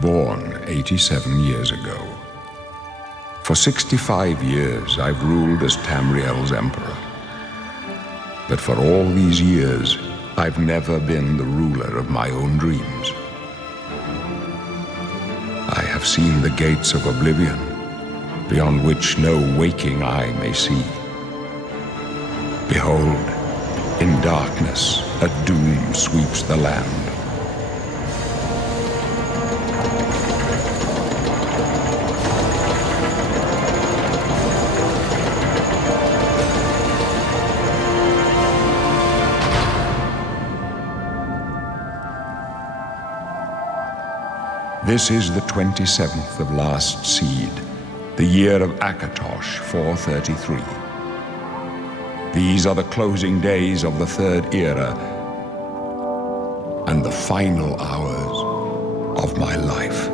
born 87 years ago. For 65 years, I've ruled as Tamriel's emperor. But for all these years, I've never been the ruler of my own dreams. I have seen the gates of Oblivion, beyond which no waking eye may see. Behold, in darkness, a doom sweeps the land. This is the 27th of last seed, the year of Akatosh 433. These are the closing days of the third era and the final hours of my life.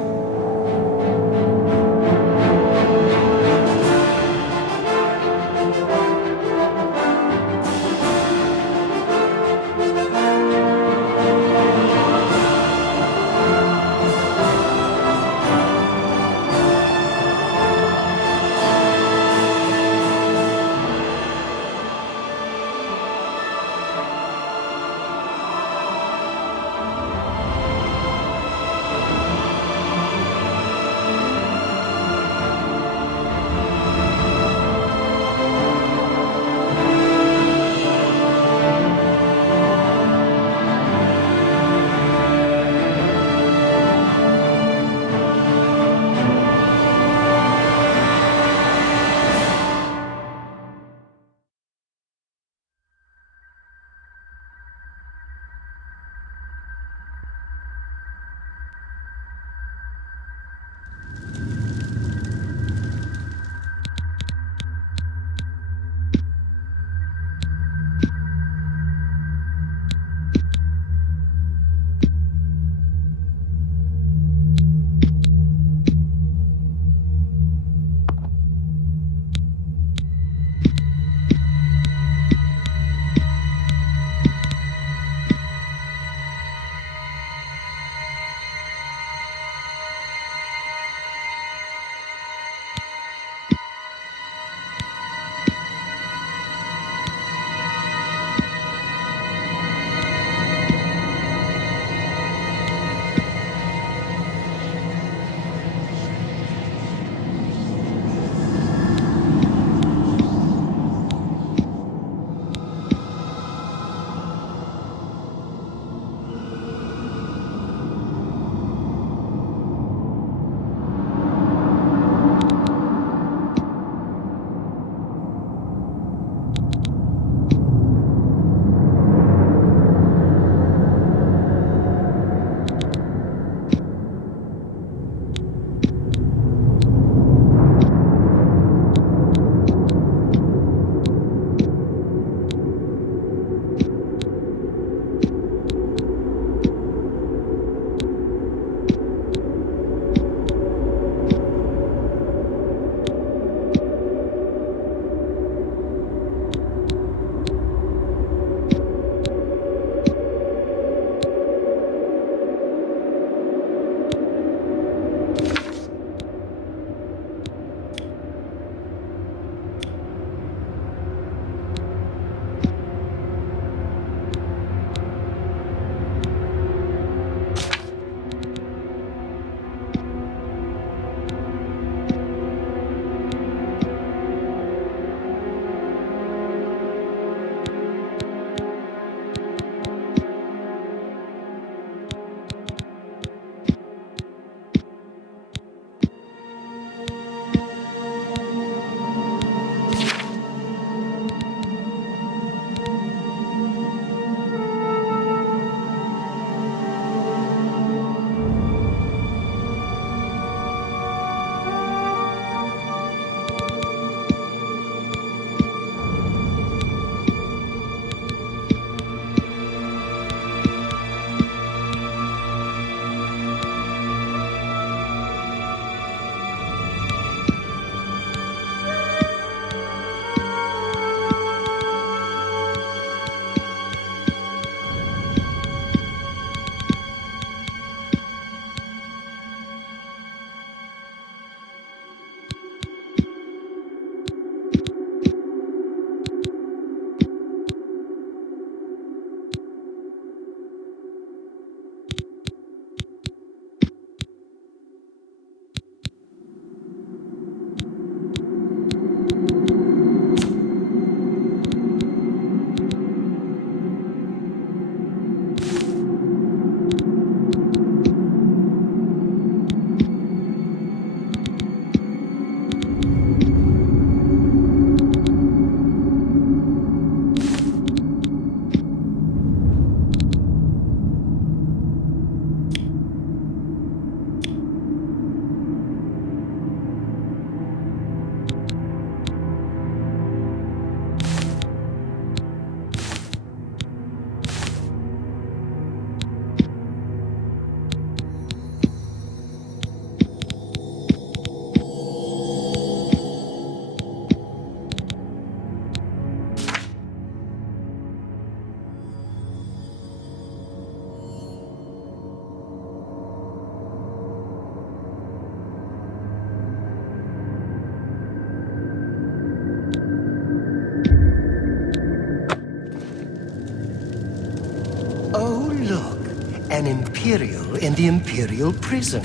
Imperial in the Imperial prison.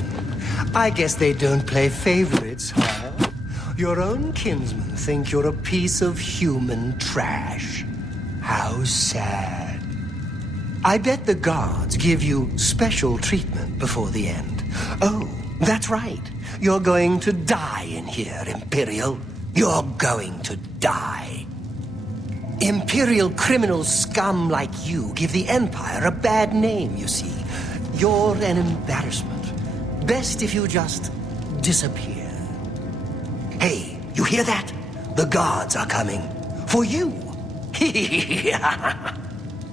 I guess they don't play favorites, huh? Your own kinsmen think you're a piece of human trash. How sad. I bet the guards give you special treatment before the end. Oh, that's right. You're going to die in here, Imperial. You're going to die. Imperial criminal scum like you give the Empire a bad name, you see. You're an embarrassment. Best if you just disappear. Hey, you hear that? The guards are coming. For you.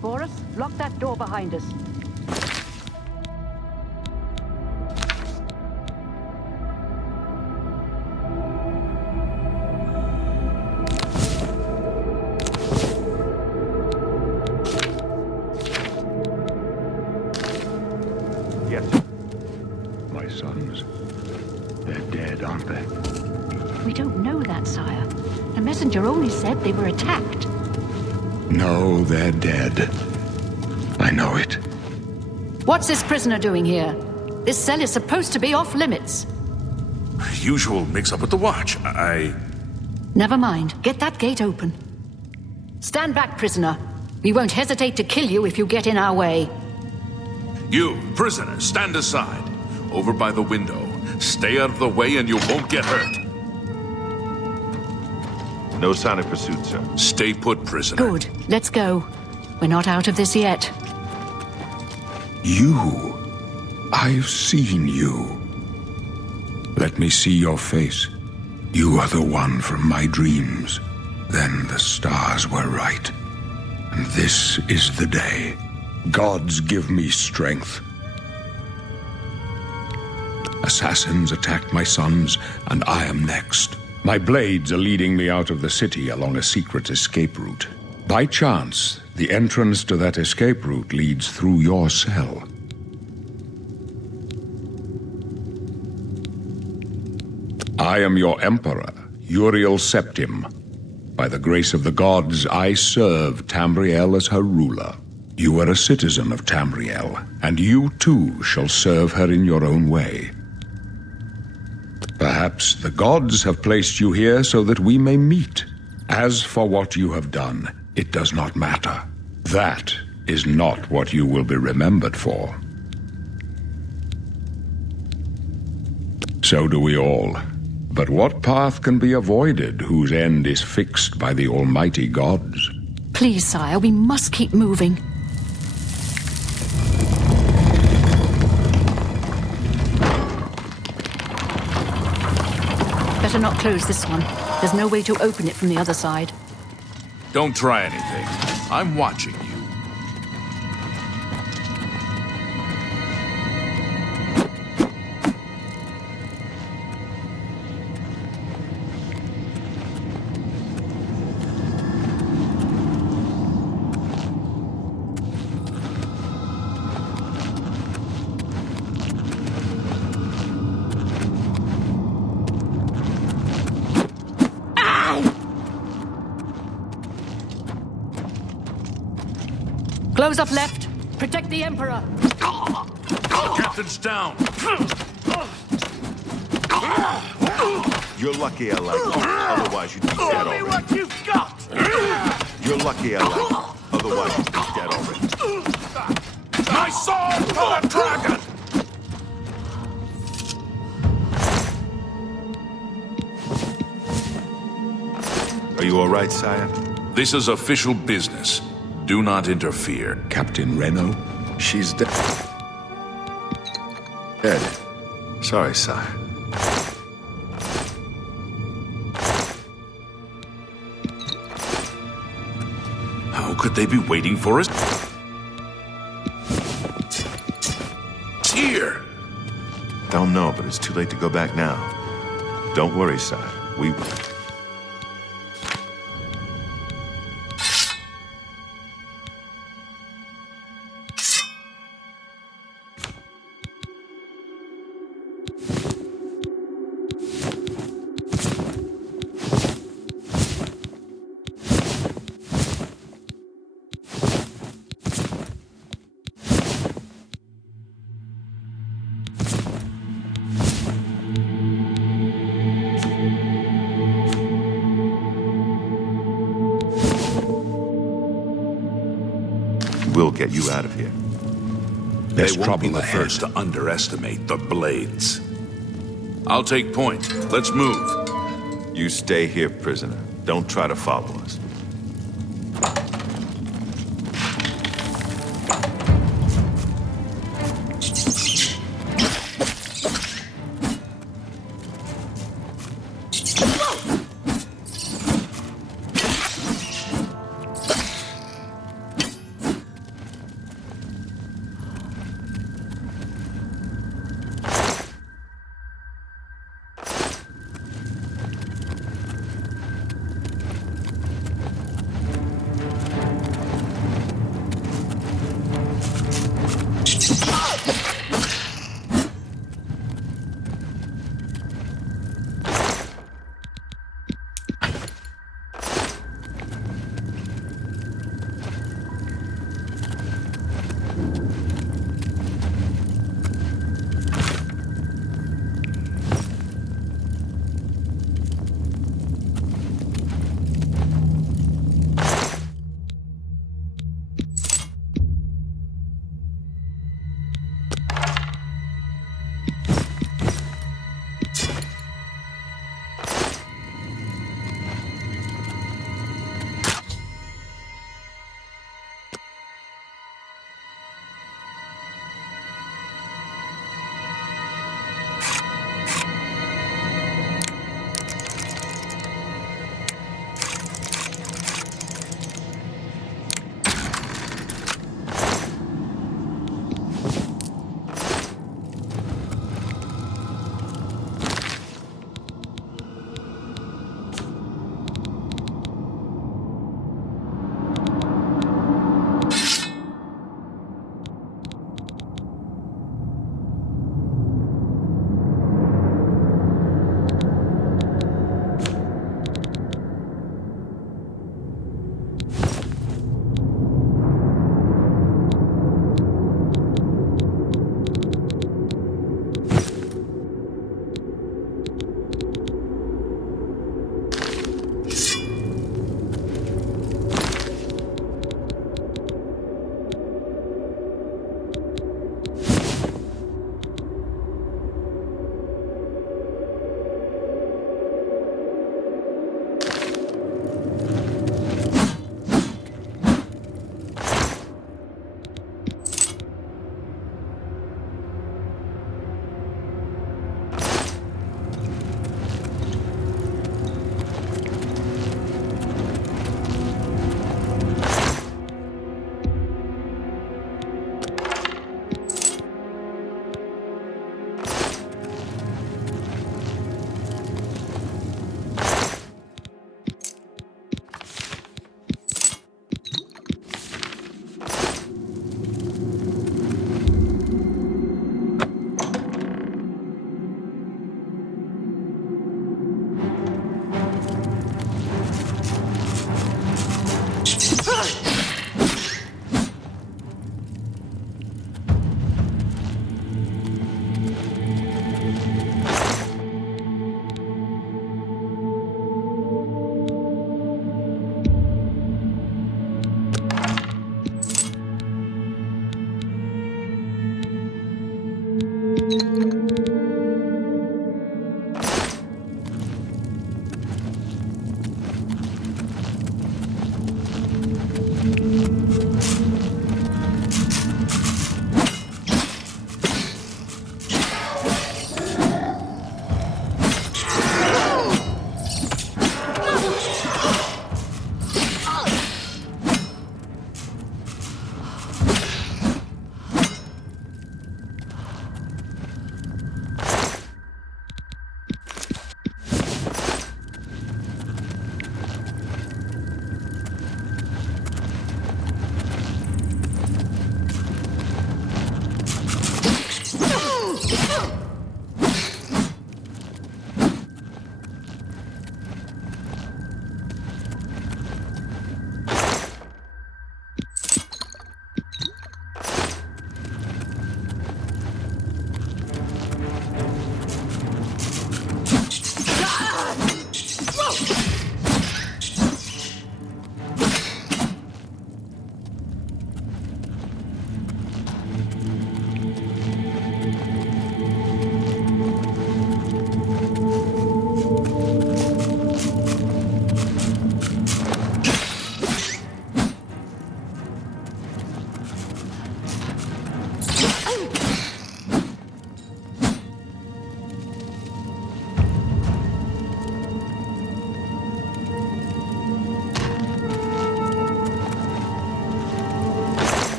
Boris, lock that door behind us. Yes. My sons. They're dead, aren't they? We don't know that, sire. The messenger only said they were attacked. No, they're dead. I know it. What's this prisoner doing here? This cell is supposed to be off limits. Usual mix-up with the watch. Never mind. Get that gate open. Stand back, prisoner. We won't hesitate to kill you if you get in our way. You, prisoner, stand aside. Over by the window. Stay out of the way and you won't get hurt. No sign of pursuit, sir. Stay put, prisoner. Good. Let's go. We're not out of this yet. You. I've seen you. Let me see your face. You are the one from my dreams. Then the stars were right. And this is the day. Gods give me strength. Assassins attacked my sons, and I am next. My blades are leading me out of the city along a secret escape route. By chance, the entrance to that escape route leads through your cell. I am your emperor, Uriel Septim. By the grace of the gods, I serve Tamriel as her ruler. You are a citizen of Tamriel, and you too shall serve her in your own way. Perhaps the gods have placed you here so that we may meet. As for what you have done, it does not matter. That is not what you will be remembered for. So do we all. But what path can be avoided whose end is fixed by the almighty gods? Please, sire, we must keep moving. Better not close this one. There's no way to open it from the other side. Don't try anything. I'm watching you. Close up left. Protect the Emperor. Captain's down. You're lucky I like you. Otherwise you'd be dead already. What you've got. You're lucky I like you. Otherwise you'd be dead already. My sword for the dragon. Are you all right, sire? This is official business. Do not interfere. Captain Reno? She's dead. Dead. Sorry, sire. How could they be waiting for us? Here. Don't know, but it's too late to go back now. Don't worry, sire. We... will get you out of here. There's They won't be trouble the ahead. first to underestimate the blades. I'll take point. Let's move. You stay here, prisoner. Don't try to follow us.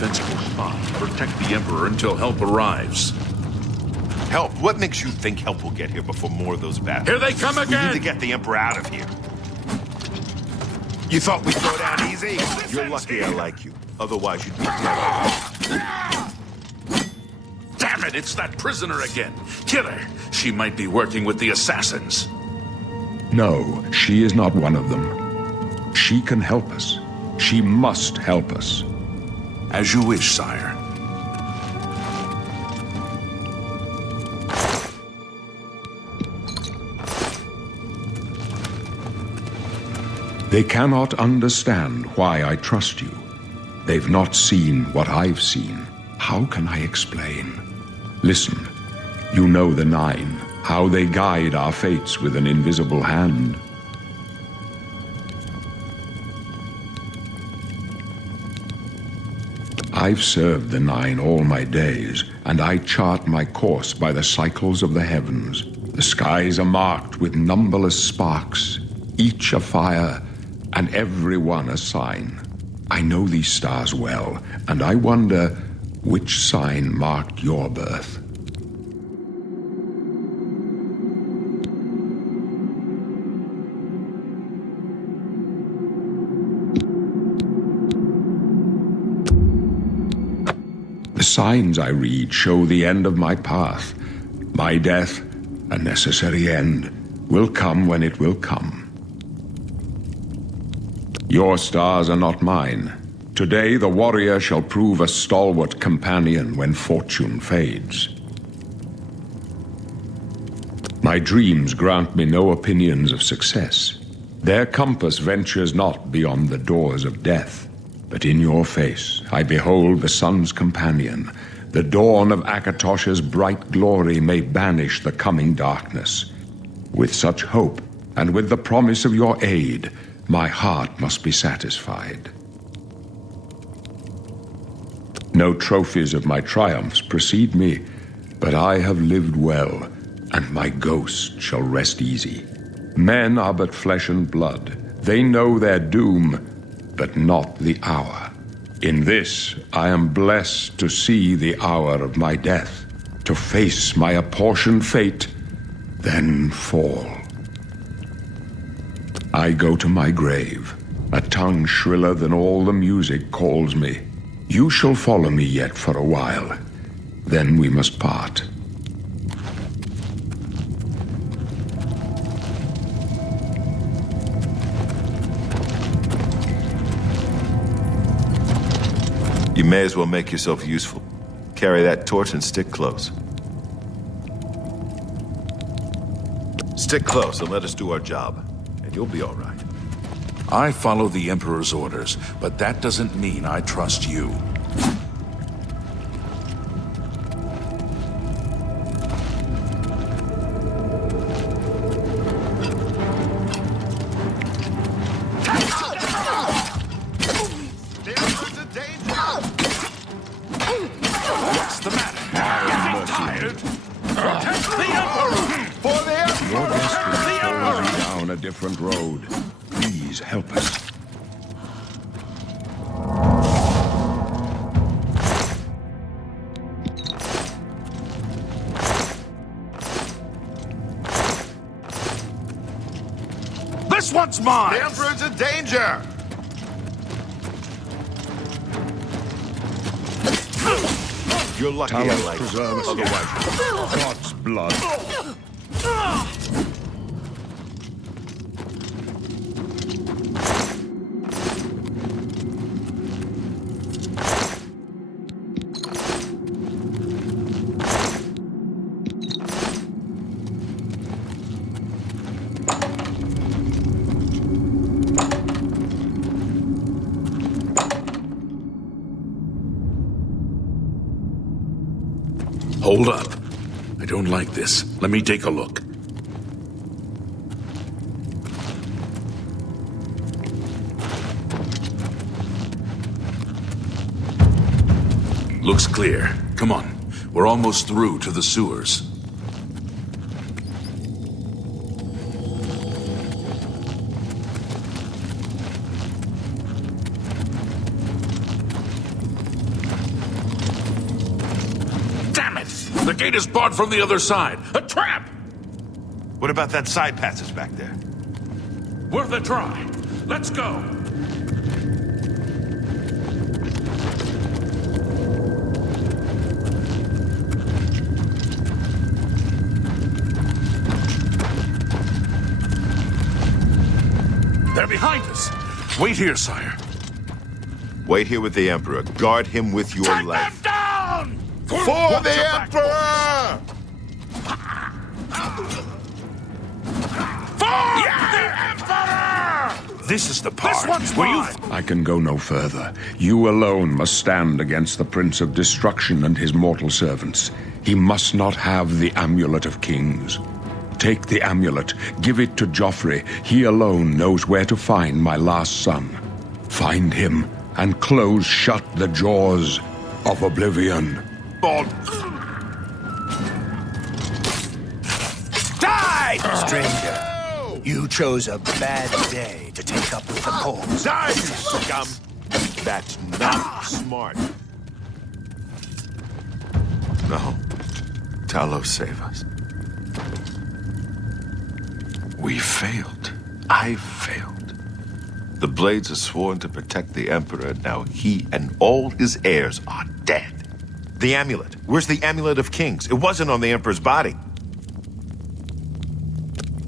defensible spot. Protect the Emperor until help arrives. Help? What makes you think help will get here before more of those battles? Here they come We again! need to get the Emperor out of here. You thought we'd go down easy? You're lucky I like you. Otherwise, you'd be dead. Damn it, it's that prisoner again. Kill her. She might be working with the assassins. No, she is not one of them. She can help us. She must help us. As you wish, sire. They cannot understand why I trust you. They've not seen what I've seen. How can I explain? Listen, you know the Nine, how they guide our fates with an invisible hand. I've served the Nine all my days, and I chart my course by the cycles of the heavens. The skies are marked with numberless sparks, each a fire, and every one a sign. I know these stars well, and I wonder which sign marked your birth. The signs I read show the end of my path. My death, a necessary end, will come when it will come. Your stars are not mine. Today the warrior shall prove a stalwart companion when fortune fades. My dreams grant me no opinions of success. Their compass ventures not beyond the doors of death. But in your face I behold the sun's companion. The dawn of Akatosh's bright glory may banish the coming darkness. With such hope, and with the promise of your aid, my heart must be satisfied. No trophies of my triumphs precede me, but I have lived well, and my ghost shall rest easy. Men are but flesh and blood. They know their doom, but not the hour. In this, I am blessed to see the hour of my death, to face my apportioned fate, then fall. I go to my grave. A tongue shriller than all the music calls me. You shall follow me yet for a while. Then we must part. You may as well make yourself useful. Carry that torch and stick close. Stick close and let us do our job, and you'll be all right. I follow the Emperor's orders, but that doesn't mean I trust you. What's the matter? Getting tired? Protect the Emperor! For the Emperor! Your destiny The Emperor! calls you down a different road. Please help us. This one's mine! The Emperor's in danger! You're lucky I Talent like you. preserve us. Otherwise, God's blood. Hold up. I don't like this. Let me take a look. Looks clear. Come on. We're almost through to the sewers. The gate is barred from the other side. A trap! What about that side passage back there? Worth a try. Let's go. They're behind us. Wait here, sire. Wait here with the Emperor. Guard him with your Take life. them down! For the Emperor! For the Emperor! This is the part. This one's where mine! I can go no further. You alone must stand against the Prince of Destruction and his mortal servants. He must not have the Amulet of Kings. Take the amulet, give it to Joffrey. He alone knows where to find my last son. Find him and close shut the jaws of Oblivion. Die, stranger! You chose a bad day to take up with the cause. Die, you scum! That's not smart. No. Talos, save us. We failed. I failed. The Blades are sworn to protect the Emperor. Now he and all his heirs are dead. The amulet. Where's the Amulet of Kings? It wasn't on the Emperor's body.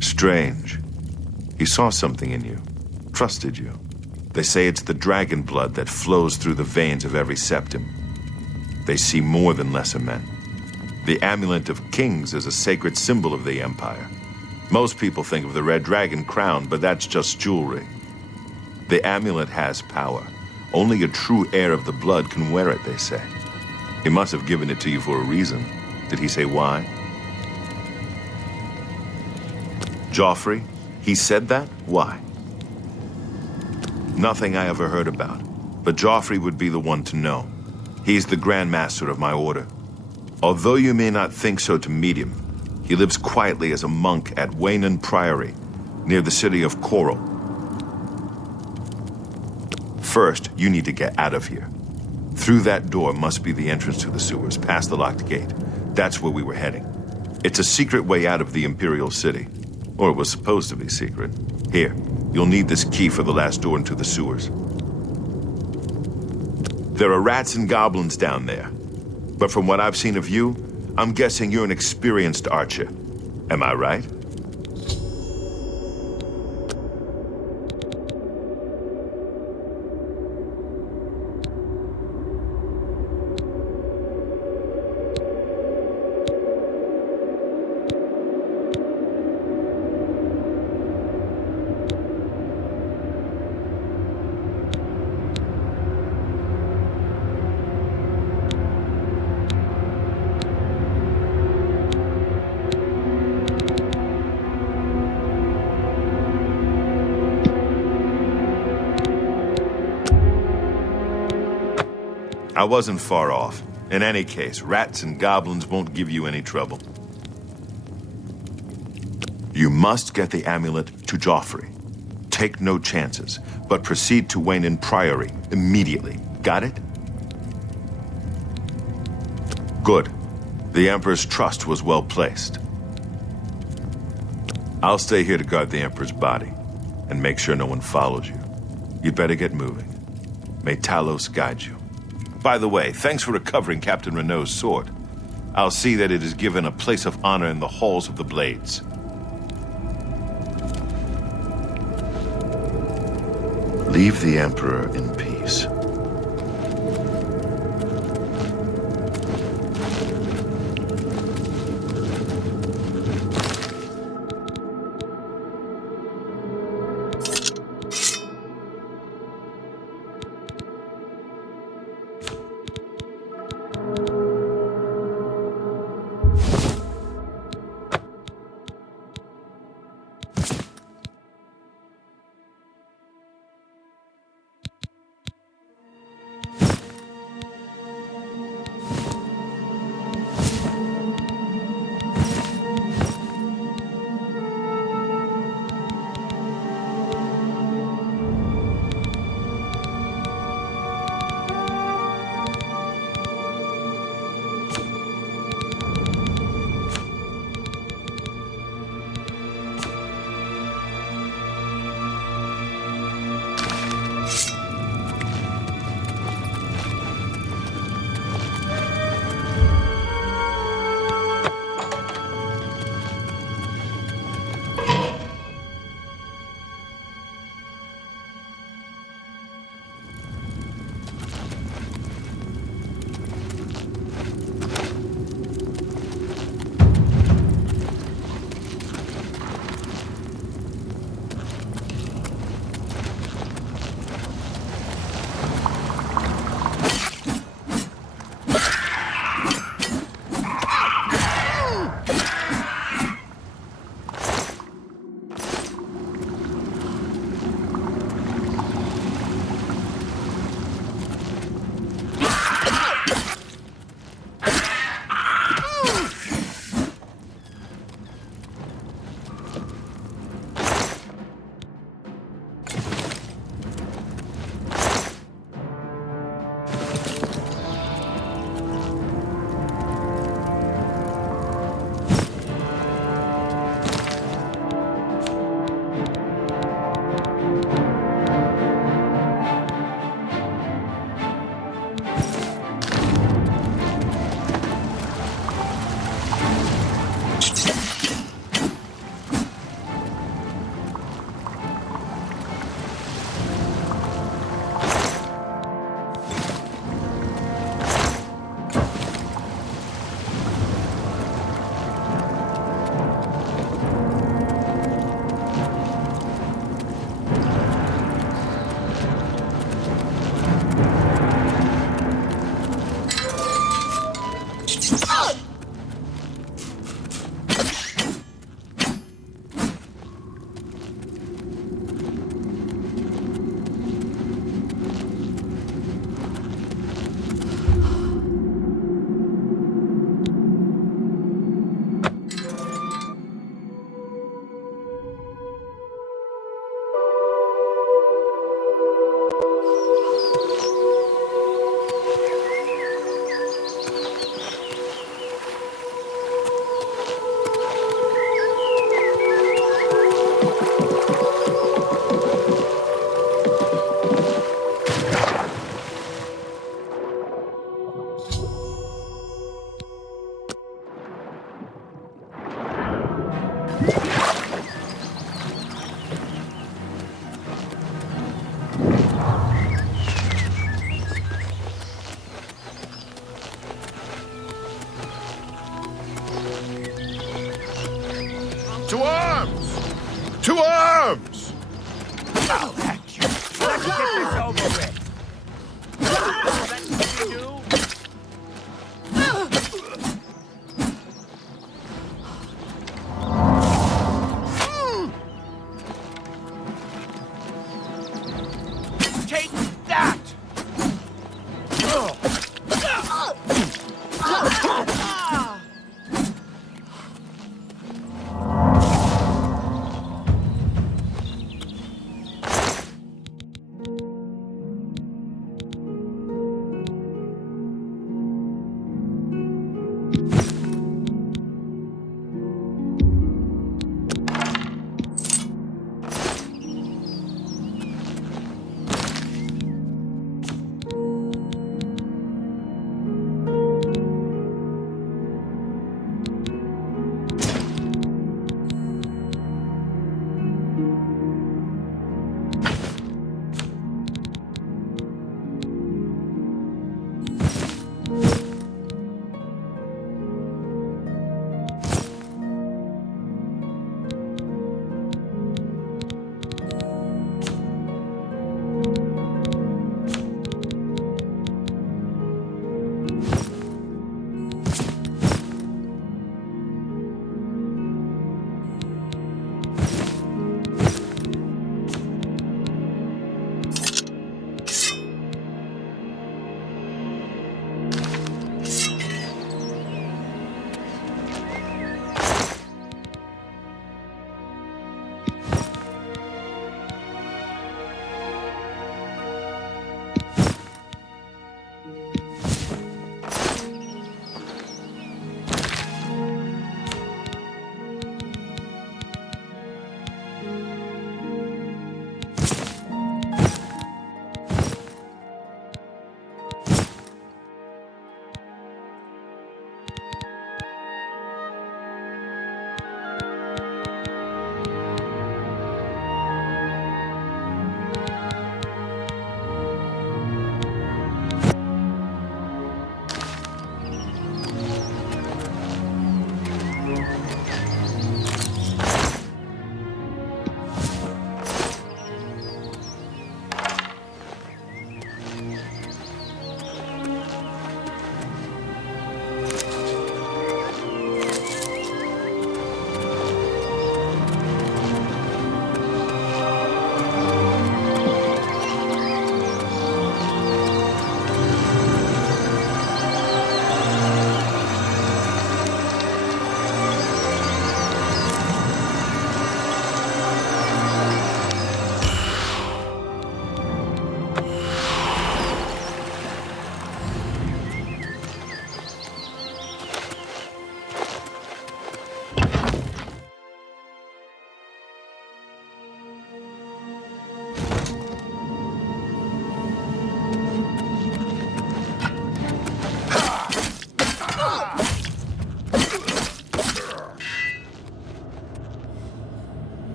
Strange. He saw something in you. Trusted you. They say it's the dragon blood that flows through the veins of every septim. They see more than lesser men. The Amulet of Kings is a sacred symbol of the Empire. Most people think of the red dragon crown, but that's just jewelry. The amulet has power. Only a true heir of the blood can wear it, they say. He must have given it to you for a reason. Did he say why? Joffrey? He said that? Why? Nothing I ever heard about. But Joffrey would be the one to know. He's the Grand Master of my order. Although you may not think so to meet him, he lives quietly as a monk at Waynon Priory, near the city of Coral. First, you need to get out of here. Through that door must be the entrance to the sewers, past the locked gate. That's where we were heading. It's a secret way out of the Imperial City. Or it was supposed to be secret. Here, you'll need this key for the last door into the sewers. There are rats and goblins down there. But from what I've seen of you, I'm guessing you're an experienced archer. Am I right? I wasn't far off. In any case, rats and goblins won't give you any trouble. You must get the amulet to Joffrey. Take no chances, but proceed to Waynon Priory immediately. Got it? Good. The Emperor's trust was well placed. I'll stay here to guard the Emperor's body, and make sure no one follows you. You'd better get moving. May Talos guide you. By the way, thanks for recovering Captain Renault's sword. I'll see that it is given a place of honor in the halls of the Blades. Leave the Emperor in peace. To arms! To arms! Oh, heck you. Let's get this over with. That's what you do. Take that!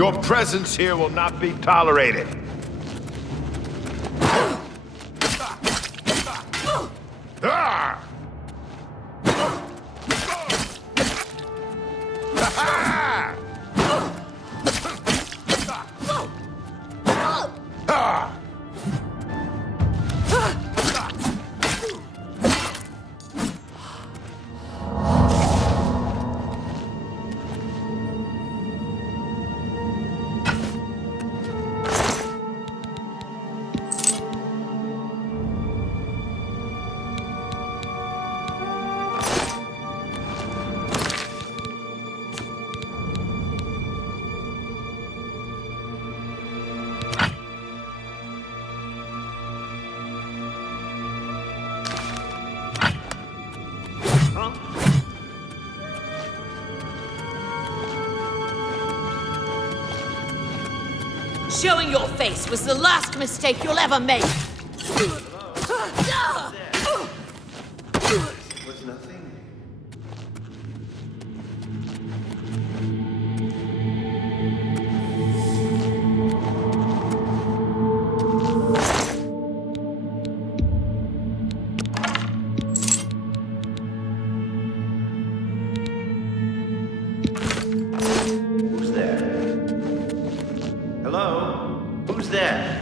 Your presence here will not be tolerated. Showing your face was the last mistake you'll ever make. Who's there? Hello? Who's there?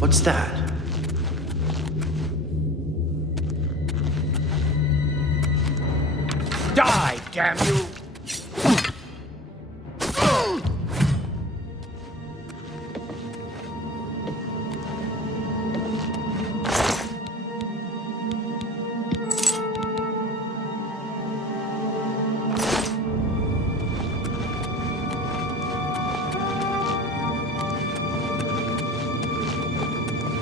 What's that? Die, damn you!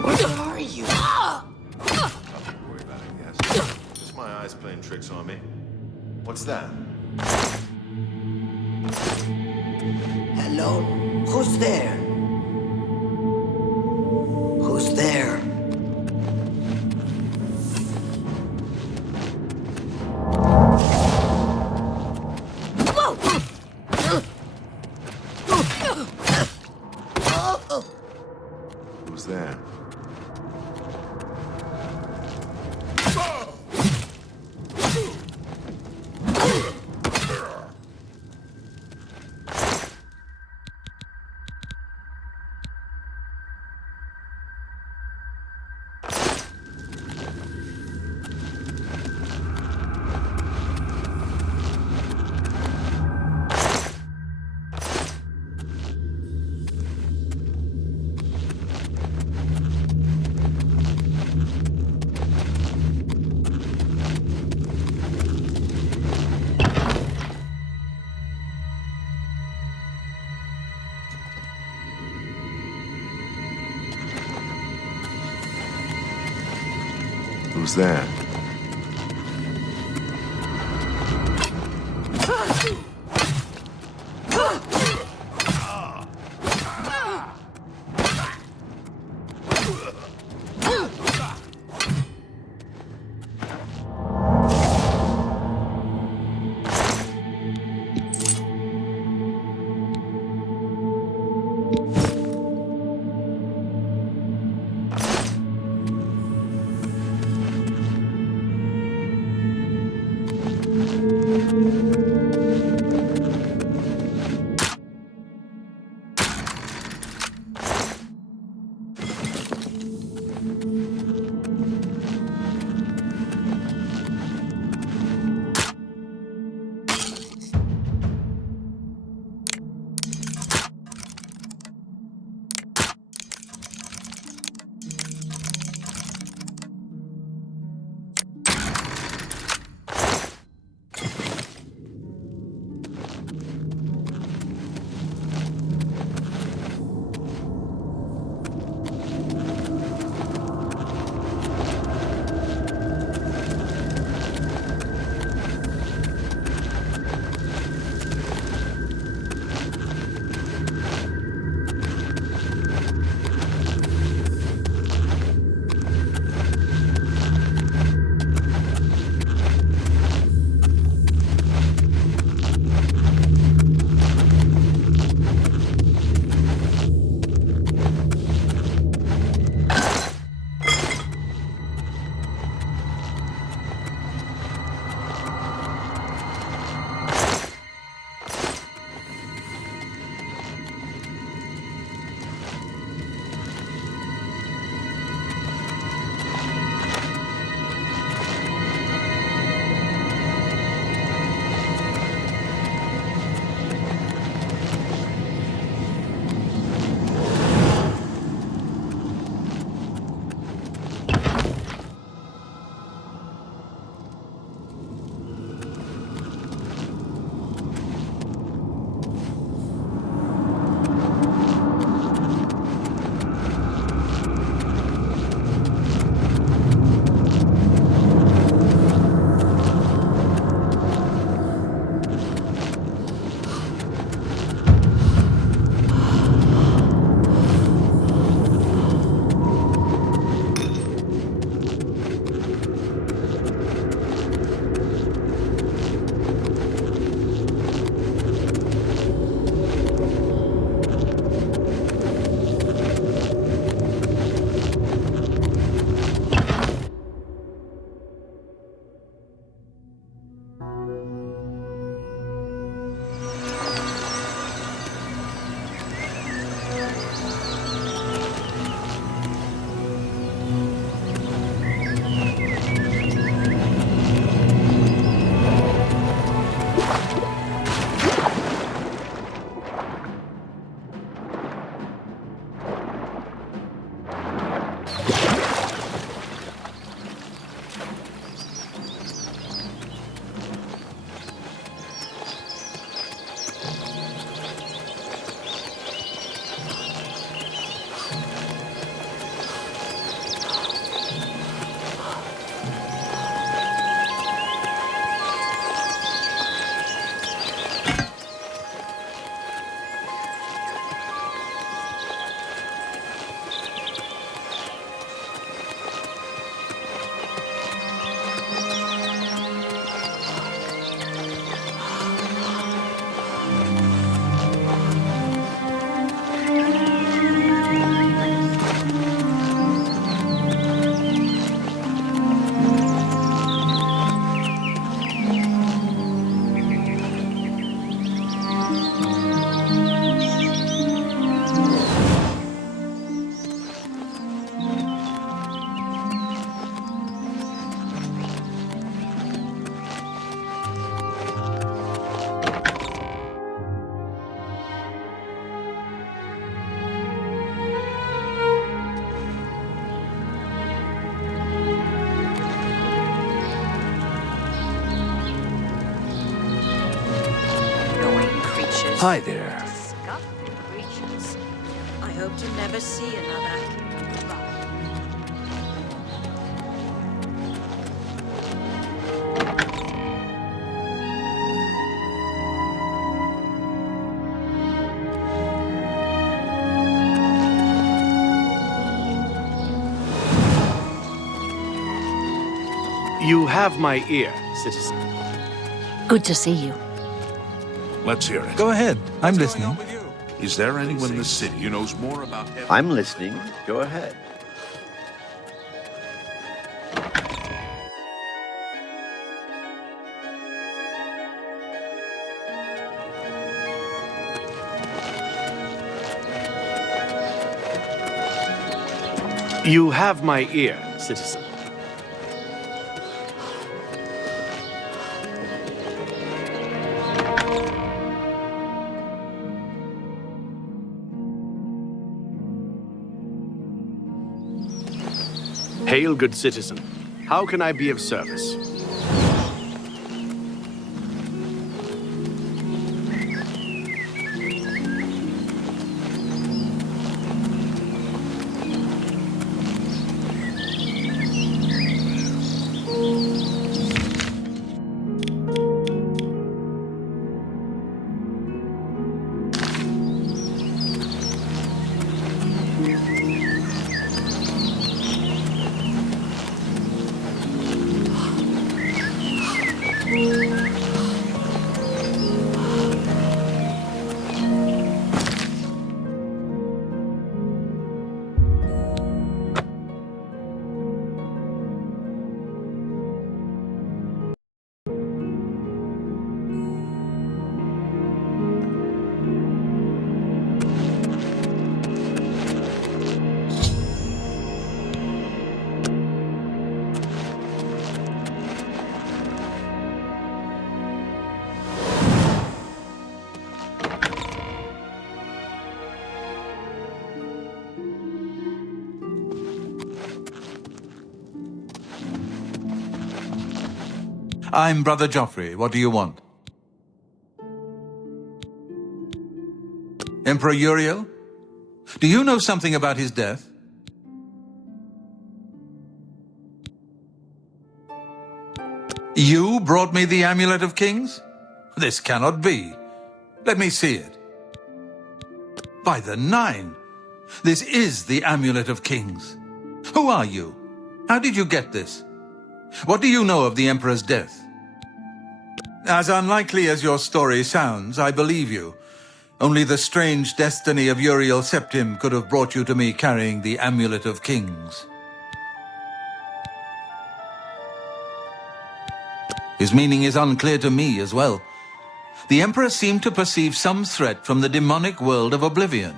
What are you? Nothing to worry about, I guess. Just my eyes playing tricks on me. What's that? Hello? Who's there? Who's there? Who's there? Who's that? Hi there. Disgusting creatures. I hope to never see another. Goodbye. You have my ear, citizen. Good to see you. Let's hear it. Go ahead. I'm listening. Is there anyone in the city who knows more about... I'm listening. Go ahead. You have my ear, citizen. Hail, good citizen. How can I be of service? I'm Brother Joffrey. What do you want? Emperor Uriel? Do you know something about his death? You brought me the Amulet of Kings? This cannot be. Let me see it. By the Nine! This is the Amulet of Kings. Who are you? How did you get this? What do you know of the Emperor's death? As unlikely as your story sounds, I believe you. Only the strange destiny of Uriel Septim could have brought you to me carrying the Amulet of Kings. His meaning is unclear to me as well. The Emperor seemed to perceive some threat from the demonic world of Oblivion.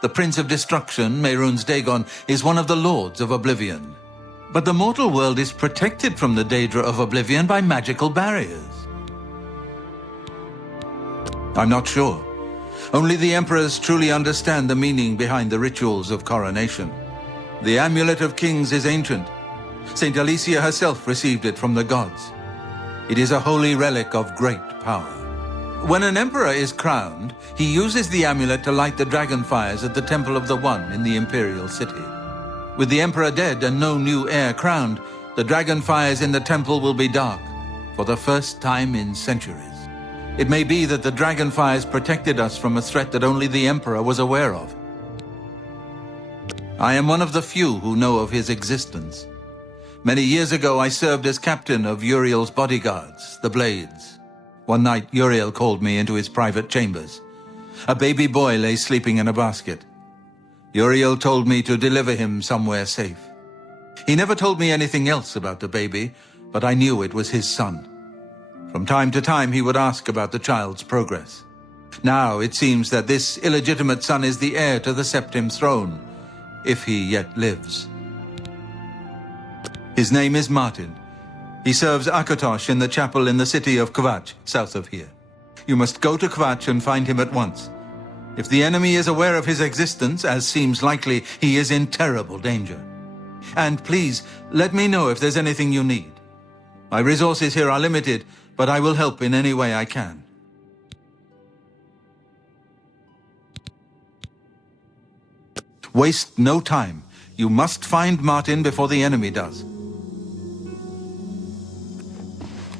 The Prince of Destruction, Mehrunes Dagon, is one of the Lords of Oblivion. But the mortal world is protected from the Daedra of Oblivion by magical barriers. I'm not sure. Only the Emperors truly understand the meaning behind the rituals of coronation. The Amulet of Kings is ancient. Saint Alicia herself received it from the gods. It is a holy relic of great power. When an emperor is crowned, he uses the amulet to light the dragon fires at the Temple of the One in the Imperial City. With the emperor dead and no new heir crowned, the dragon fires in the temple will be dark, for the first time in centuries. It may be that the dragon fires protected us from a threat that only the emperor was aware of. I am one of the few who know of his existence. Many years ago, I served as captain of Uriel's bodyguards, the Blades. One night, Uriel called me into his private chambers. A baby boy lay sleeping in a basket. Uriel told me to deliver him somewhere safe. He never told me anything else about the baby, but I knew it was his son. From time to time, he would ask about the child's progress. Now, it seems that this illegitimate son is the heir to the Septim throne, if he yet lives. His name is Martin. He serves Akatosh in the chapel in the city of Kvatch, south of here. You must go to Kvatch and find him at once. If the enemy is aware of his existence, as seems likely, he is in terrible danger. And please, let me know if there's anything you need. My resources here are limited, but I will help in any way I can. Waste no time. You must find Martin before the enemy does.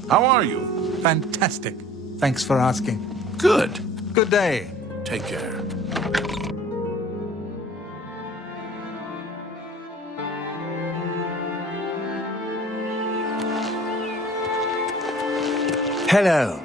How are you? Fantastic. Thanks for asking. Good. Good day. Take care. Hello.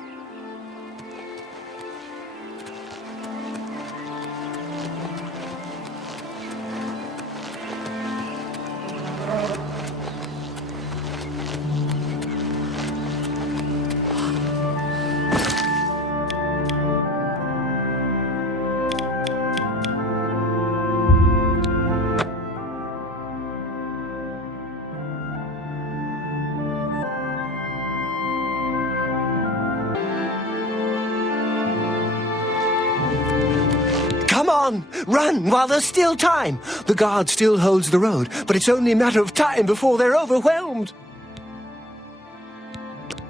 Come on, run while there's still time. The guard still holds the road, but it's only a matter of time before they're overwhelmed.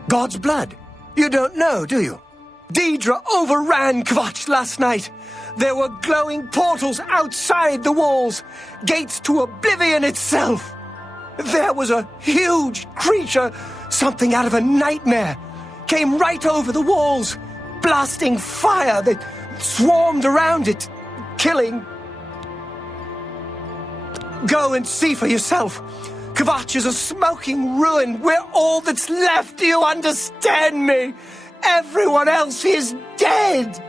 God's blood. You don't know, do you? Deidre overran Kvatch last night. There were glowing portals outside the walls, gates to Oblivion itself. There was a huge creature, something out of a nightmare, came right over the walls, blasting fire that swarmed around it, killing. Go and see for yourself. Kvatch is a smoking ruin. We're all that's left. Do you understand me? Everyone else is dead.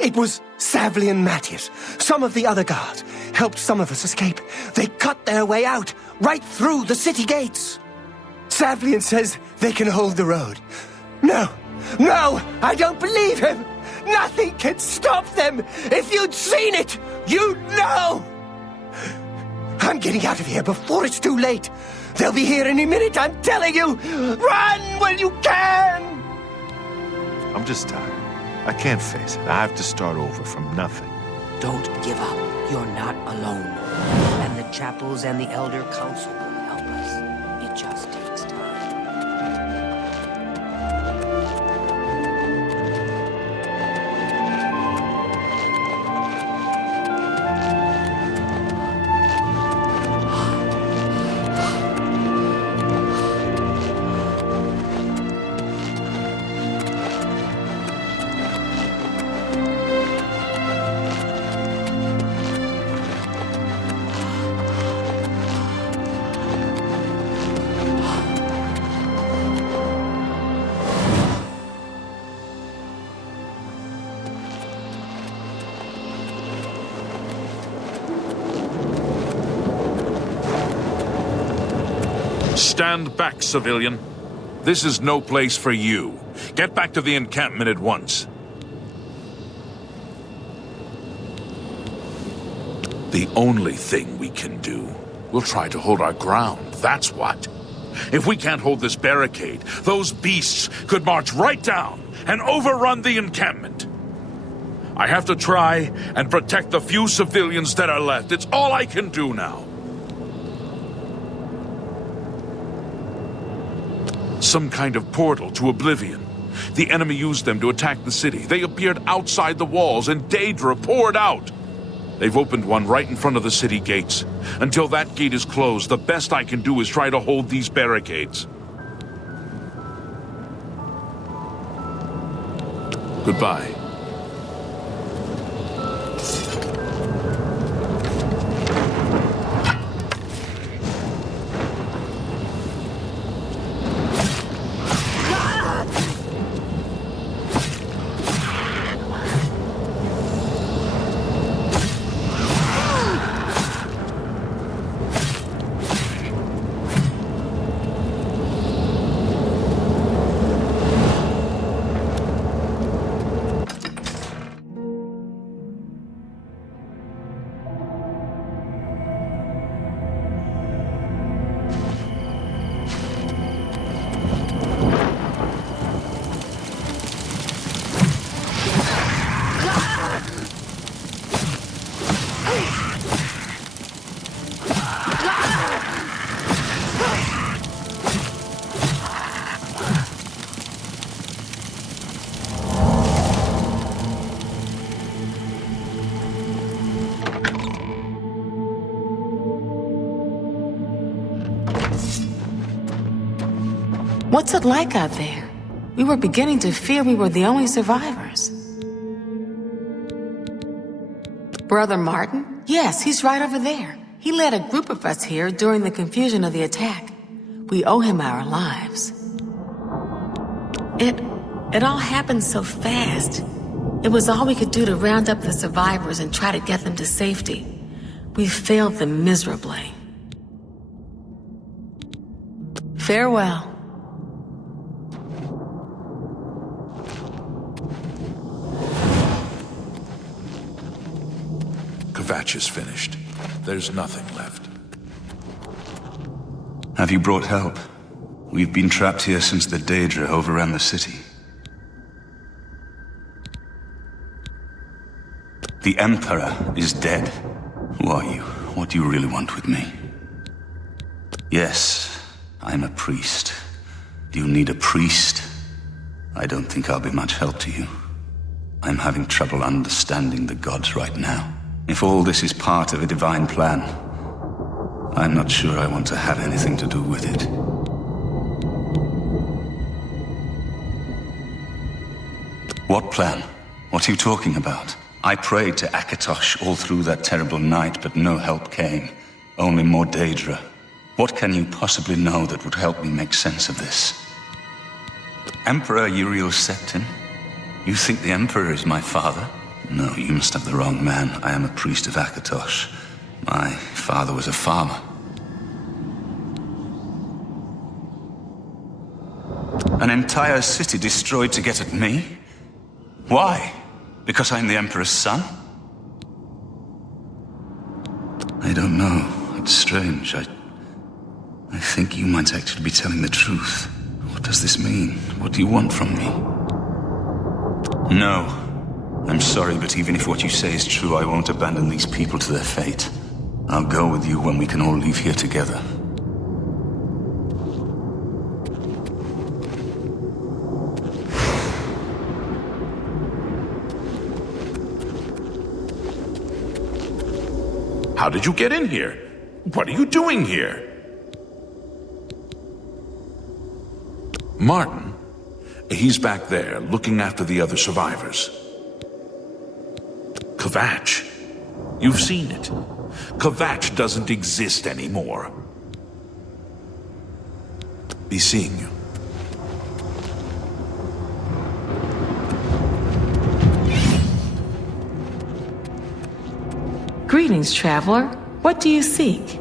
It was Savli and Matthias. Some of the other guards helped some of us escape. They cut their way out, right through the city gates. Savlian says they can hold the road. No, I don't believe him. Nothing can stop them. If you'd seen it, you'd know. I'm getting out of here before it's too late. They'll be here any minute, I'm telling you. Run when you can. I'm just tired. I can't face it. I have to start over from nothing. Don't give up. You're not alone. And the chapels and the Elder Council will help us. It just takes time. Stand back, civilian. This is no place for you. Get back to the encampment at once. The only thing we can do, we'll try to hold our ground, that's what. If we can't hold this barricade, those beasts could march right down and overrun the encampment. I have to try and protect the few civilians that are left. It's all I can do now. Some kind of portal to Oblivion. The enemy used them to attack the city. They appeared outside the walls and Daedra poured out. They've opened one right in front of the city gates. Until that gate is closed, the best I can do is try to hold these barricades. Goodbye. What's it like out there? We were beginning to fear we were the only survivors. Brother Martin? Yes, he's right over there. He led a group of us here during the confusion of the attack. We owe him our lives. It all happened so fast. It was all we could do to round up the survivors and try to get them to safety. We failed them miserably. Farewell. Kvatch is finished. There's nothing left. Have you brought help? We've been trapped here since the Daedra overran the city. The Emperor is dead. Who are you? What do you really want with me? Yes, I'm a priest. Do you need a priest? I don't think I'll be much help to you. I'm having trouble understanding the gods right now. If all this is part of a divine plan, I'm not sure I want to have anything to do with it. What plan? What are you talking about? I prayed to Akatosh all through that terrible night, but no help came. Only more Daedra. What can you possibly know that would help me make sense of this? Emperor Uriel Septim? You think the Emperor is my father? No, you must have the wrong man. I am a priest of Akatosh. My father was a farmer. An entire city destroyed to get at me? Why? Because I'm the Emperor's son? I don't know. It's strange. I think you might actually be telling the truth. What does this mean? What do you want from me? No. I'm sorry, but even if what you say is true, I won't abandon these people to their fate. I'll go with you when we can all leave here together. How did you get in here? What are you doing here? Martin? He's back there, looking after the other survivors. Kvatch? You've seen it. Kvatch doesn't exist anymore. Be seeing you. Greetings, traveler. What do you seek?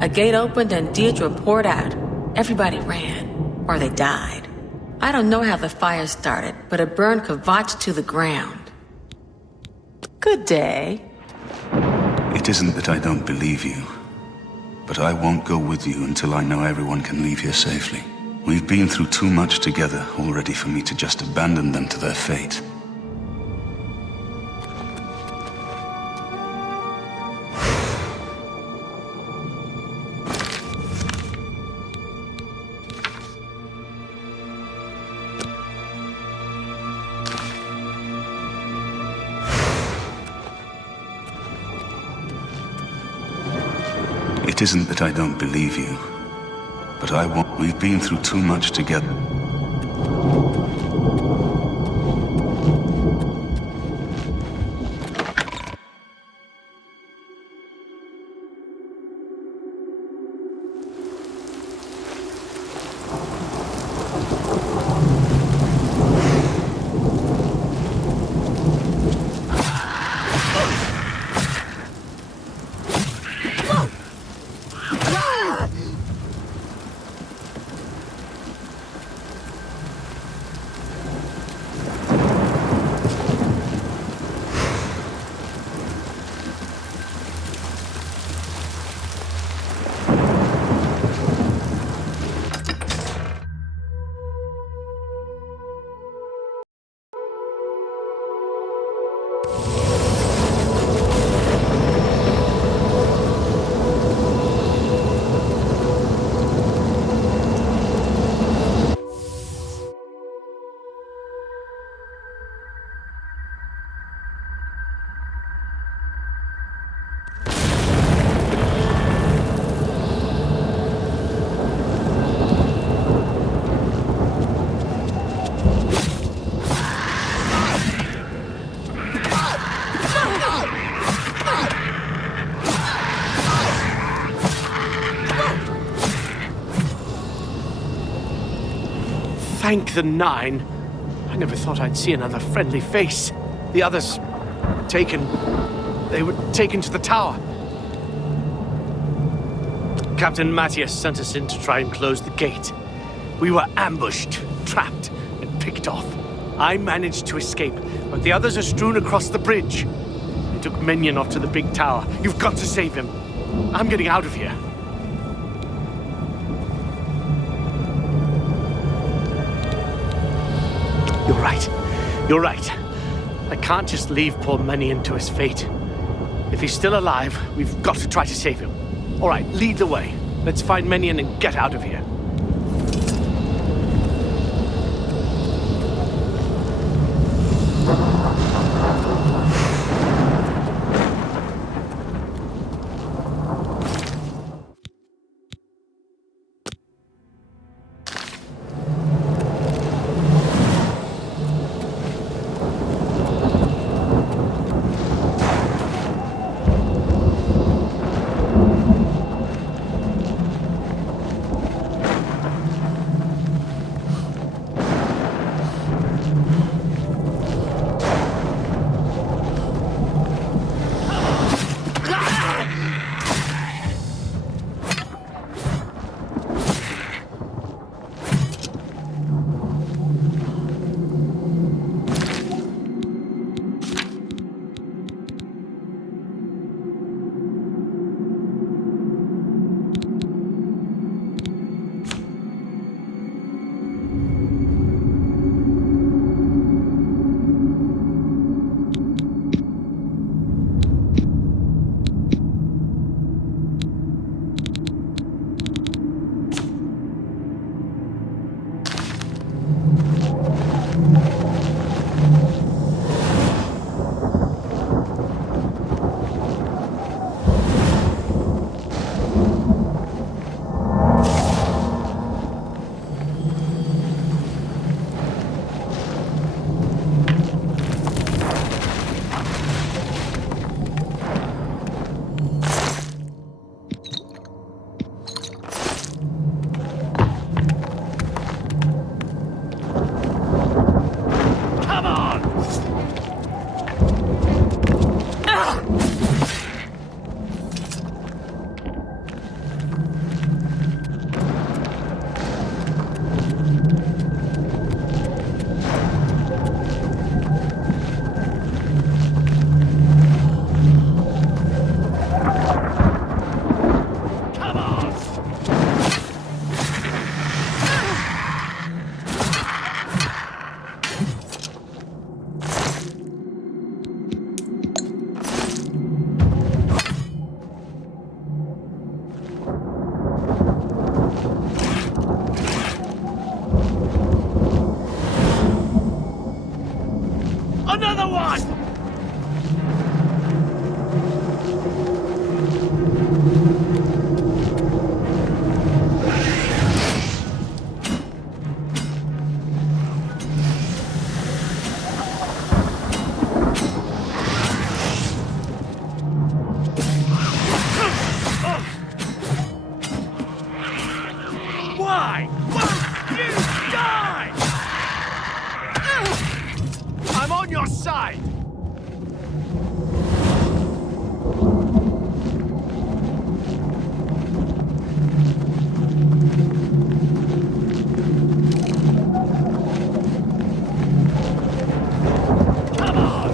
A gate opened and Deirdre poured out. Everybody ran, or they died. I don't know how the fire started, but it burned Kvatch to the ground. Good day. It isn't that I don't believe you, but I won't go with you until I know everyone can leave here safely. We've been through too much together already for me to just abandon them to their fate. It isn't that I don't believe you, but I won't. We've been through too much together. Thank the Nine. I never thought I'd see another friendly face. The others... taken... They were taken to the tower. Captain Matthias sent us in to try and close the gate. We were ambushed, trapped, and picked off. I managed to escape, but the others are strewn across the bridge. They took Minion off to the big tower. You've got to save him. I'm getting out of here. You're right. You're right. I can't just leave poor Minion to his fate. If he's still alive, we've got to try to save him. All right, lead the way. Let's find Minion and get out of here. Another one! Why? Won't you die? I'm on your side! Come on!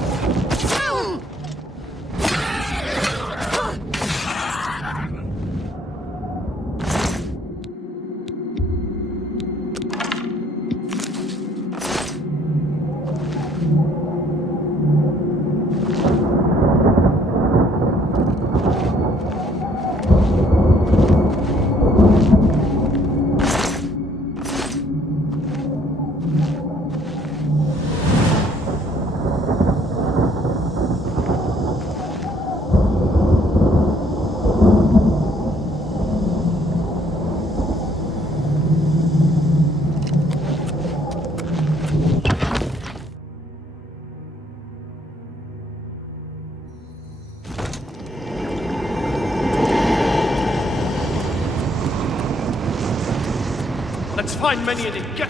Let's find Minion and get...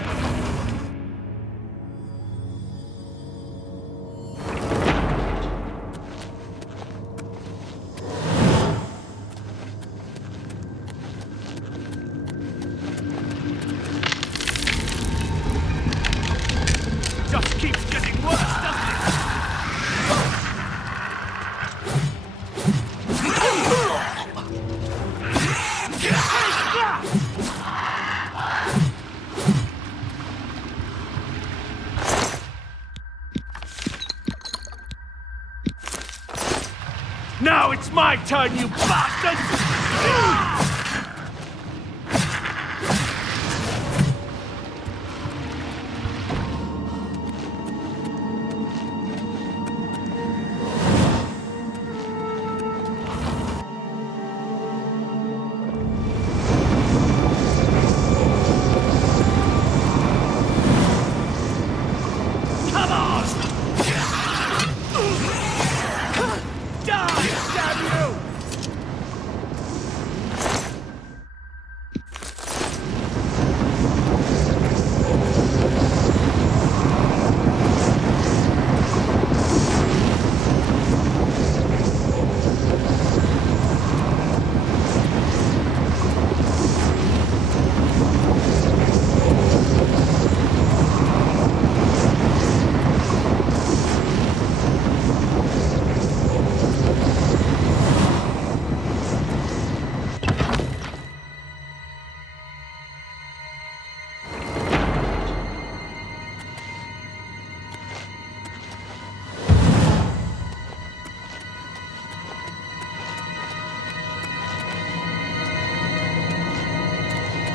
Now it's my turn, you bastards!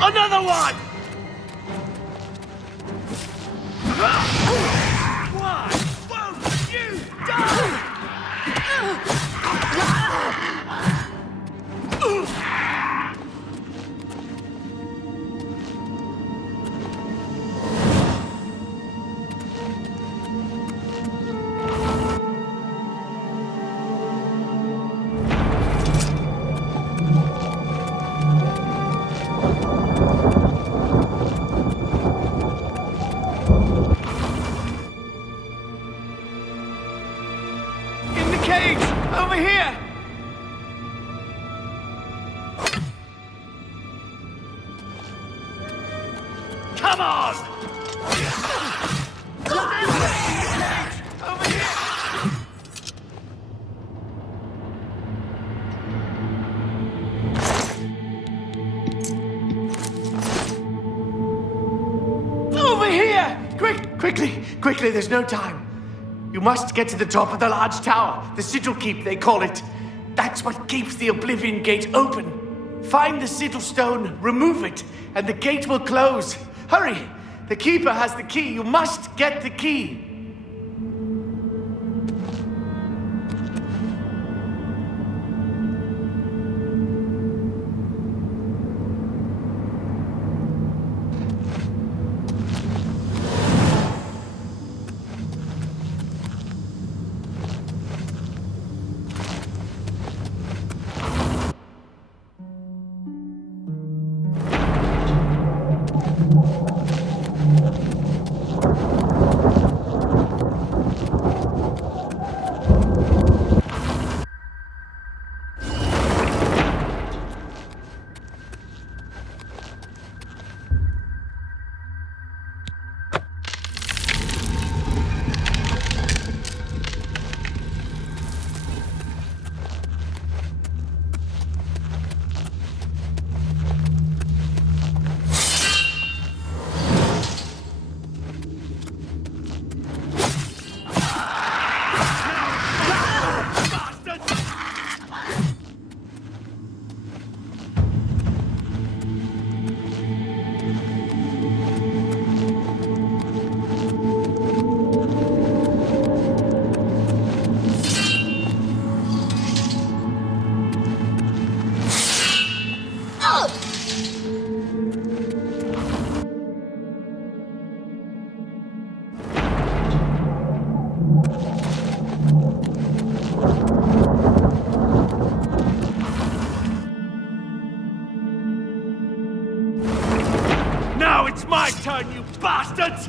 Another one! Why won't you die? Over here! Come on! Over here! Over here! Quickly, there's no time. You must get to the top of the large tower, the sigil keep, they call it. That's what keeps the Oblivion Gate open. Find the sigil stone, remove it, and the gate will close. Hurry! The keeper has the key. You must get the key. Now it's my turn, you bastards!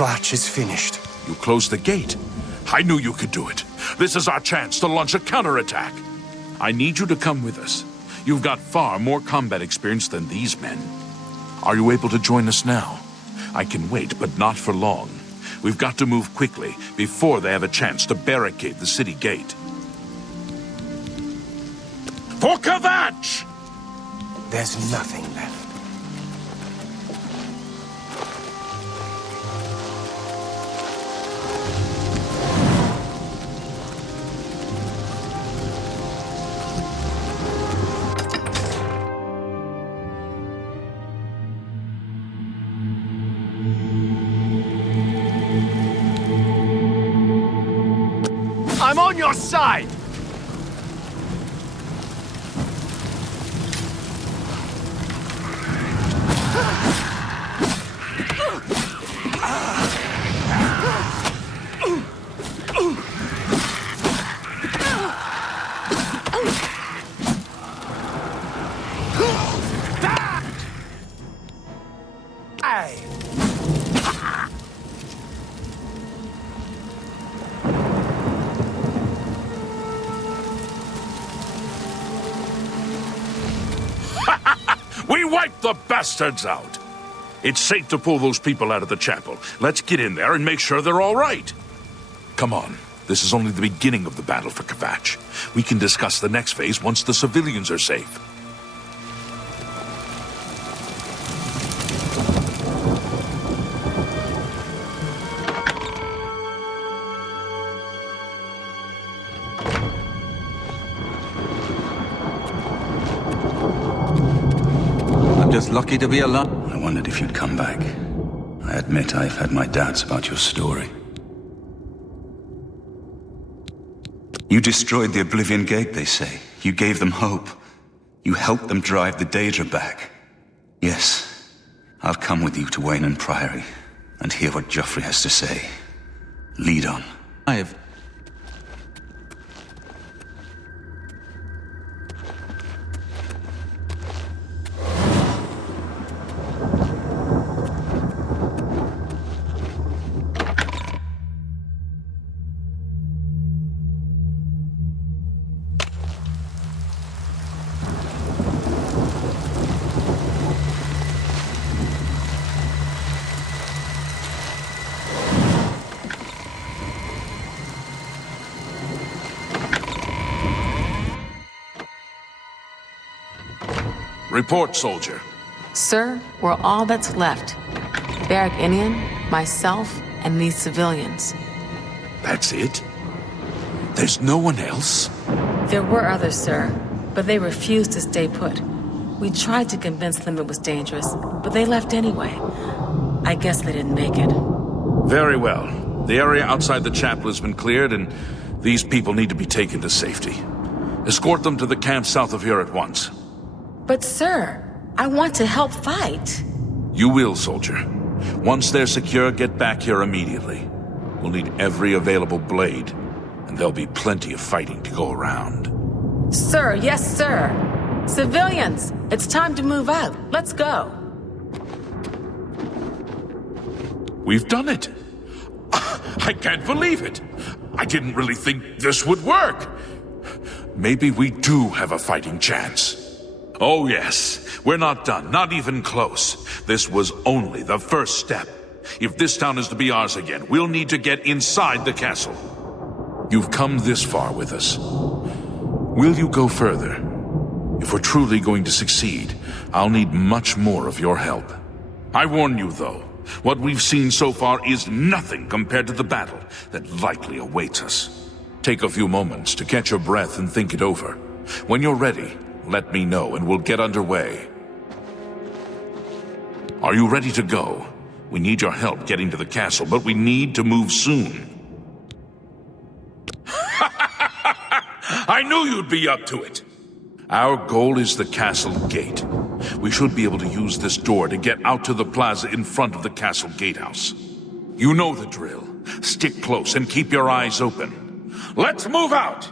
Kvatch is finished. You closed the gate. I knew you could do it. This is our chance to launch a counterattack. I need you to come with us. You've got far more combat experience than these men. Are you able to join us now? I can wait, but not for long. We've got to move quickly before they have a chance to barricade the city gate. For Kvatch! There's nothing left. I'm on your side! We wiped the bastards out! It's safe to pull those people out of the chapel. Let's get in there and make sure they're all right. Come on. This is only the beginning of the battle for Kvatch. We can discuss the next phase once the civilians are safe. Just lucky to be alive. I wondered if you'd come back. I admit I've had my doubts about your story. You destroyed the Oblivion Gate, they say. You gave them hope. You helped them drive the Daedra back. Yes, I'll come with you to Wayne Priory and hear what Joffrey has to say. Lead on. Report, soldier. Sir, we're all that's left. Barrack Inian, myself, and these civilians. That's it? There's no one else? There were others, sir, but they refused to stay put. We tried to convince them it was dangerous, but they left anyway. I guess they didn't make it. Very well. The area outside the chapel has been cleared, and these people need to be taken to safety. Escort them to the camp south of here at once. But sir, I want to help fight. You will, soldier. Once they're secure, get back here immediately. We'll need every available blade, and there'll be plenty of fighting to go around. Sir, yes, sir. Civilians, it's time to move out. Let's go. We've done it. I can't believe it. I didn't really think this would work. Maybe we do have a fighting chance. Oh yes, we're not done, not even close. This was only the first step. If this town is to be ours again, we'll need to get inside the castle. You've come this far with us. Will you go further? If we're truly going to succeed, I'll need much more of your help. I warn you though, what we've seen so far is nothing compared to the battle that likely awaits us. Take a few moments to catch your breath and think it over. When you're ready, let me know and we'll get underway. Are you ready to go? We need your help getting to the castle, but we need to move soon. I knew you'd be up to it. Our goal is the castle gate. We should be able to use this door to get out to the plaza in front of the castle gatehouse. You know the drill. Stick close and keep your eyes open. Let's move out!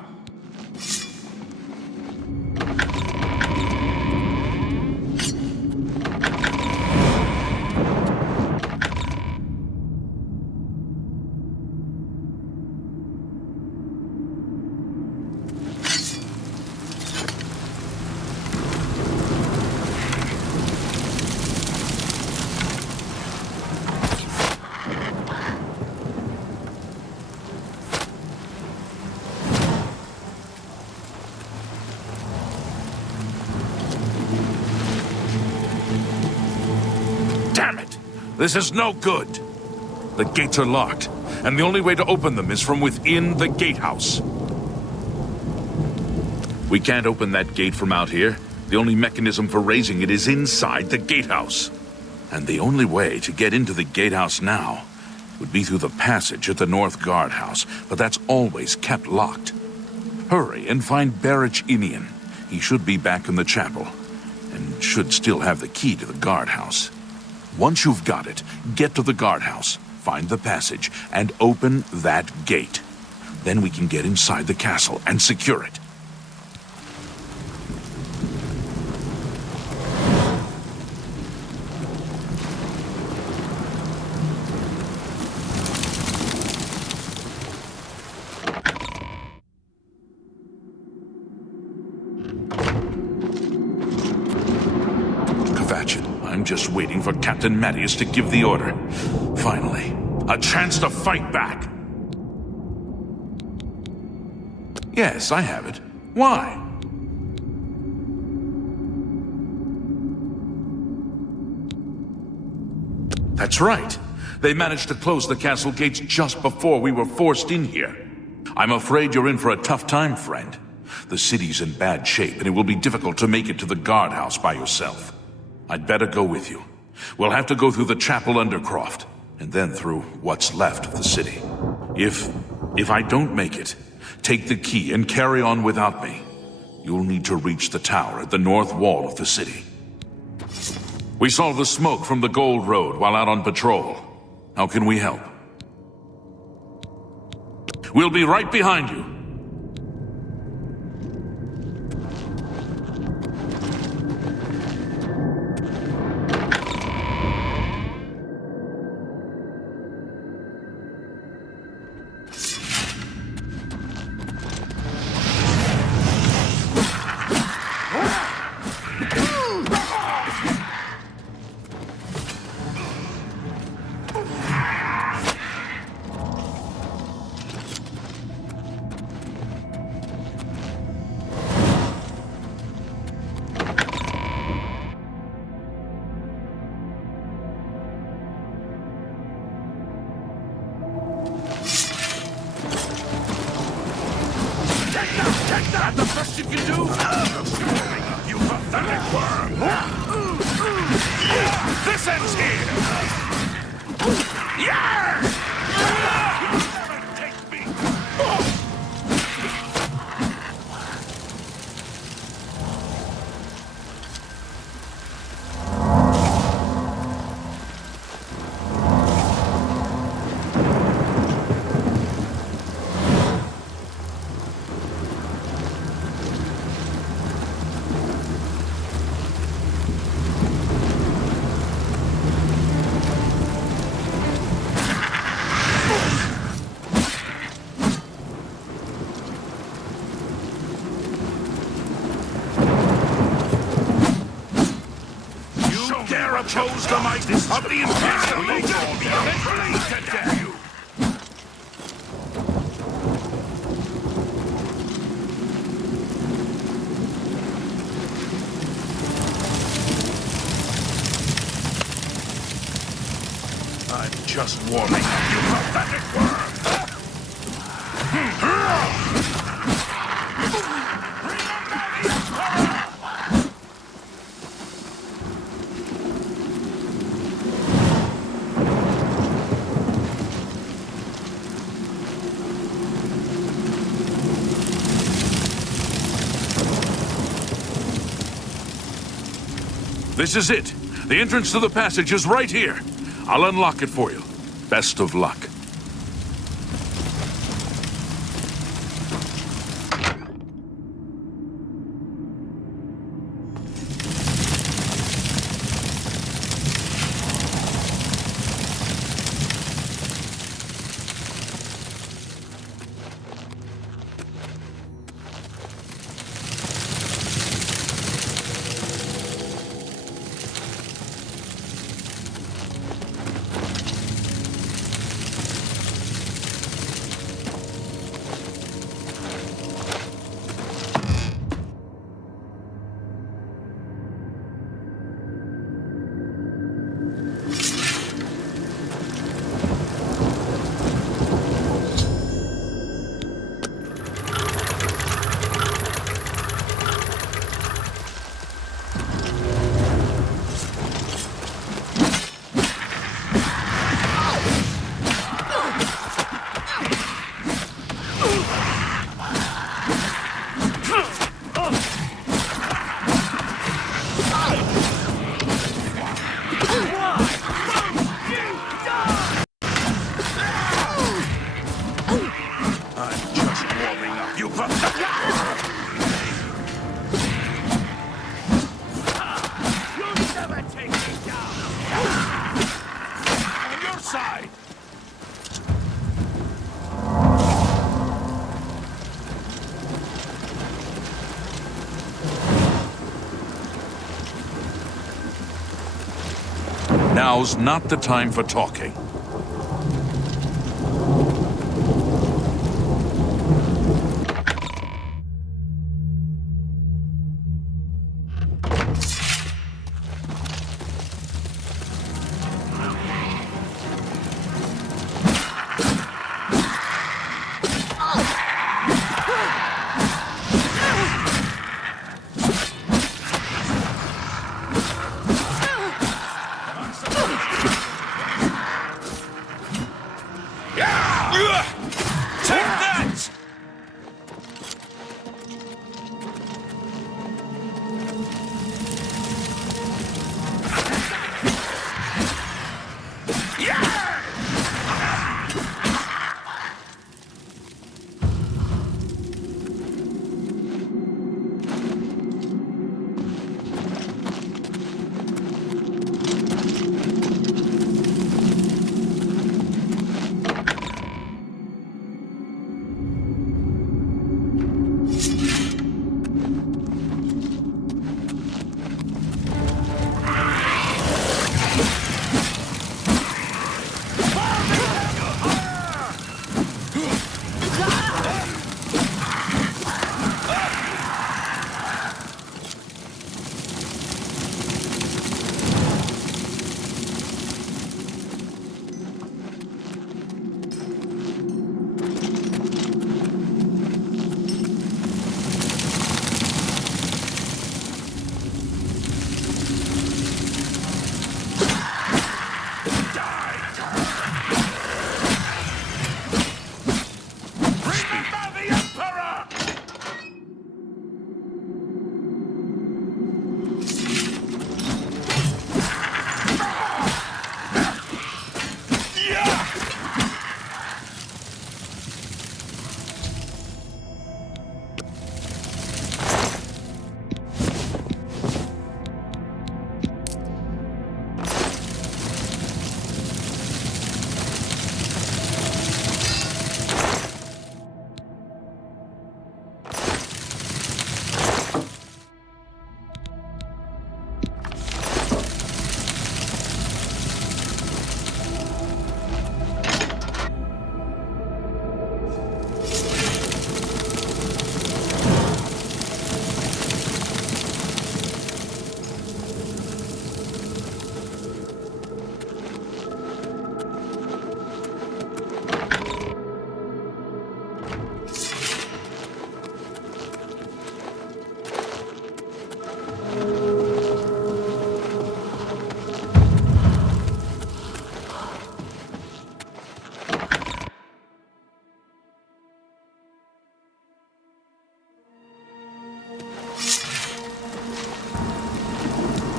This is no good. The gates are locked, and the only way to open them is from within the gatehouse. We can't open that gate from out here. The only mechanism for raising it is inside the gatehouse. And the only way to get into the gatehouse now would be through the passage at the North Guardhouse, but that's always kept locked. Hurry and find Barrich Inian. He should be back in the chapel, and should still have the key to the guardhouse. Once you've got it, get to the guardhouse, find the passage, and open that gate. Then we can get inside the castle and secure it. I'm just waiting for Captain Mattias to give the order. Finally, a chance to fight back. Yes, I have it. Why? That's right. They managed to close the castle gates just before we were forced in here. I'm afraid you're in for a tough time, friend. The city's in bad shape, and it will be difficult to make it to the guardhouse by yourself. I'd better go with you. We'll have to go through the chapel undercroft, and then through what's left of the city. If I don't make it, take the key and carry on without me. You'll need to reach the tower at the north wall of the city. We saw the smoke from the Gold Road while out on patrol. How can we help? We'll be right behind you. The best you can do? You pathetic worm! This ends here! Yeah! Take me! Oppose the might of the Imperial Legion! I'm just warming up, you pathetic worm! This is it. The entrance to the passage is right here. I'll unlock it for you. Best of luck. I'm just warming up. You You'll never take me down. On your side. Now's not the time for talking.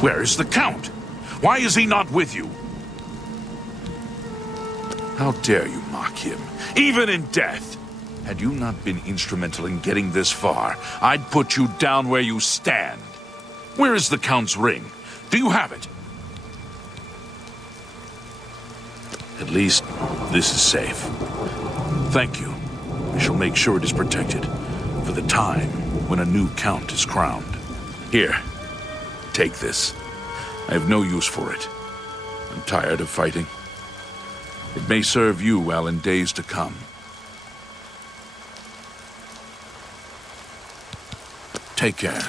Where is the Count? Why is he not with you? How dare you mock him, even in death? Had you not been instrumental in getting this far, I'd put you down where you stand. Where is the Count's ring? Do you have it? At least, this is safe. Thank you. I shall make sure it is protected for the time when a new Count is crowned. Here, take this. I have no use for it. I'm tired of fighting. It may serve you well in days to come. Take care.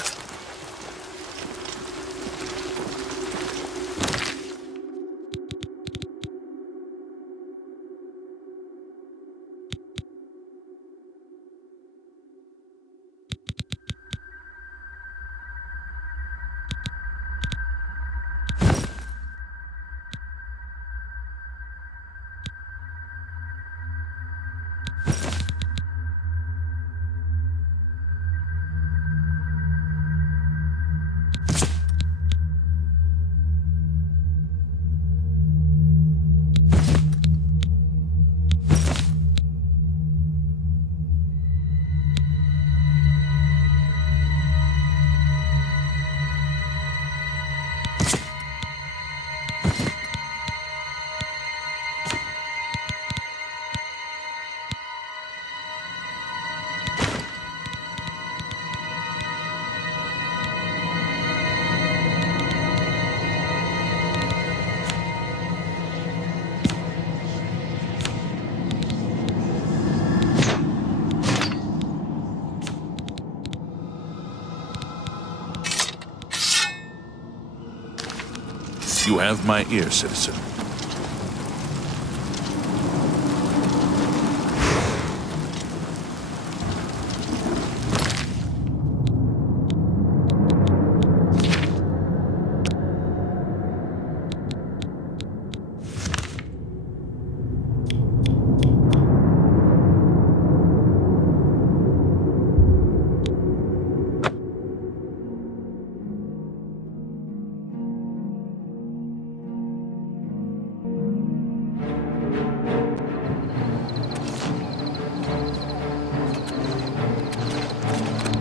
You have my ear, citizen.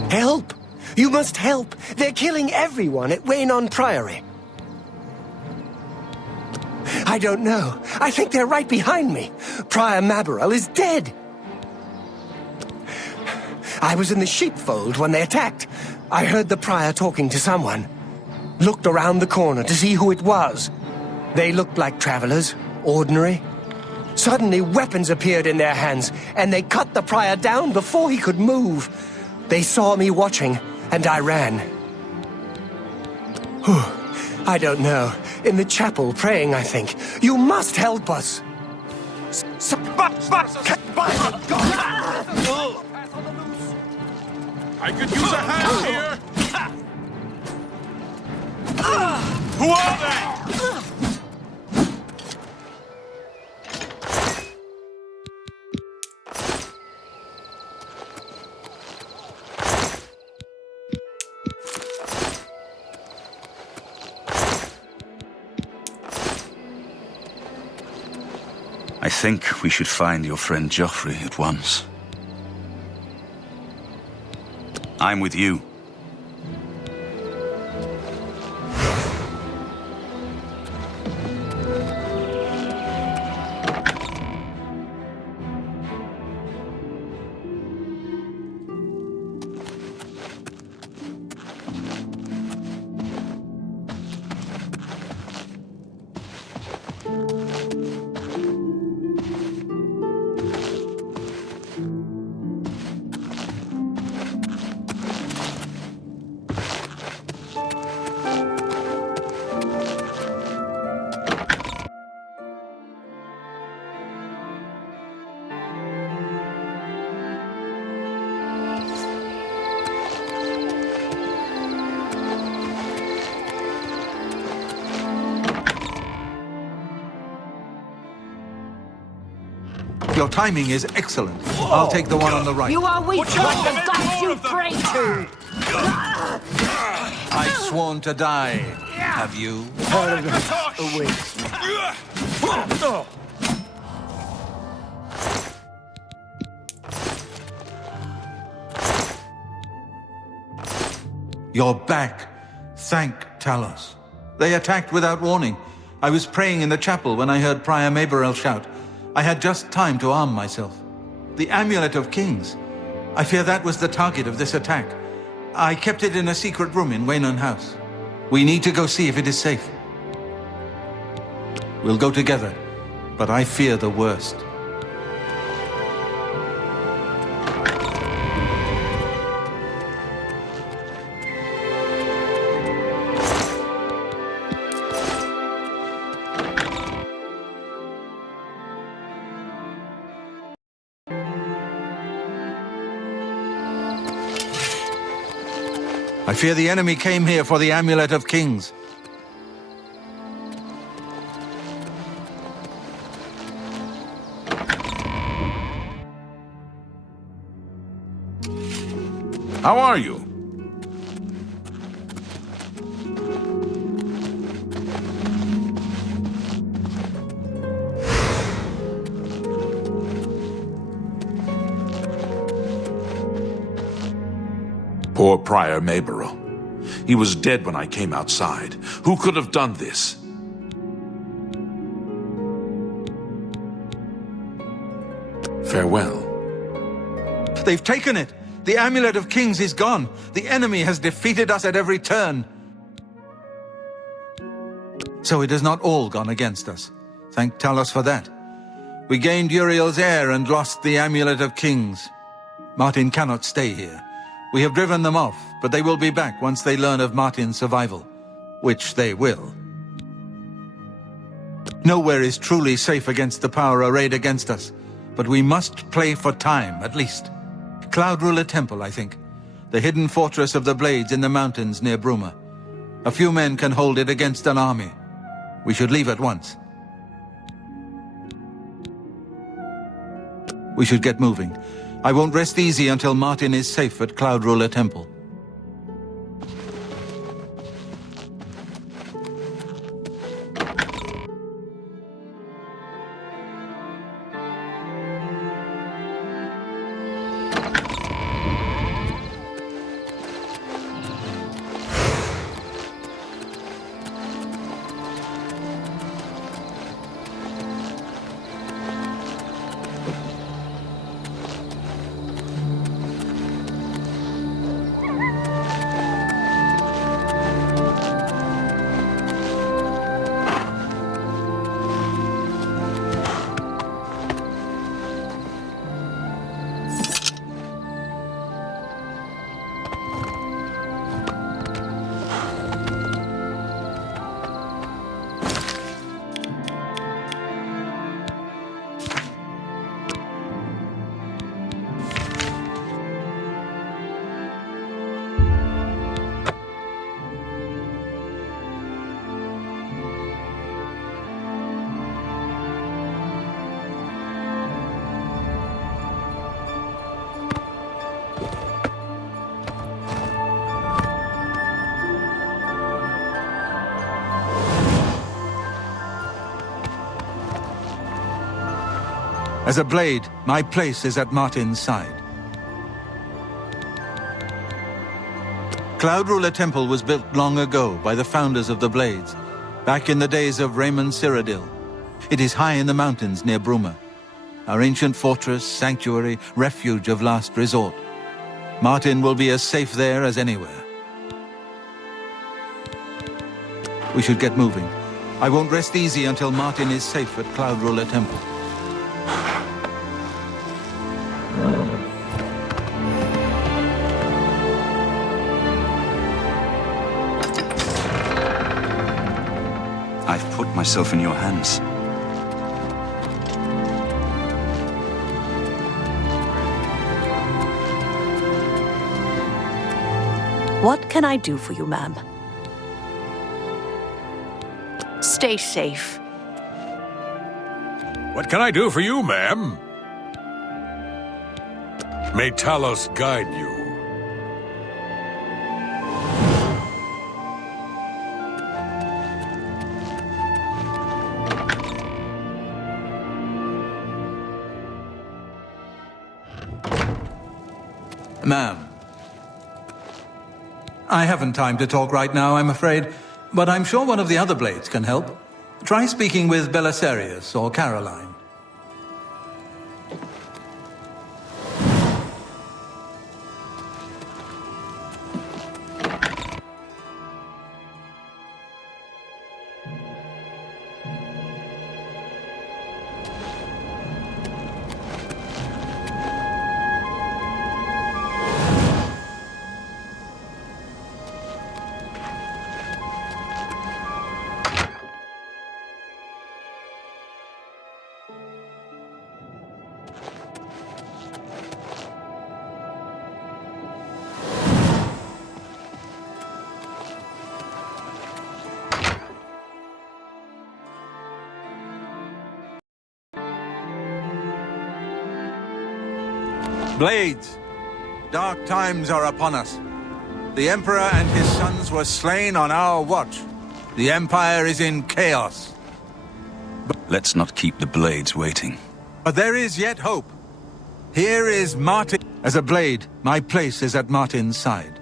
Help! You must help! They're killing everyone at Waynon Priory. I don't know. I think they're right behind me. Prior Mabarel is dead. I was in the sheepfold when they attacked. I heard the prior talking to someone. Looked around the corner to see who it was. They looked like travelers, ordinary. Suddenly weapons appeared in their hands, and they cut the prior down before he could move. They saw me watching, and I ran. Whew. I don't know. In the chapel, praying, I think. You must help us! I could use a hand here! Who are they? I think we should find your friend Joffrey at once. I'm with you. Your timing is excellent. I'll take the one on the right. You are weak like the gods you pray to! I've sworn to die. Have you? You're back. Thank Talos. They attacked without warning. I was praying in the chapel when I heard Prior Mabarel shout. I had just time to arm myself. The Amulet of Kings. I fear that was the target of this attack. I kept it in a secret room in Waynon House. We need to go see if it is safe. We'll go together, but I fear the worst. I fear the enemy came here for the Amulet of Kings. How are you? Poor Prior Mabarel. He was dead when I came outside. Who could have done this? Farewell. They've taken it! The Amulet of Kings is gone! The enemy has defeated us at every turn! So it has not all gone against us. Thank Talos for that. We gained Uriel's heir and lost the Amulet of Kings. Martin cannot stay here. We have driven them off, but they will be back once they learn of Martin's survival. Which they will. Nowhere is truly safe against the power arrayed against us, but we must play for time, at least. Cloud Ruler Temple, I think. The hidden fortress of the Blades in the mountains near Bruma. A few men can hold it against an army. We should leave at once. We should get moving. I won't rest easy until Martin is safe at Cloud Ruler Temple. As a blade, my place is at Martin's side. Cloud Ruler Temple was built long ago by the founders of the Blades, back in the days of Raymond Cyrodiil. It is high in the mountains near Bruma, our ancient fortress, sanctuary, refuge of last resort. Martin will be as safe there as anywhere. We should get moving. I won't rest easy until Martin is safe at Cloud Ruler Temple. I've put myself in your hands. What can I do for you, ma'am? Stay safe. What can I do for you, ma'am? May Talos guide you. Ma'am. I haven't time to talk right now, I'm afraid, but I'm sure one of the other Blades can help. Try speaking with Belisarius or Caroline. Blades, dark times are upon us. The Emperor and his sons were slain on our watch. The Empire is in chaos. Let's not keep the Blades waiting. But there is yet hope. Here is Martin. As a Blade, my place is at Martin's side.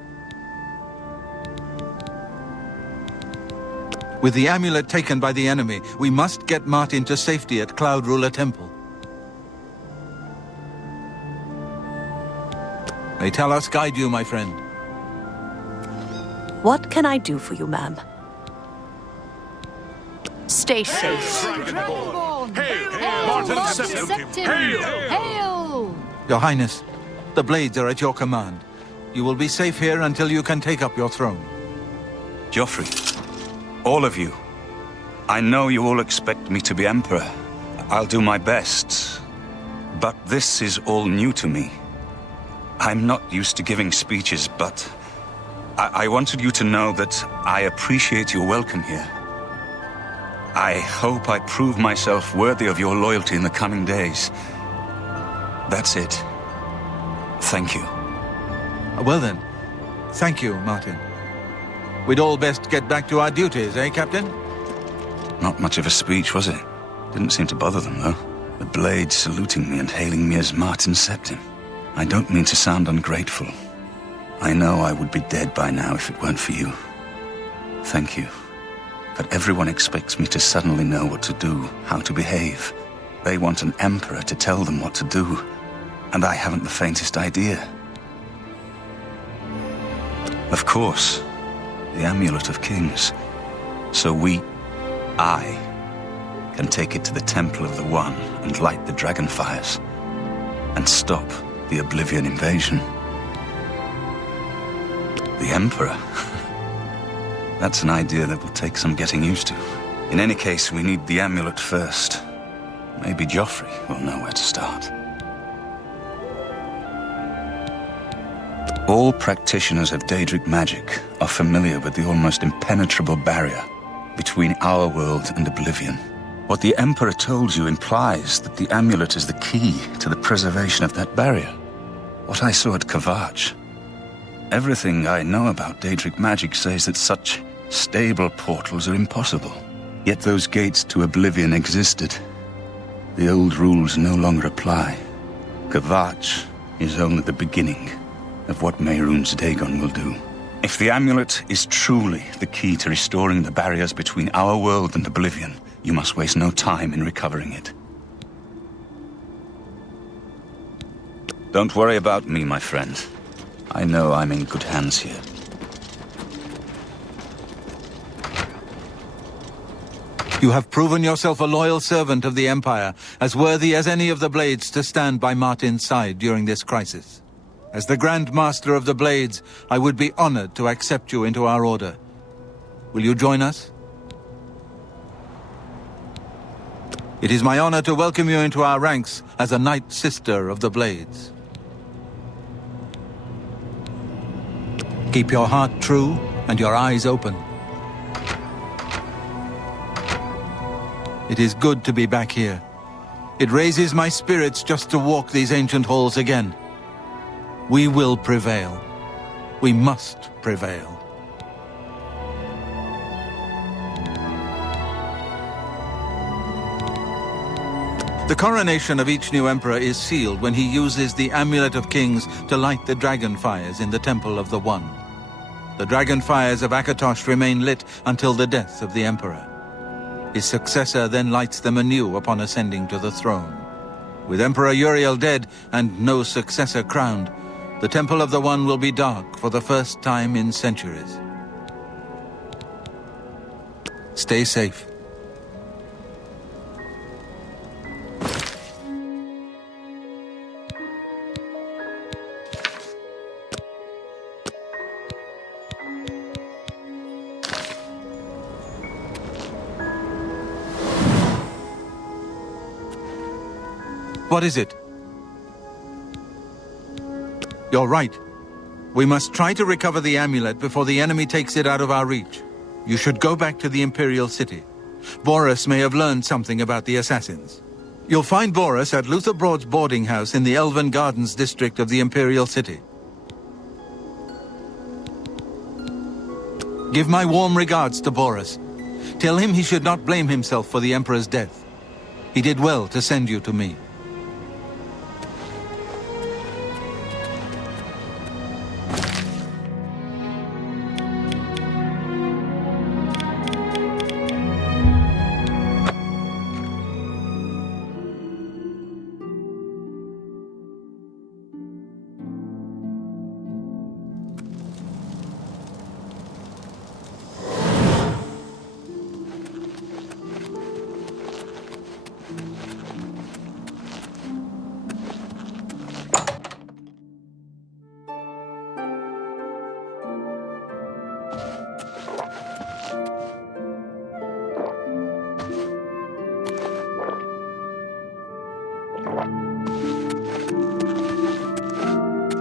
With the amulet taken by the enemy, we must get Martin to safety at Cloud Ruler Temple. May Talos guide you, my friend. What can I do for you, ma'am? Stay safe. Hail! Your Highness, the Blades are at your command. You will be safe here until you can take up your throne. Joffrey, all of you, I know you all expect me to be Emperor. I'll do my best. But this is all new to me. I'm not used to giving speeches, but I wanted you to know that I appreciate your welcome here. I hope I prove myself worthy of your loyalty in the coming days. That's it. Thank you. Well then, thank you, Martin. We'd all best get back to our duties, eh, Captain? Not much of a speech, was it? Didn't seem to bother them, though. The Blades saluting me and hailing me as Martin Septim. I don't mean to sound ungrateful. I know I would be dead by now if it weren't for you. Thank you. But everyone expects me to suddenly know what to do, how to behave. They want an emperor to tell them what to do, and I haven't the faintest idea. Of course, the Amulet of Kings. So I, can take it to the Temple of the One and light the dragon fires, and stop the Oblivion invasion. The Emperor? That's an idea that will take some getting used to. In any case, we need the amulet first. Maybe Joffrey will know where to start. All practitioners of Daedric magic are familiar with the almost impenetrable barrier between our world and Oblivion. What the Emperor told you implies that the amulet is the key to the preservation of that barrier. What I saw at Kvatch. Everything I know about Daedric magic says that such stable portals are impossible. Yet those gates to Oblivion existed. The old rules no longer apply. Kvatch is only the beginning of what Mehrunes Dagon will do. If the amulet is truly the key to restoring the barriers between our world and Oblivion, you must waste no time in recovering it. Don't worry about me, my friend. I know I'm in good hands here. You have proven yourself a loyal servant of the Empire, as worthy as any of the Blades to stand by Martin's side during this crisis. As the Grand Master of the Blades, I would be honored to accept you into our order. Will you join us? It is my honor to welcome you into our ranks as a Knight Sister of the Blades. Keep your heart true and your eyes open. It is good to be back here. It raises my spirits just to walk these ancient halls again. We will prevail. We must prevail. The coronation of each new emperor is sealed when he uses the Amulet of Kings to light the dragon fires in the Temple of the One. The dragon fires of Akatosh remain lit until the death of the emperor. His successor then lights them anew upon ascending to the throne. With Emperor Uriel dead and no successor crowned, the Temple of the One will be dark for the first time in centuries. Stay safe. What is it? You're right. We must try to recover the amulet before the enemy takes it out of our reach. You should go back to the Imperial City. Boris may have learned something about the assassins. You'll find Boris at Luther Broad's boarding house in the Elven Gardens district of the Imperial City. Give my warm regards to Boris. Tell him he should not blame himself for the Emperor's death. He did well to send you to me.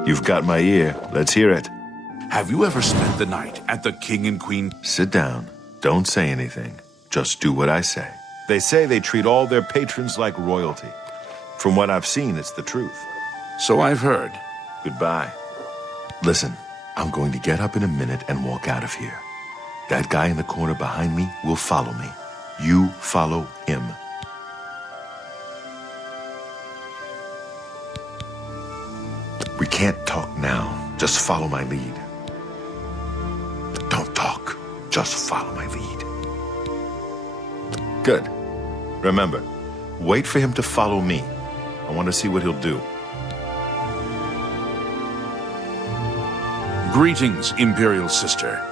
You've got my ear. Let's hear it. Have you ever spent the night at the King and Queen? Sit down. Don't say anything. Just do what I say. They say they treat all their patrons like royalty. From what I've seen, it's the truth. So I've heard. Goodbye. Listen, I'm going to get up in a minute and walk out of here. That guy in the corner behind me will follow me. You follow him. We can't talk now. Just follow my lead. Don't talk. Just follow my lead. Good. Remember, wait for him to follow me. I want to see what he'll do. Greetings, Imperial Sister.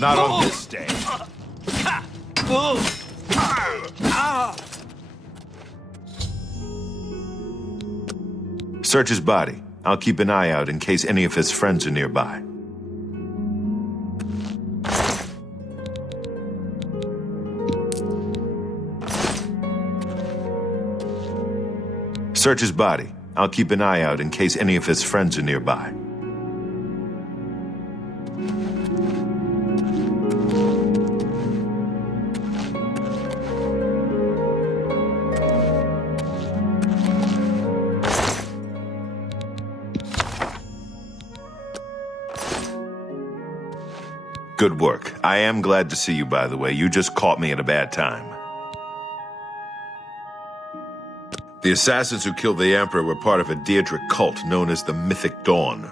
Not on this day. Search his body. I'll keep an eye out in case any of his friends are nearby. Search his body. I'll keep an eye out in case any of his friends are nearby. Good work. I am glad to see you, by the way. You just caught me at a bad time. The assassins who killed the Emperor were part of a Deirdre cult known as the Mythic Dawn.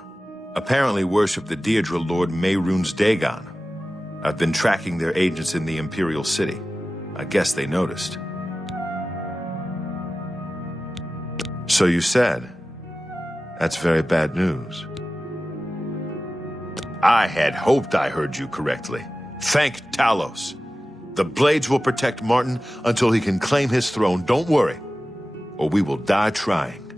Apparently worship the Deirdre Lord Mehrunes Dagon. I've been tracking their agents in the Imperial City. I guess they noticed. So you said. That's very bad news. I had hoped I heard you correctly. Thank Talos. The Blades will protect Martin until he can claim his throne. Don't worry, or we will die trying.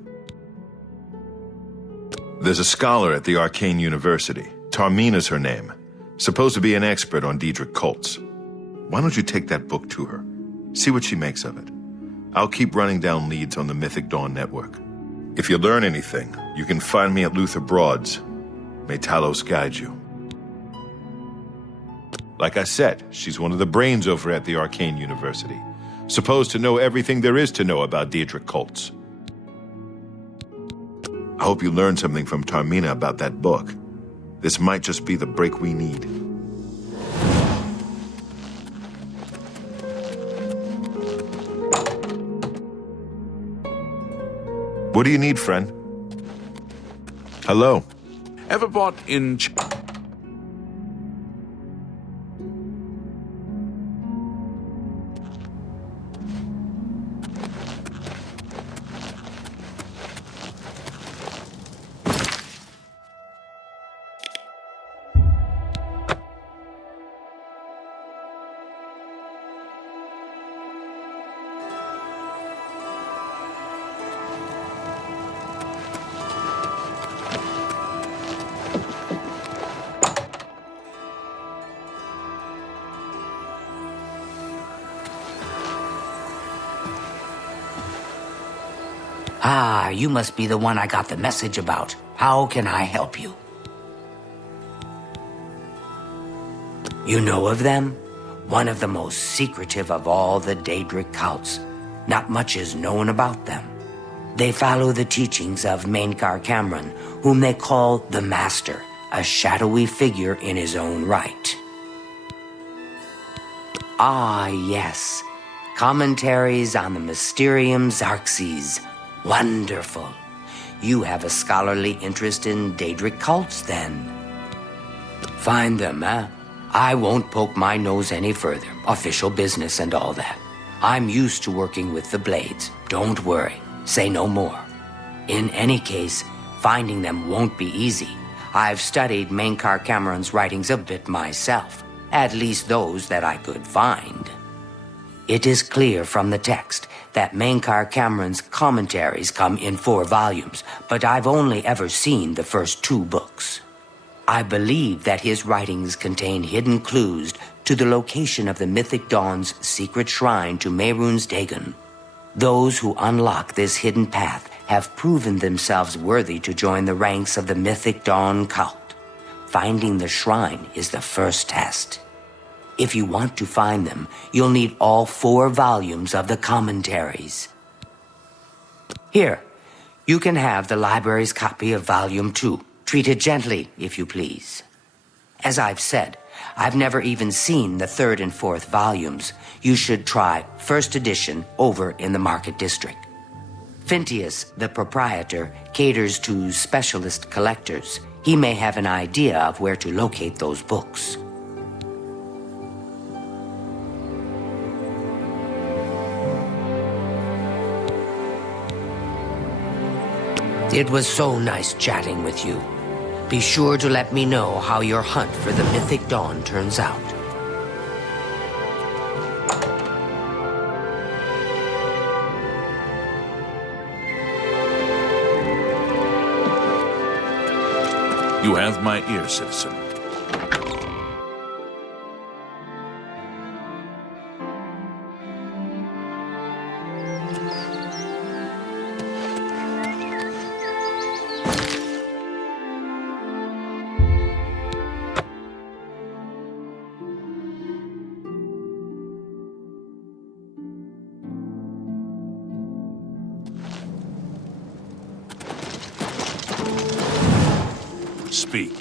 There's a scholar at the Arcane University. Tarmina's her name. Supposed to be an expert on Daedric cults. Why don't you take that book to her? See what she makes of it. I'll keep running down leads on the Mythic Dawn network. If you learn anything, you can find me at Luther Broad's. May Talos guide you. Like I said, she's one of the brains over at the Arcane University. Supposed to know everything there is to know about Daedric cults. I hope you learned something from Tarmina about that book. This might just be the break we need. What do you need, friend? Hello? Ever bought in... Ah, you must be the one I got the message about. How can I help you? You know of them? One of the most secretive of all the Daedric cults. Not much is known about them. They follow the teachings of Mainkar Cameron, whom they call the Master, a shadowy figure in his own right. Ah, yes. Commentaries on the Mysterium Xarxes. Wonderful. You have a scholarly interest in Daedric cults, then? Find them, eh? I won't poke my nose any further. Official business and all that. I'm used to working with the Blades. Don't worry. Say no more. In any case, finding them won't be easy. I've studied Mainkar Cameron's writings a bit myself. At least those that I could find. It is clear from the text that Mankar Cameron's commentaries come in 4 volumes, but I've only ever seen the first 2 books. I believe that his writings contain hidden clues to the location of the Mythic Dawn's secret shrine to Mehrunes Dagon. Those who unlock this hidden path have proven themselves worthy to join the ranks of the Mythic Dawn cult. Finding the shrine is the first test. If you want to find them, you'll need all 4 volumes of the commentaries. Here, you can have the library's copy of Volume 2. Treat it gently, if you please. As I've said, I've never even seen the 3rd and 4th volumes. You should try first edition over in the Market District. Phintius, the proprietor, caters to specialist collectors. He may have an idea of where to locate those books. It was so nice chatting with you. Be sure to let me know how your hunt for the Mythic Dawn turns out. You have my ear, citizen. Speak.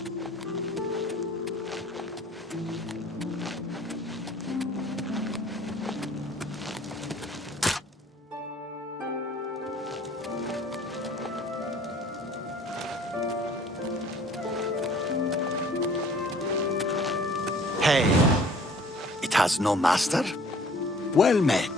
Hey, it has no master? Well met.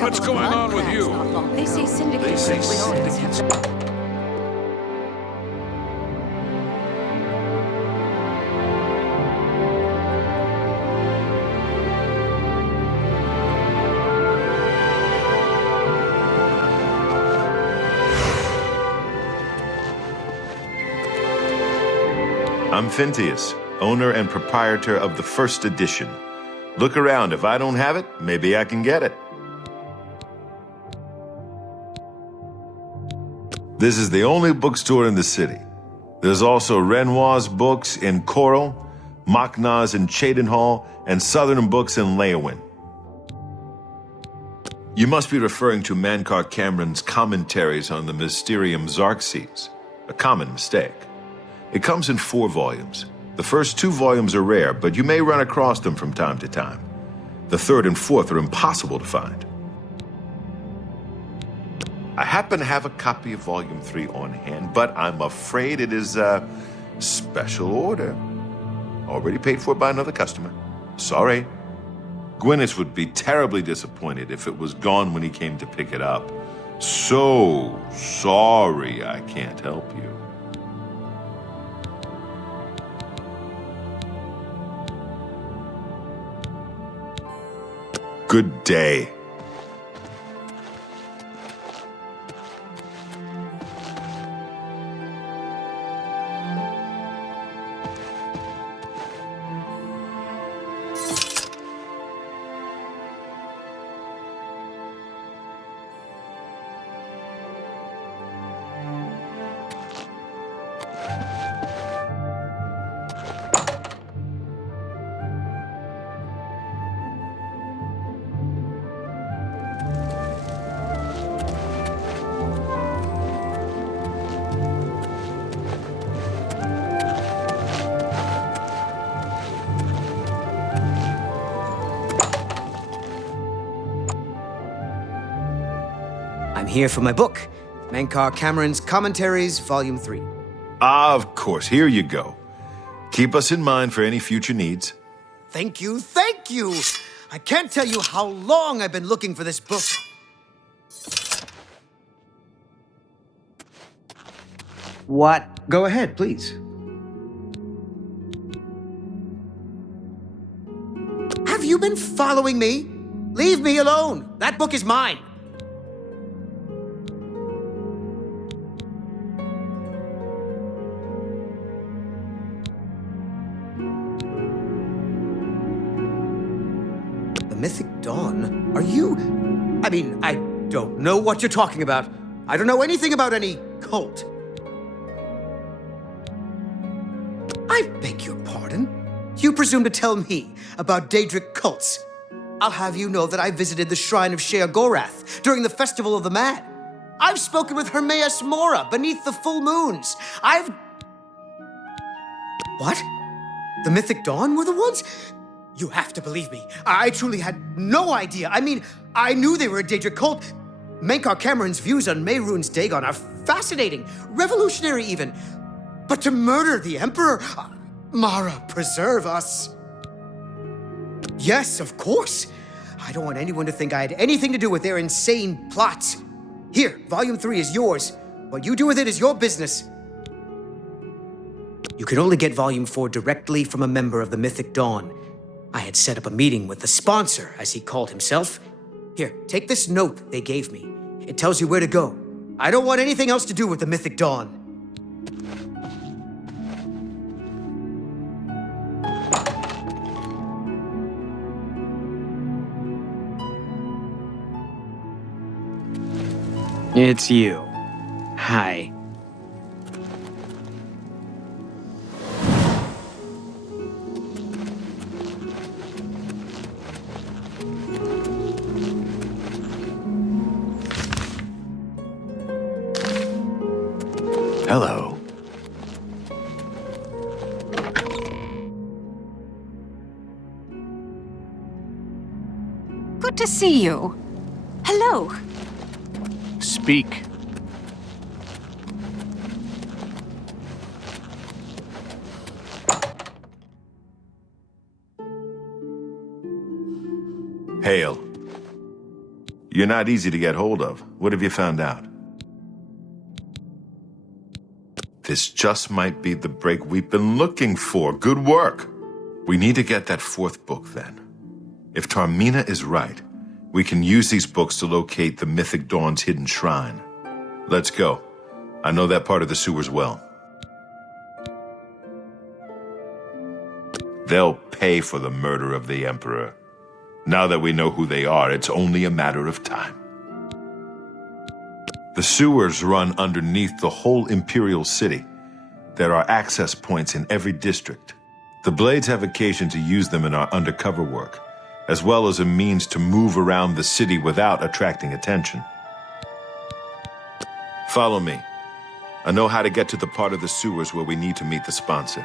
What's going on with you? They say syndicate. I'm Phintius, owner and proprietor of the first edition. Look around. If I don't have it, maybe I can get it. This is the only bookstore in the city. There's also Renoir's books in Coral, Machna's in Cheydinhall, and Southern Books in Leyawen. You must be referring to Mankar Cameron's commentaries on the Mysterium Xarxes, a common mistake. It comes in 4 volumes. The first 2 volumes are rare, but you may run across them from time to time. The 3rd and 4th are impossible to find. I happen to have a copy of Volume 3 on hand, but I'm afraid it is a special order. Already paid for by another customer. Sorry. Gwyneth would be terribly disappointed if it was gone when he came to pick it up. So sorry I can't help you. Good day. I'm here for my book, Menkar Cameron's Commentaries, Volume 3. Of course, here you go. Keep us in mind for any future needs. Thank you, thank you! I can't tell you how long I've been looking for this book. What? Go ahead, please. Have you been following me? Leave me alone. That book is mine. Mythic Dawn? Are you... I mean, I don't know what you're talking about. I don't know anything about any cult. I beg your pardon? You presume to tell me about Daedric cults? I'll have you know that I visited the shrine of Sheogorath during the Festival of the Mad. I've spoken with Hermaeus Mora beneath the full moons. What? The Mythic Dawn were the ones? You have to believe me. I truly had no idea. I mean, I knew they were a Daedric cult. Menkar Cameron's views on Mehrunes Dagon are fascinating, revolutionary even. But to murder the Emperor? Mara, preserve us. Yes, of course. I don't want anyone to think I had anything to do with their insane plots. Here, Volume 3 is yours. What you do with it is your business. You can only get Volume 4 directly from a member of the Mythic Dawn. I had set up a meeting with the sponsor, as he called himself. Here, take this note they gave me. It tells you where to go. I don't want anything else to do with the Mythic Dawn. It's you. Hi. Hello. Good to see you. Hello. Speak. Hail. You're not easy to get hold of. What have you found out? This just might be the break we've been looking for. Good work. We need to get that 4th book, then. If Tarmina is right, we can use these books to locate the Mythic Dawn's hidden shrine. Let's go. I know that part of the sewers well. They'll pay for the murder of the Emperor. Now that we know who they are, it's only a matter of time. The sewers run underneath the whole Imperial City. There are access points in every district. The Blades have occasion to use them in our undercover work, as well as a means to move around the city without attracting attention. Follow me. I know how to get to the part of the sewers where we need to meet the sponsor.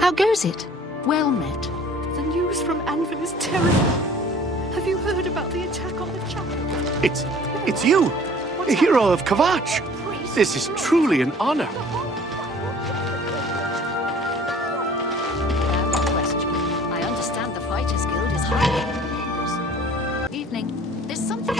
How goes it? Well met. The news from Anvil is terrible. Have you heard about the attack on the chapel? It's you, a hero of Kvatch. This is truly an honor. Without question. I understand the Fighters Guild is hiring members. Evening. There's something...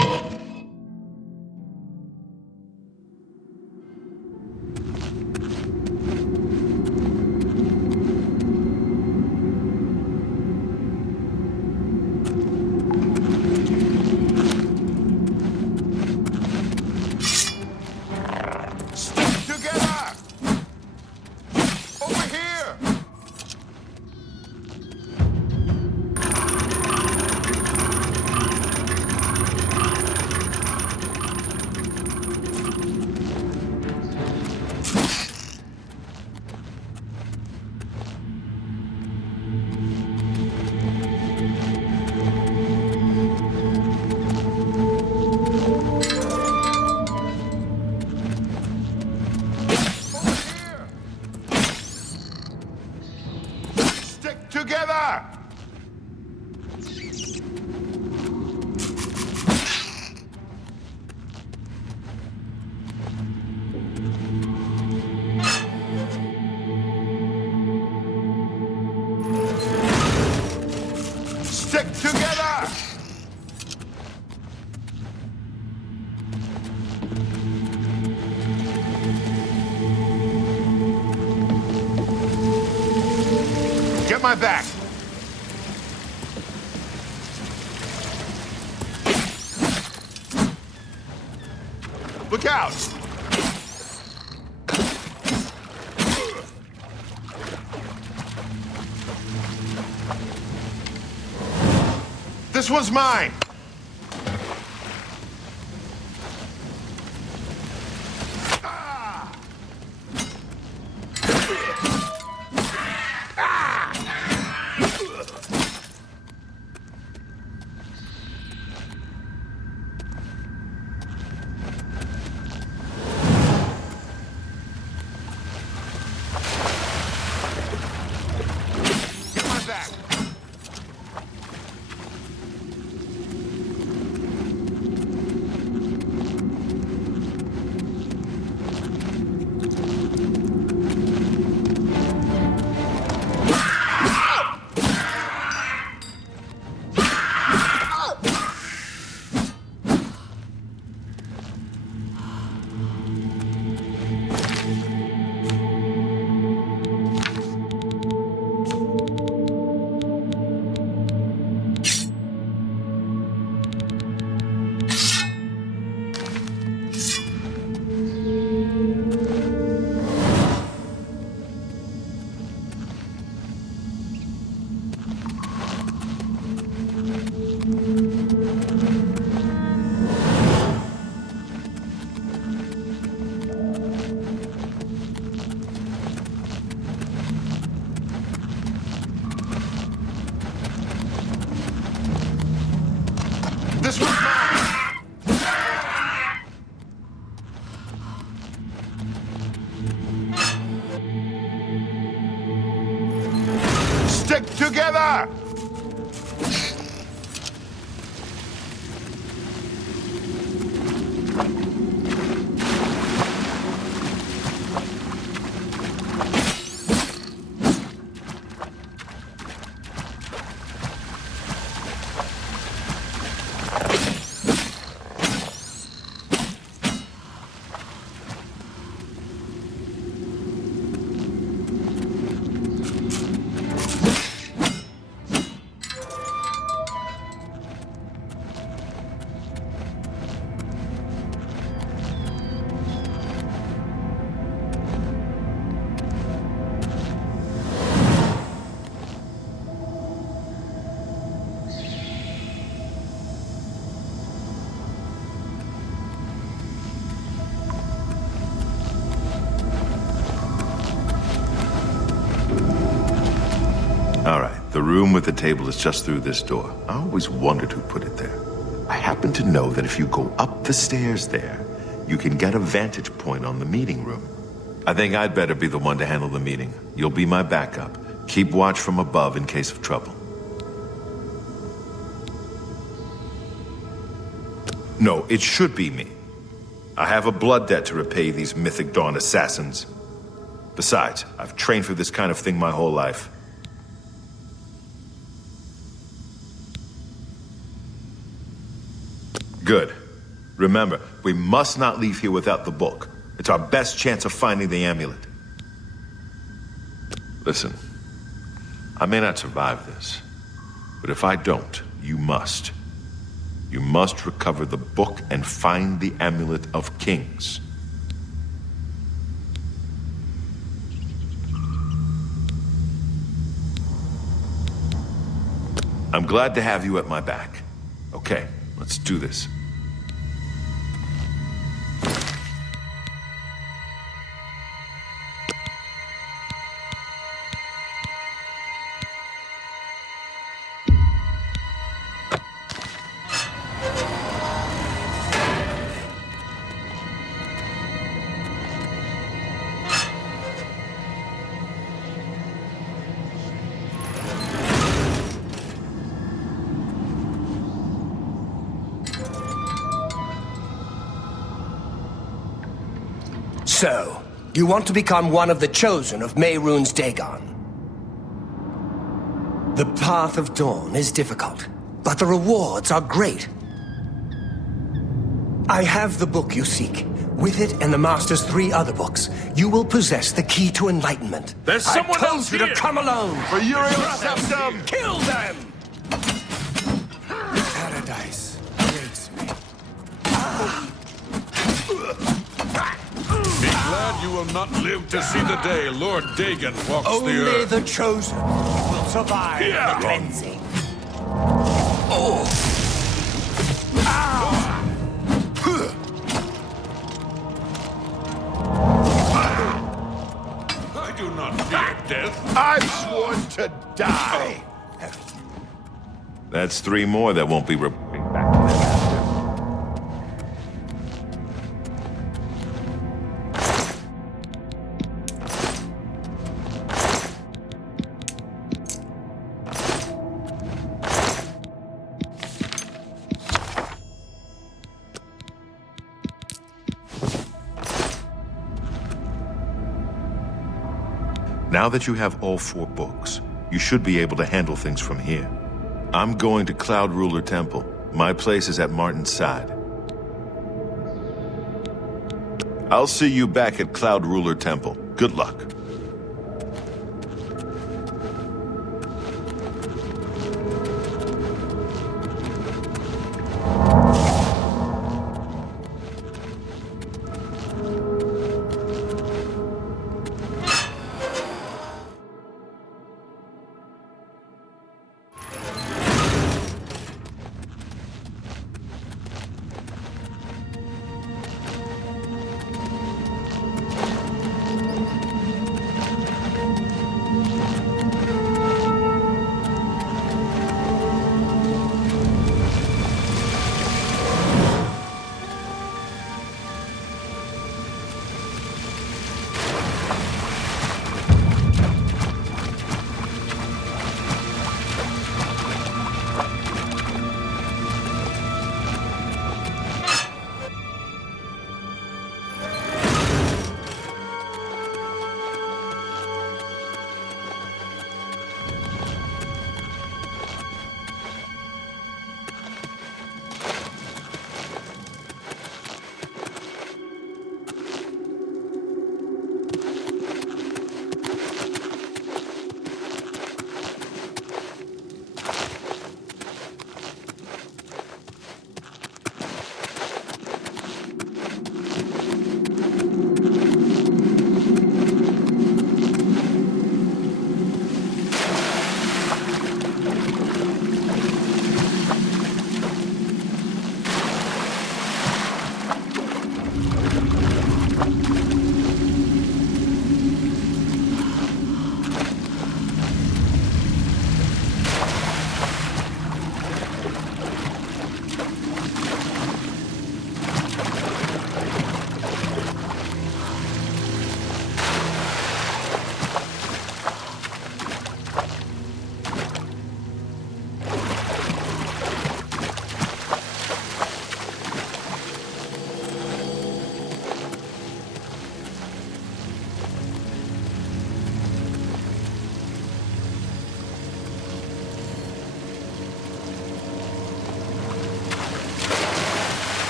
Get my back! Look out! This one's mine! This one's mine! Stick together! All right, the room with the table is just through this door. I always wondered who put it there. I happen to know that if you go up the stairs there, you can get a vantage point on the meeting room. I think I'd better be the one to handle the meeting. You'll be my backup. Keep watch from above in case of trouble. No, it should be me. I have a blood debt to repay these Mythic Dawn assassins. Besides, I've trained for this kind of thing my whole life. Good. Remember, we must not leave here without the book. It's our best chance of finding the amulet. Listen, I may not survive this, but if I don't, you must. You must recover the book and find the Amulet of Kings. I'm glad to have you at my back. Okay, let's do this. So, you want to become one of the chosen of Mehrunes Dagon? The path of dawn is difficult, but the rewards are great. I have the book you seek. With it and the Master's 3 other books, you will possess the key to enlightenment. There's someone else you to come alone! For Uriel Septum! Kill them! Paradise awaits me. Be glad you will not live to see the day Lord Dagon walks the Only earth. the chosen will survive the cleansing. Oh! I do not fear death. I've sworn to die! That's 3 more that won't be reporting back to their master. Now that you have all 4 books, you should be able to handle things from here. I'm going to Cloud Ruler Temple. My place is at Martin's side. I'll see you back at Cloud Ruler Temple. Good luck.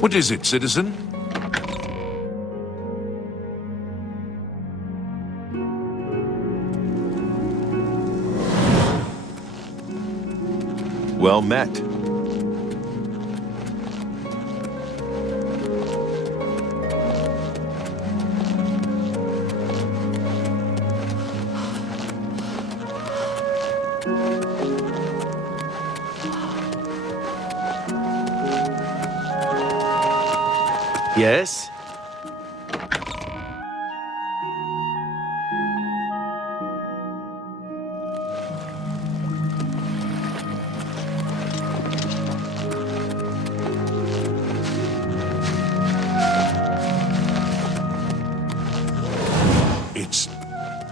What is it, citizen? Well met. Yes?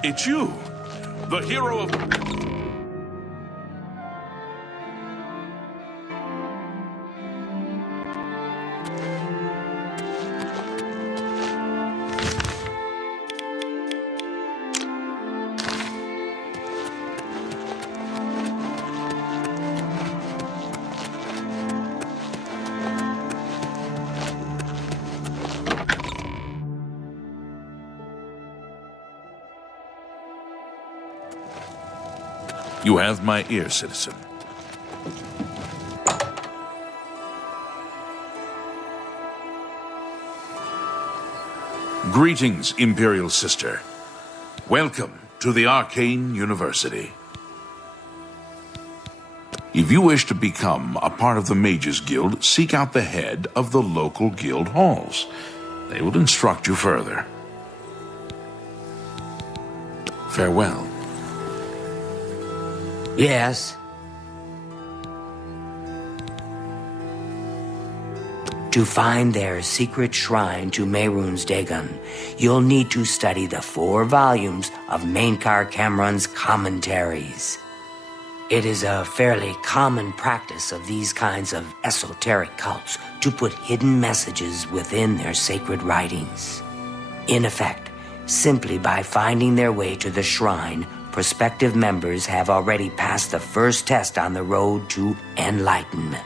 It's you, the hero of... You have my ear, citizen. Greetings, Imperial Sister. Welcome to the Arcane University. If you wish to become a part of the Mages Guild, seek out the head of the local guild halls. They will instruct you further. Farewell. Yes? To find their secret shrine to Mehrunes Dagon, you'll need to study the 4 volumes of Mainkar Cameron's commentaries. It is a fairly common practice of these kinds of esoteric cults to put hidden messages within their sacred writings. In effect, simply by finding their way to the shrine, prospective members have already passed the first test on the road to enlightenment.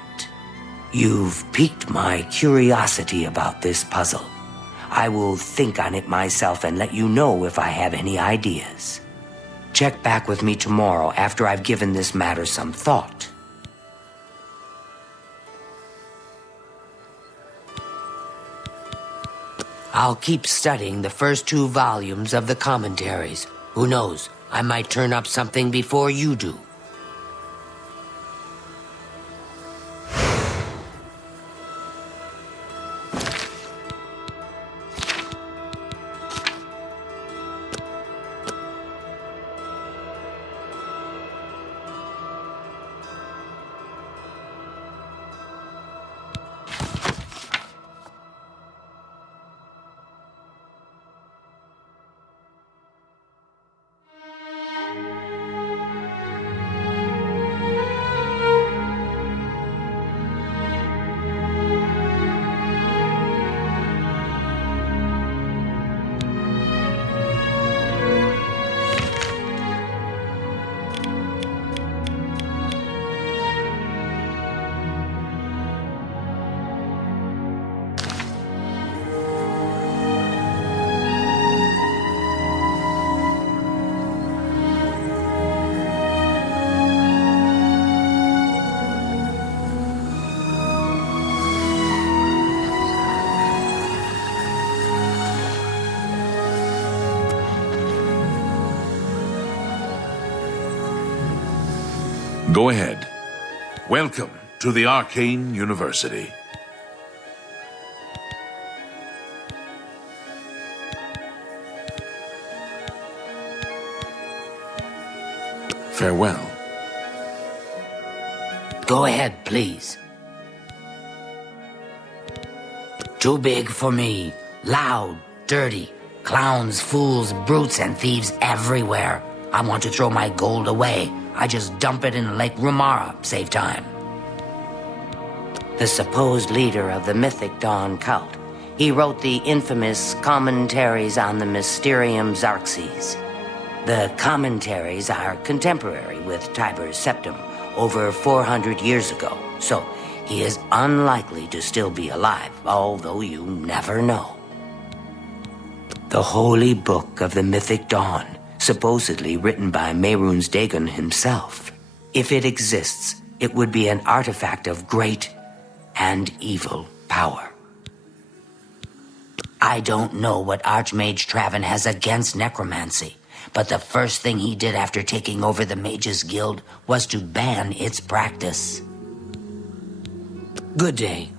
You've piqued my curiosity about this puzzle. I will think on it myself and let you know if I have any ideas. Check back with me tomorrow after I've given this matter some thought. I'll keep studying the first 2 volumes of the commentaries. Who knows? I might turn up something before you do. Go ahead. Welcome to the Arcane University. Farewell. Go ahead, please. Too big for me. Loud, dirty. Clowns, fools, brutes, and thieves everywhere. I want to throw my gold away. I just dump it in Lake Rumara, save time. The supposed leader of the Mythic Dawn cult. He wrote the infamous Commentaries on the Mysterium Xarxes. The commentaries are contemporary with Tiber's Septim, over 400 years ago, so He is unlikely to still be alive, although you never know. The Holy Book of the Mythic Dawn, supposedly written by Mehrunes Dagon himself. If it exists, it would be an artifact of great and evil power. I don't know what Archmage Traven has against necromancy, but the first thing he did after taking over the Mages Guild was to ban its practice. Good day.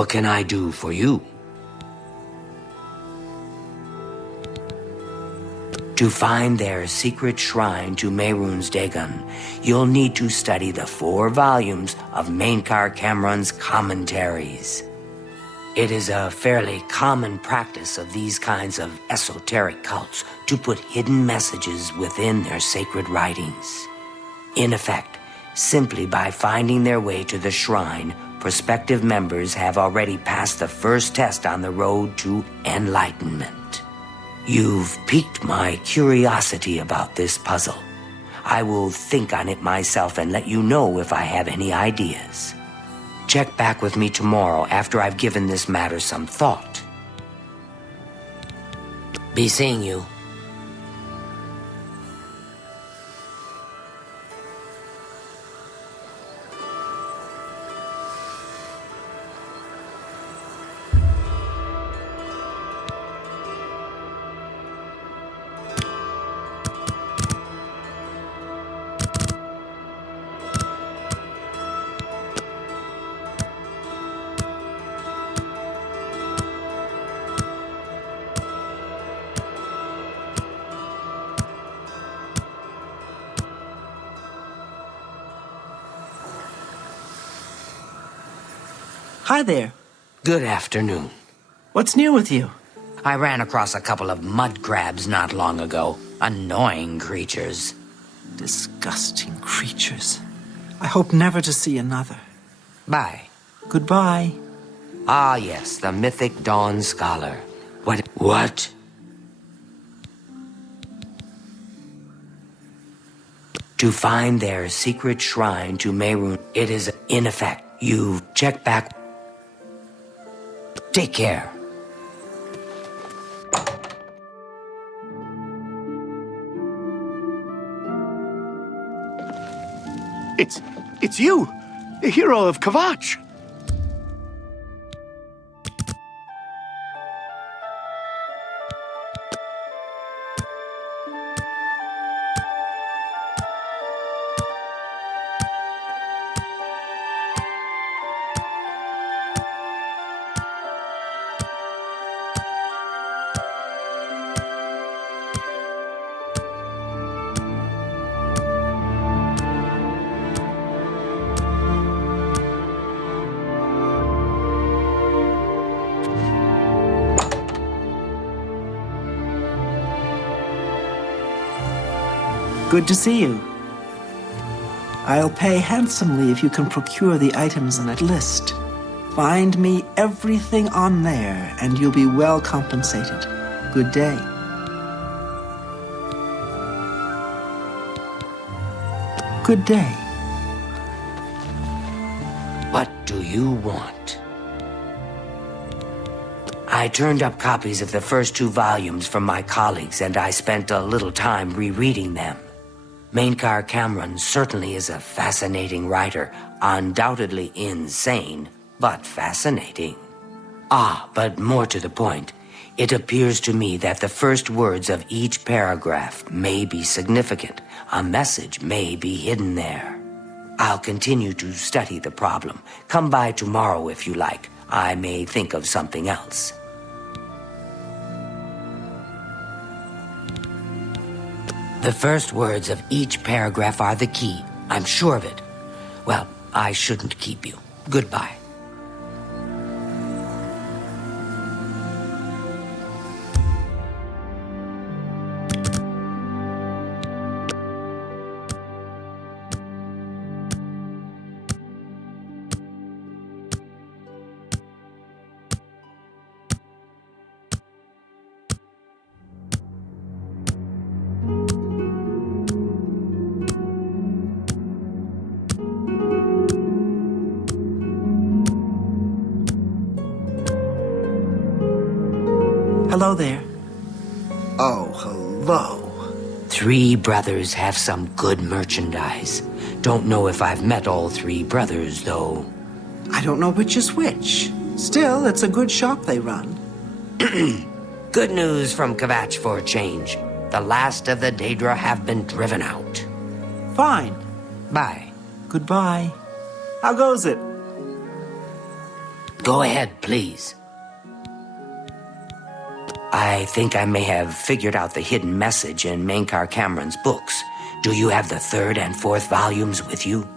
What can I do for you? To find their secret shrine to Mehrunes Dagon, you'll need to study the 4 volumes of Mainkar Cameron's commentaries. It is a fairly common practice of these kinds of esoteric cults to put hidden messages within their sacred writings. In effect, simply by finding their way to the shrine, prospective members have already passed the first test on the road to enlightenment. You've piqued my curiosity about this puzzle. I will think on it myself and let you know if I have any ideas. Check back with me tomorrow after I've given this matter some thought. Be seeing you. Hi there. Good afternoon. What's new with you? I ran across a couple of mud crabs not long ago. Annoying creatures. Disgusting creatures. I hope never to see another. Bye. Goodbye. Ah, yes, the mythic Dawn Scholar. What? To find their secret shrine to Mehrunes, it is in effect. You check back. Take care. It's you, the hero of Kvatch. Good to see you. I'll pay handsomely if you can procure the items in that list. Find me everything on there, and you'll be well compensated. Good day. Good day. What do you want? I turned up copies of the first 2 volumes from my colleagues, and I spent a little time rereading them. Mainkar Cameron certainly is a fascinating writer, undoubtedly insane, but fascinating. Ah, but more to the point, it appears to me that the first words of each paragraph may be significant. A message may be hidden there. I'll continue to study the problem. Come by tomorrow if you like. I may think of something else. The first words of each paragraph are the key. I'm sure of it. Well, I shouldn't keep you. Goodbye. Hello there. Oh, hello. 3 brothers have some good merchandise. Don't know if I've met all 3 brothers, though. I don't know which is which. Still, it's a good shop they run. Good news from Kvatch for a change. The last of the Daedra have been driven out. Fine. Bye. Goodbye. How goes it? Go ahead, please. I think I may have figured out the hidden message in Mainkar Cameron's books. Do you have the 3rd and 4th volumes with you?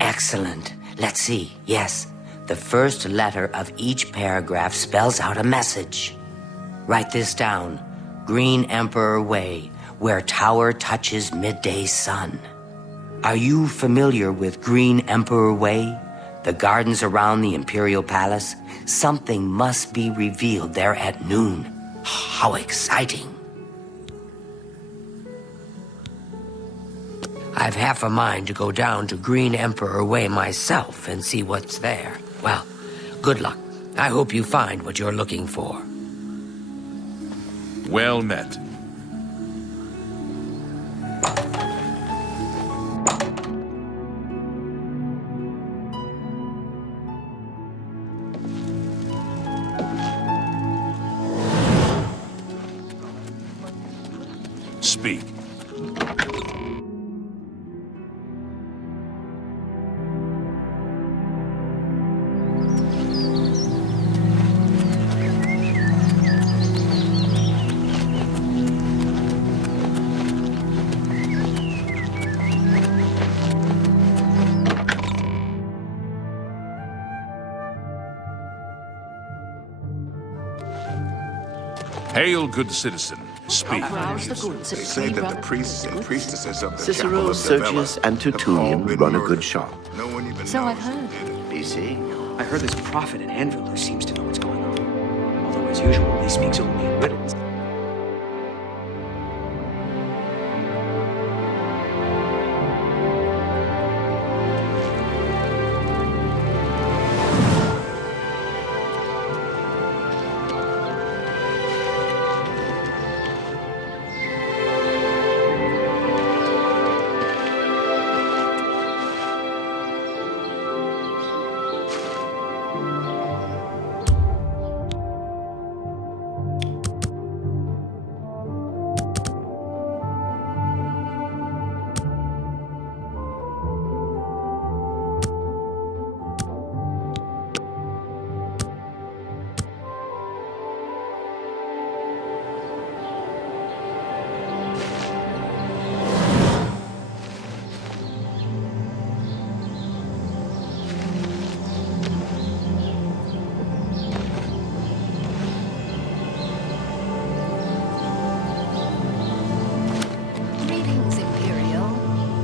Excellent. Let's see. Yes, the first letter of each paragraph spells out a message. Write this down. Green Emperor Way, where tower touches midday sun. Are you familiar with Green Emperor Way? The gardens around the Imperial Palace? Something must be revealed there at noon. How exciting. I've half a mind to go down to Green Emperor Way myself and see what's there. Well, good luck. I hope you find what you're looking for. Well met. Speak. Hail, good citizen. Speak. They say that the priests and priestesses of the Cicero, Chapel of Sabella Sergius, and have all Tertullian been run a murdered. good shop. No one even So I've heard. BC? I heard this prophet in Anvil who seems to know what's going on. Although, as usual, he speaks only in riddles.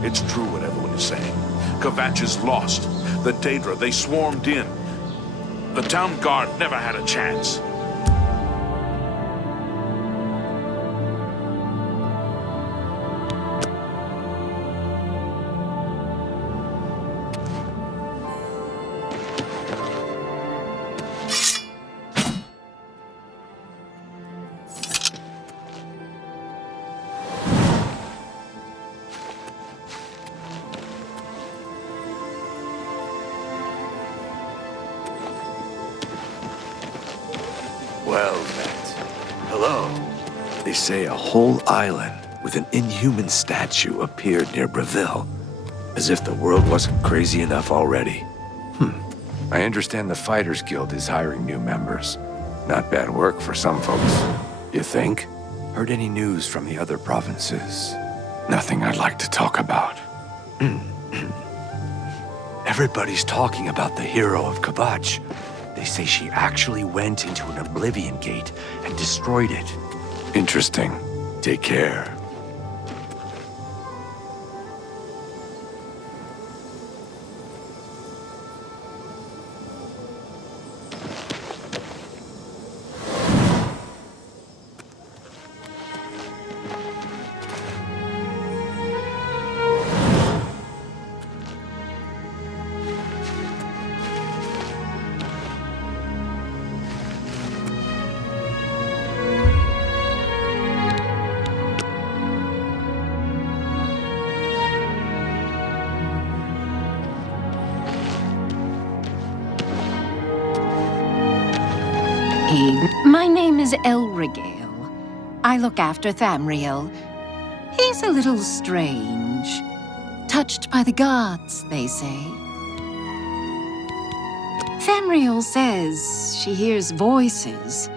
It's true what everyone is saying. Kvatch is lost. The Daedra, they swarmed in. The town guard never had a chance. Well met. Hello. They say a whole island with an inhuman statue appeared near Breville, as if the world wasn't crazy enough already. I understand the Fighters Guild is hiring new members. Not bad work for some folks. You think? Heard any news from the other provinces? Nothing I'd like to talk about. Everybody's talking about the hero of Kvatch. They say she actually went into an Oblivion gate and destroyed it. Interesting. Take care. My name is Elregale. I look after Thamriel. He's a little strange. Touched by the gods, they say. Thamriel says she hears voices.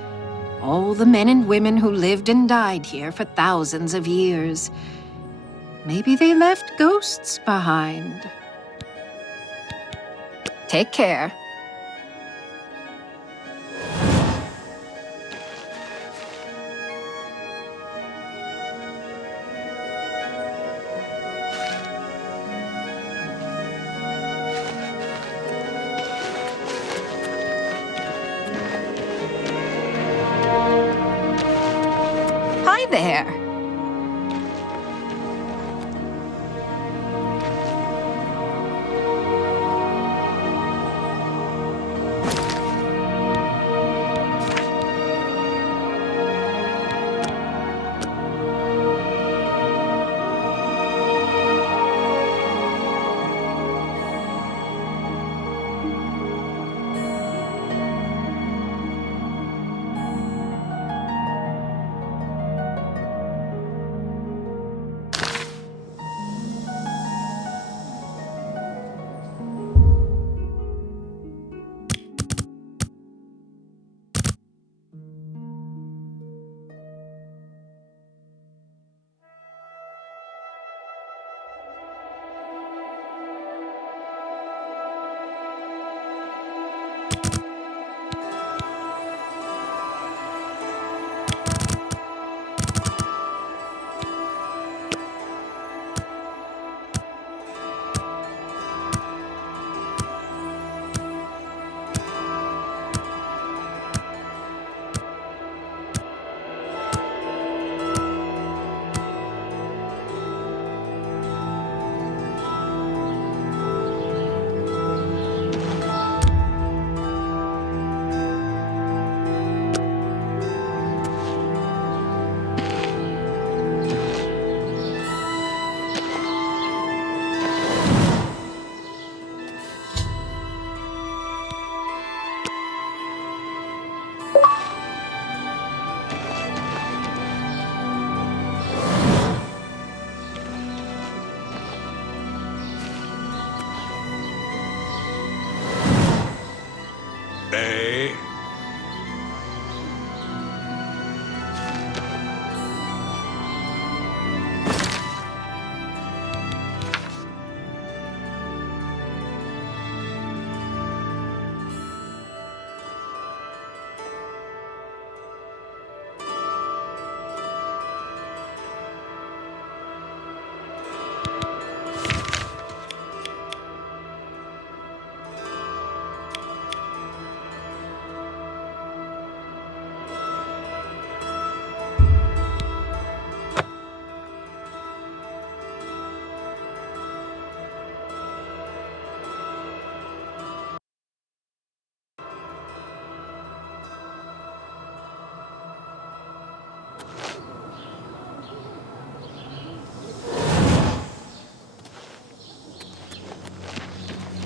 All the men and women who lived and died here for thousands of years. Maybe they left ghosts behind. Take care. There.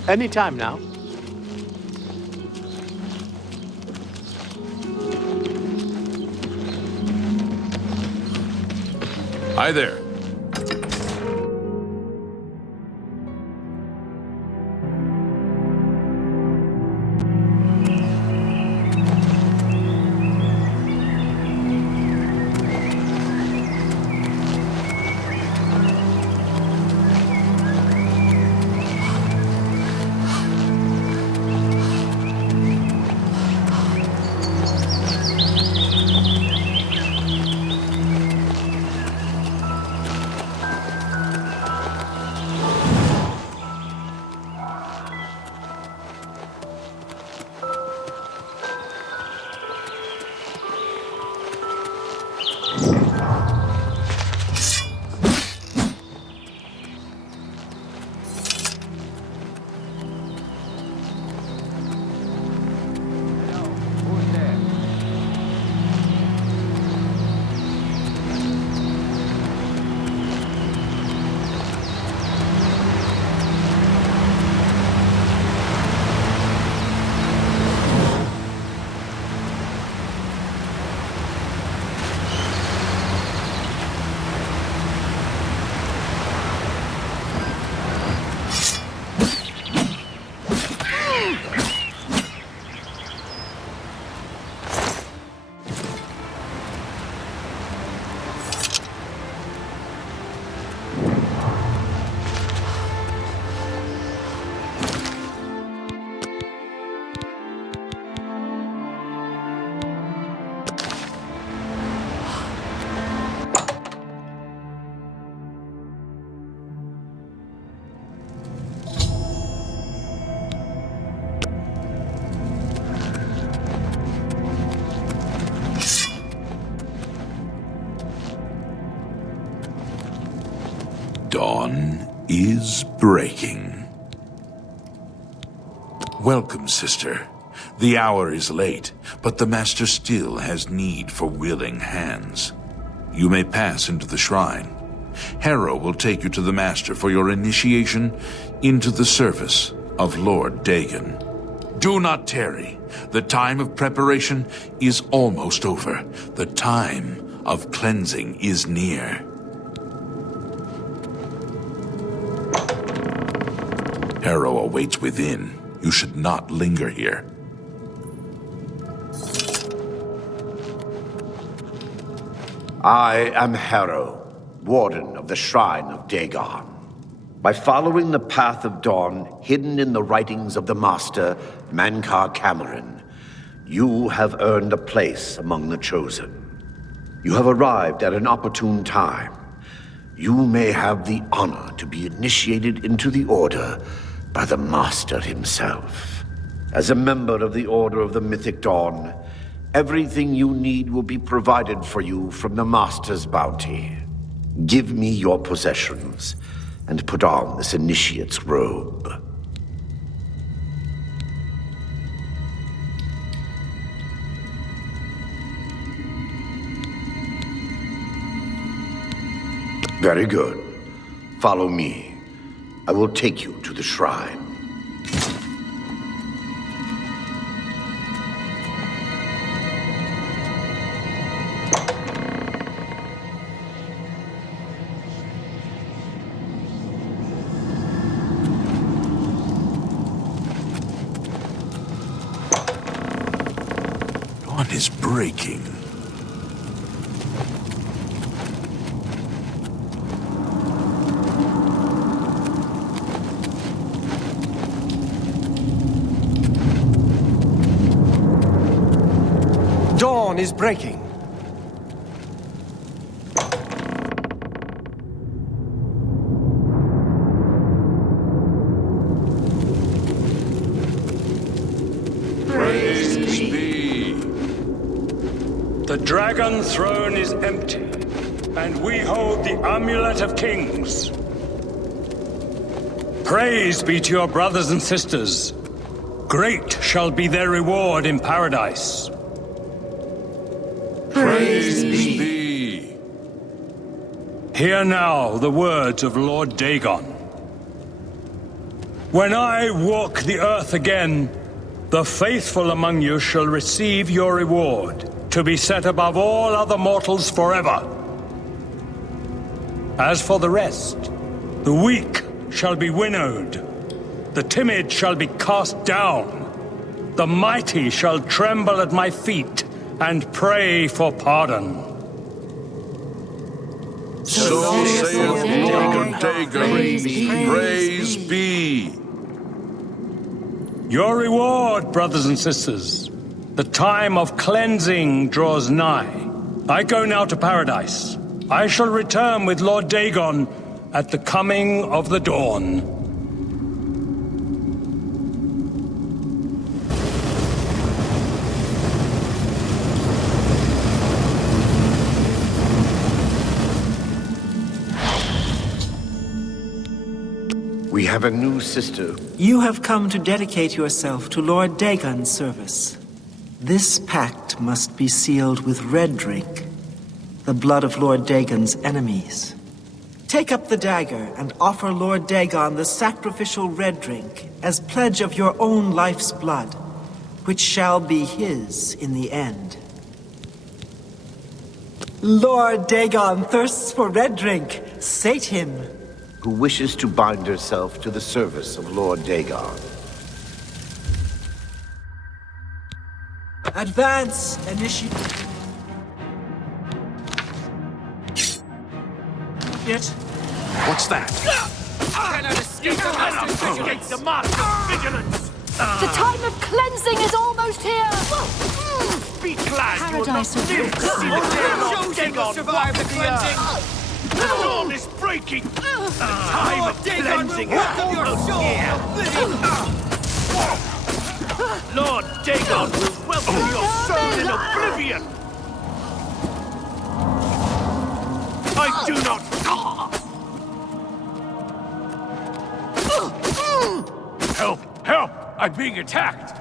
Any time now. Hi there. Dawn is breaking. Welcome, sister. The hour is late, but the Master still has need for willing hands. You may pass into the shrine. Harrow will take you to the Master for your initiation into the service of Lord Dagon. Do not tarry. The time of preparation is almost over. The time of cleansing is near. Harrow awaits within. You should not linger here. I am Harrow, Warden of the Shrine of Dagon. By following the path of dawn hidden in the writings of the Master, Mankar Cameron, you have earned a place among the Chosen. You have arrived at an opportune time. You may have the honor to be initiated into the Order by the Master himself. As a member of the Order of the Mythic Dawn, everything you need will be provided for you from the Master's bounty. Give me your possessions, and put on this initiate's robe. Very good. Follow me. I will take you to the shrine. Dawn is breaking. Dawn is breaking. Praise be. The Dragon Throne is empty, and we hold the Amulet of Kings. Praise be to your brothers and sisters. Great shall be their reward in paradise. Praise be. Hear now the words of Lord Dagon. When I walk the earth again, the faithful among you shall receive your reward, to be set above all other mortals forever. As for the rest, the weak shall be winnowed, the timid shall be cast down, the mighty shall tremble at my feet and pray for pardon. So saith Lord Dagon, praise be. Your reward, brothers and sisters. The time of cleansing draws nigh. I go now to paradise. I shall return with Lord Dagon at the coming of the dawn. We have a new sister. You have come to dedicate yourself to Lord Dagon's service. This pact must be sealed with red drink, the blood of Lord Dagon's enemies. Take up the dagger and offer Lord Dagon the sacrificial red drink as pledge of your own life's blood, which shall be his in the end. Lord Dagon thirsts for red drink. Sate him. Who wishes to bind herself to the service of Lord Dagon. Advance, initiate. What's that? Cannot escape the master's vigilance! The master's vigilance! The time of cleansing is almost here! Be glad Paradise you will not live to see the day of Dagon survive the cleansing! The dawn is breaking! The time of cleansing is almost here! Lord Dagon will welcome your soul in oblivion! I do not... Help! Help! I'm being attacked!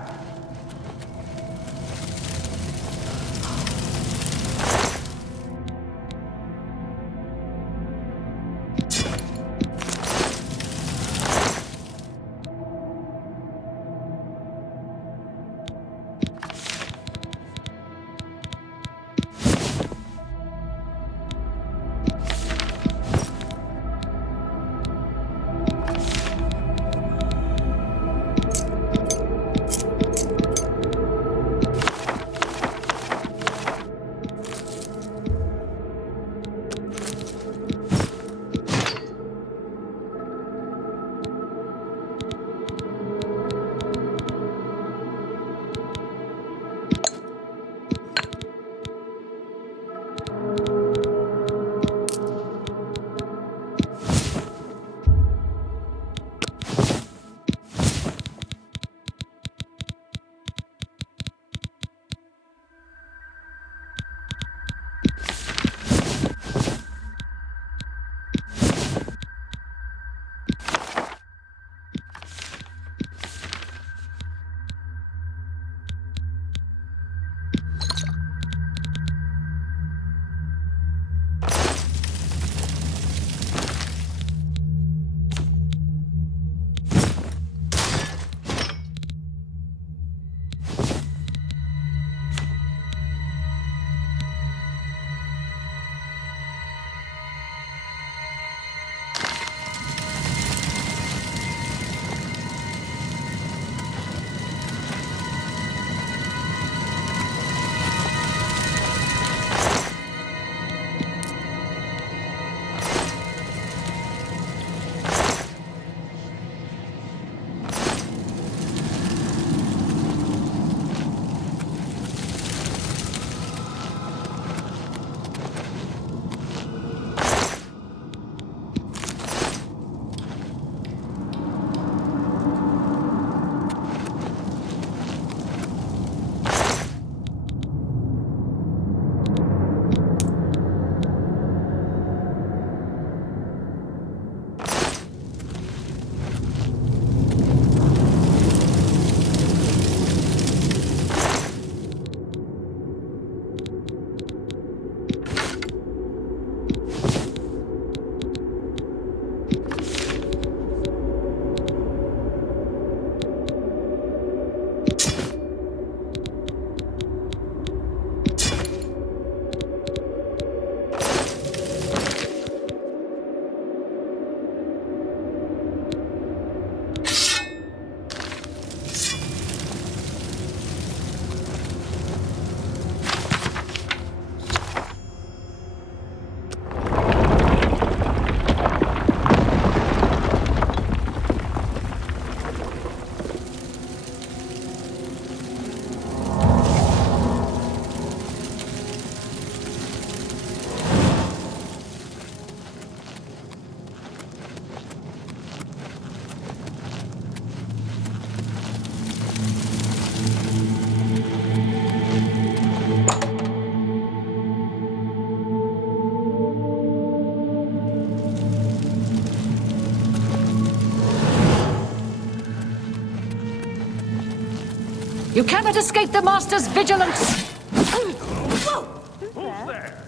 You cannot escape the Master's vigilance! Who's there?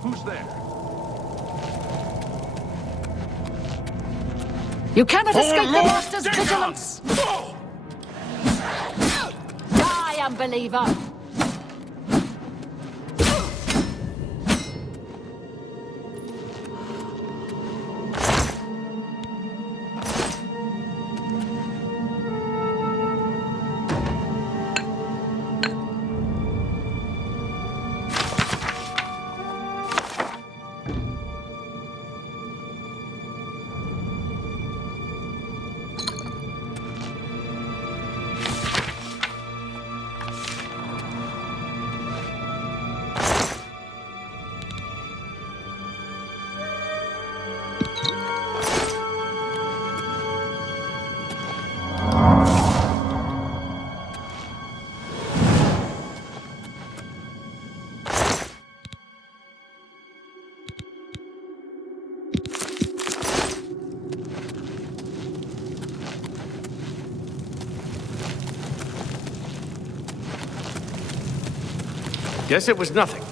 Who's there? You cannot escape the Master's vigilance! Die, unbeliever! Guess it was nothing.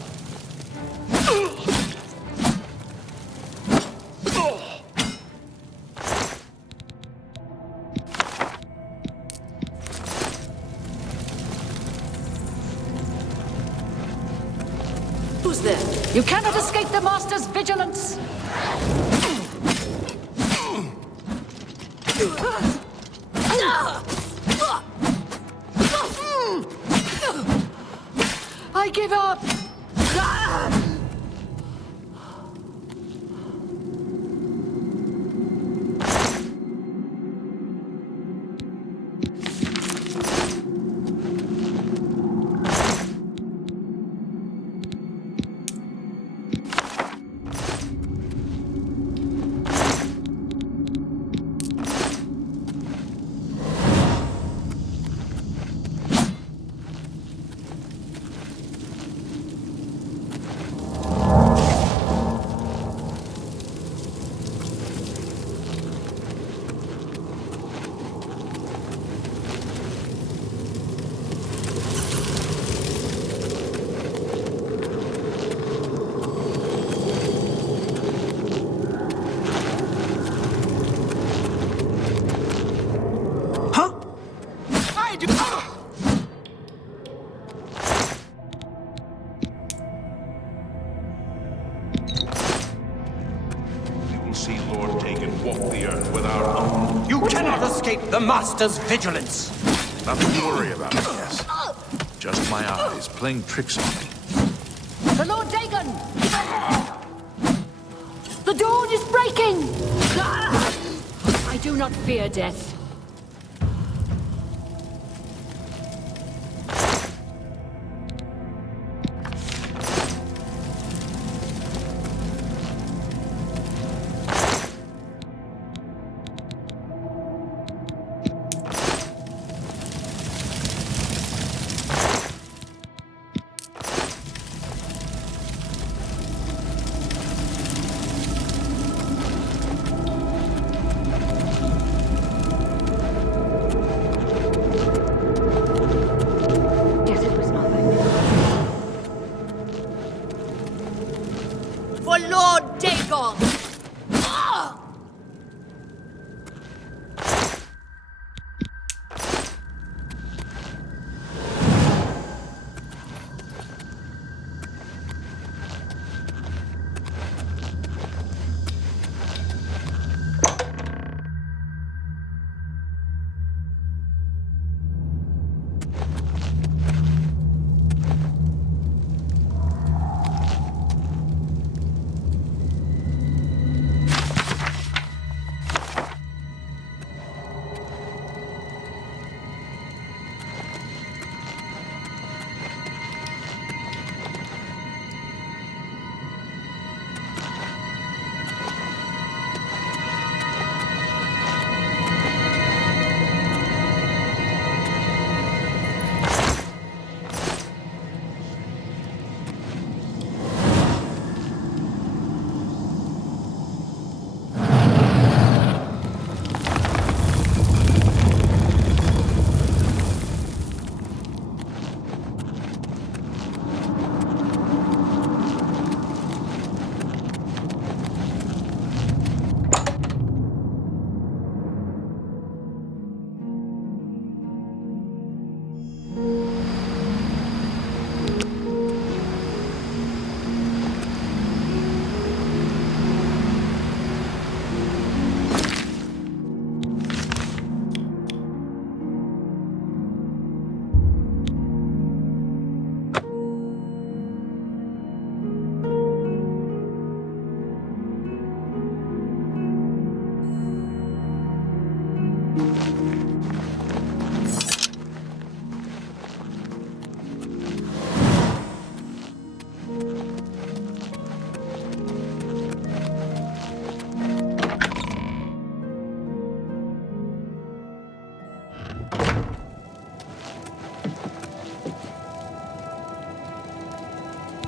Who's there? You cannot escape the Master's vigilance! I give up! The Master's vigilance. Nothing to worry about, I guess. Just my eyes playing tricks on me. The Lord Dagon! The dawn is breaking! I do not fear death.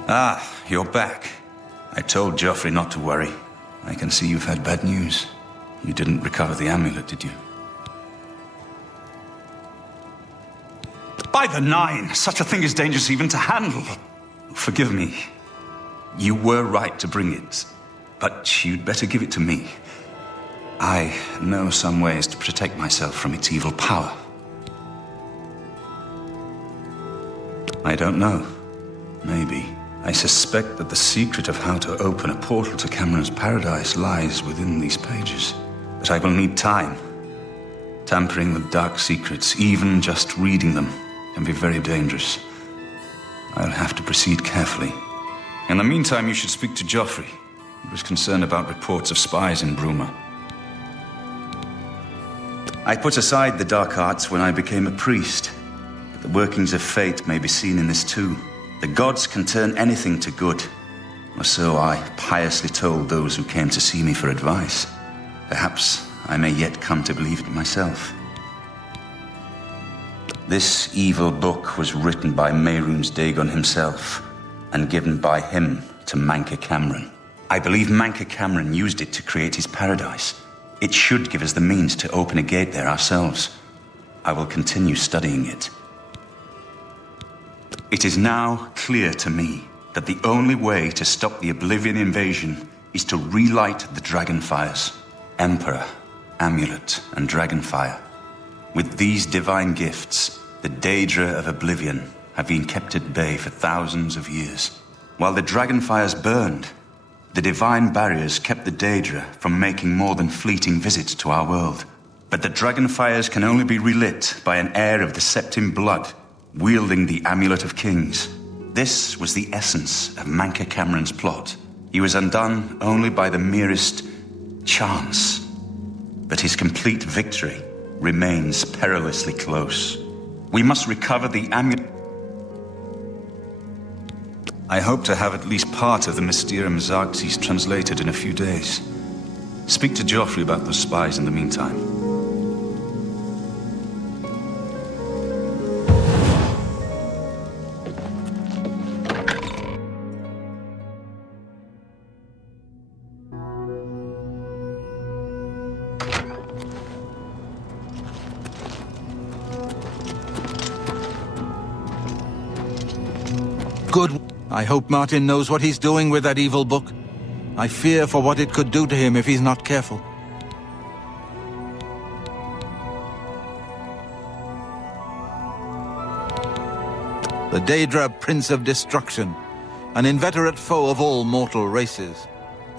Ah, you're back. I told Joffrey not to worry. I can see you've had bad news. You didn't recover the amulet, did you? By the Nine! Such a thing is dangerous even to handle. Forgive me. You were right to bring it, but you'd better give it to me. I know some ways to protect myself from its evil power. I don't know. Maybe. I suspect that the secret of how to open a portal to Cameron's paradise lies within these pages. But I will need time. Tampering with dark secrets, even just reading them, can be very dangerous. I'll have to proceed carefully. In the meantime, you should speak to Joffrey. He was concerned about reports of spies in Bruma. I put aside the dark arts when I became a priest. But the workings of fate may be seen in this too. The gods can turn anything to good. Or so I piously told those who came to see me for advice. Perhaps I may yet come to believe it myself. This evil book was written by Mehrunes Dagon himself, and given by him to Manca Cameron. I believe Manca Cameron used it to create his paradise. It should give us the means to open a gate there ourselves. I will continue studying it. It is now clear to me that the only way to stop the Oblivion invasion is to relight the Dragonfires. Emperor, Amulet, and Dragonfire. With these divine gifts, the Daedra of Oblivion have been kept at bay for thousands of years. While the Dragonfires burned, the divine barriers kept the Daedra from making more than fleeting visits to our world. But the Dragonfires can only be relit by an heir of the Septim blood, wielding the Amulet of Kings. This was the essence of Manca Cameron's plot. He was undone only by the merest chance. But his complete victory remains perilously close. We must recover the amulet. I hope to have at least part of the Mysterium Xarxes translated in a few days. Speak to Joffrey about those spies in the meantime. Good. I hope Martin knows what he's doing with that evil book. I fear for what it could do to him if he's not careful. The Daedra, Prince of Destruction, an inveterate foe of all mortal races.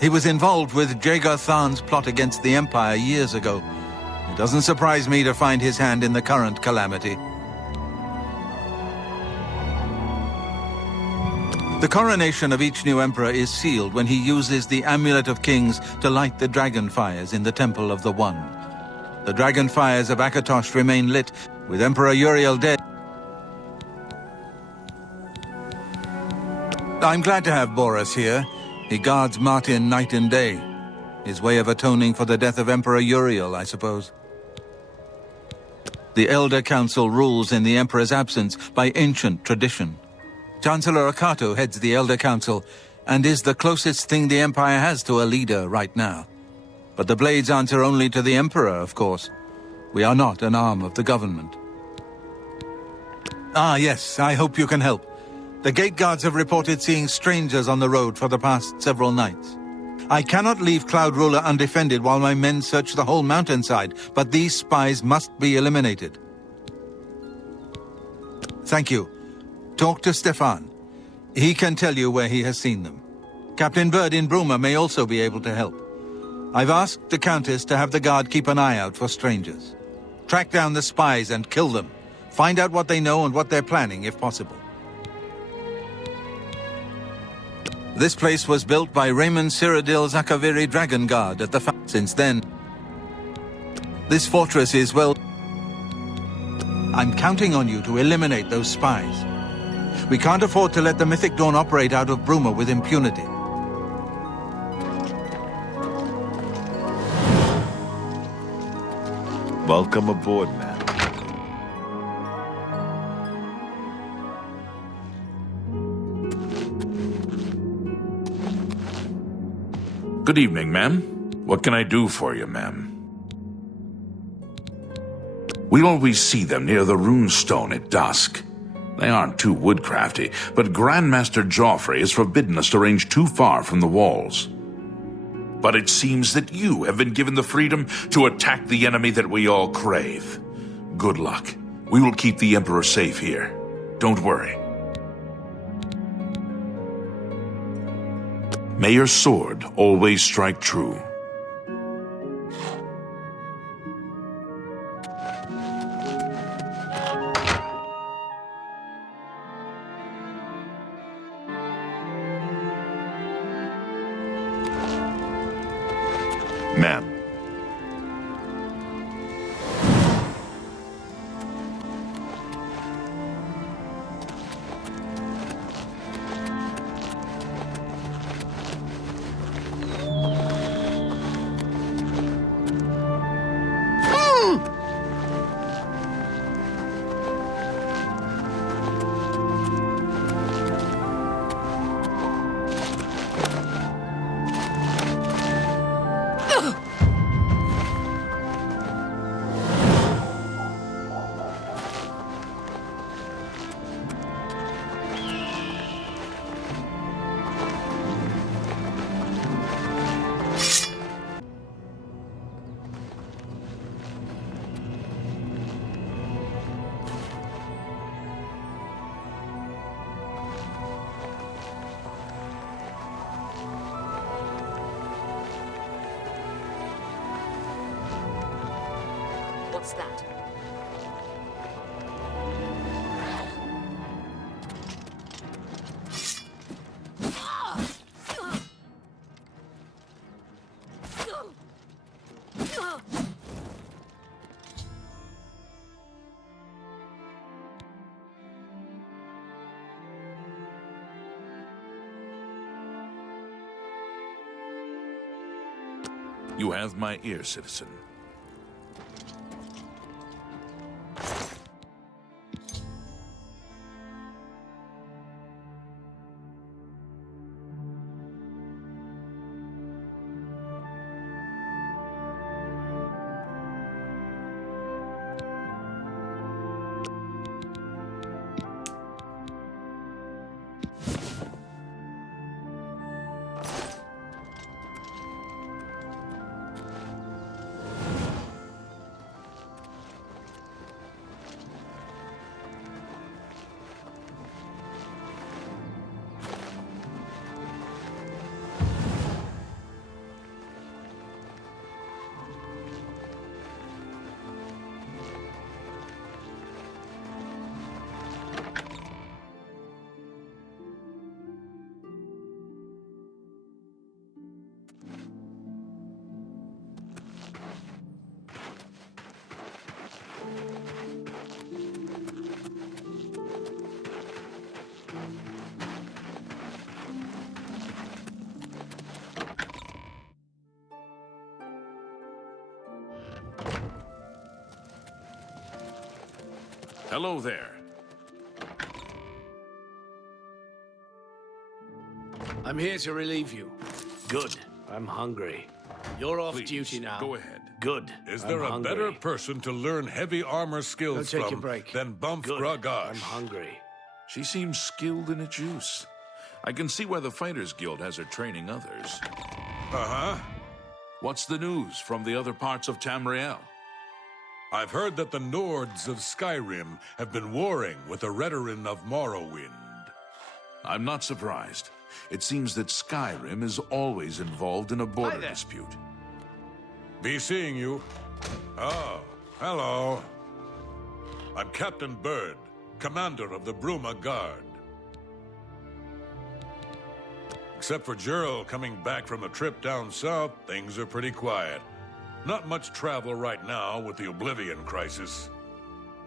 He was involved with Jaeger Tharn's plot against the Empire years ago. It doesn't surprise me to find his hand in the current calamity. The coronation of each new emperor is sealed when he uses the Amulet of Kings to light the dragon fires in the Temple of the One. The dragon fires of Akatosh remain lit, with Emperor Uriel dead. I'm glad to have Boris here. He guards Martin night and day. His way of atoning for the death of Emperor Uriel, I suppose. The Elder Council rules in the Emperor's absence by ancient tradition. Chancellor Akato heads the Elder Council and is the closest thing the Empire has to a leader right now. But the Blades answer only to the Emperor, of course. We are not an arm of the government. Ah, yes, I hope you can help. The gate guards have reported seeing strangers on the road for the past several nights. I cannot leave Cloud Ruler undefended while my men search the whole mountainside, but these spies must be eliminated. Thank you. Talk to Stefan. He can tell you where he has seen them. Captain Bird in Bruma may also be able to help. I've asked the Countess to have the guard keep an eye out for strangers. Track down the spies and kill them. Find out what they know and what they're planning, if possible. This place was built by Raymond Cyrodiil Zakaviri Dragon Guard at the Since then, this fortress is well... I'm counting on you to eliminate those spies. We can't afford to let the Mythic Dawn operate out of Bruma with impunity. Welcome aboard, man. Good evening, ma'am. What can I do for you, ma'am? We always see them near the runestone at dusk. They aren't too woodcrafty, but Grandmaster Joffrey has forbidden us to range too far from the walls. But it seems that you have been given the freedom to attack the enemy that we all crave. Good luck. We will keep the Emperor safe here. Don't worry. May your sword always strike true. Ma'am. What's that? You have my ear, citizen. Hello there. I'm here to relieve you. Good. I'm hungry. You're off Please, duty now. go ahead. Good. Is there I'm a better hungry. person to learn heavy armor skills Go take a from break. than Bump Good. Gragash? I'm hungry. She seems skilled in its use. I can see why the Fighters Guild has her training others. Uh-huh. What's the news from the other parts of Tamriel? I've heard that the Nords of Skyrim have been warring with the Redoran of Morrowind. I'm not surprised. It seems that Skyrim is always involved in a border dispute. Be seeing you. Oh, hello. I'm Captain Bird, commander of the Bruma Guard. Except for Gerald coming back from a trip down south, things are pretty quiet. Not much travel right now with the Oblivion crisis.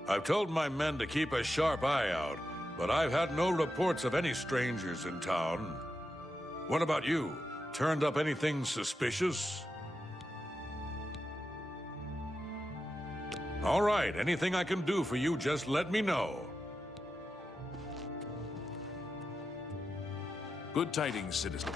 I've told my men to keep a sharp eye out, but I've had no reports of any strangers in town. What about you? Turned up anything suspicious? All right, anything I can do for you, just let me know. Good tidings, citizen.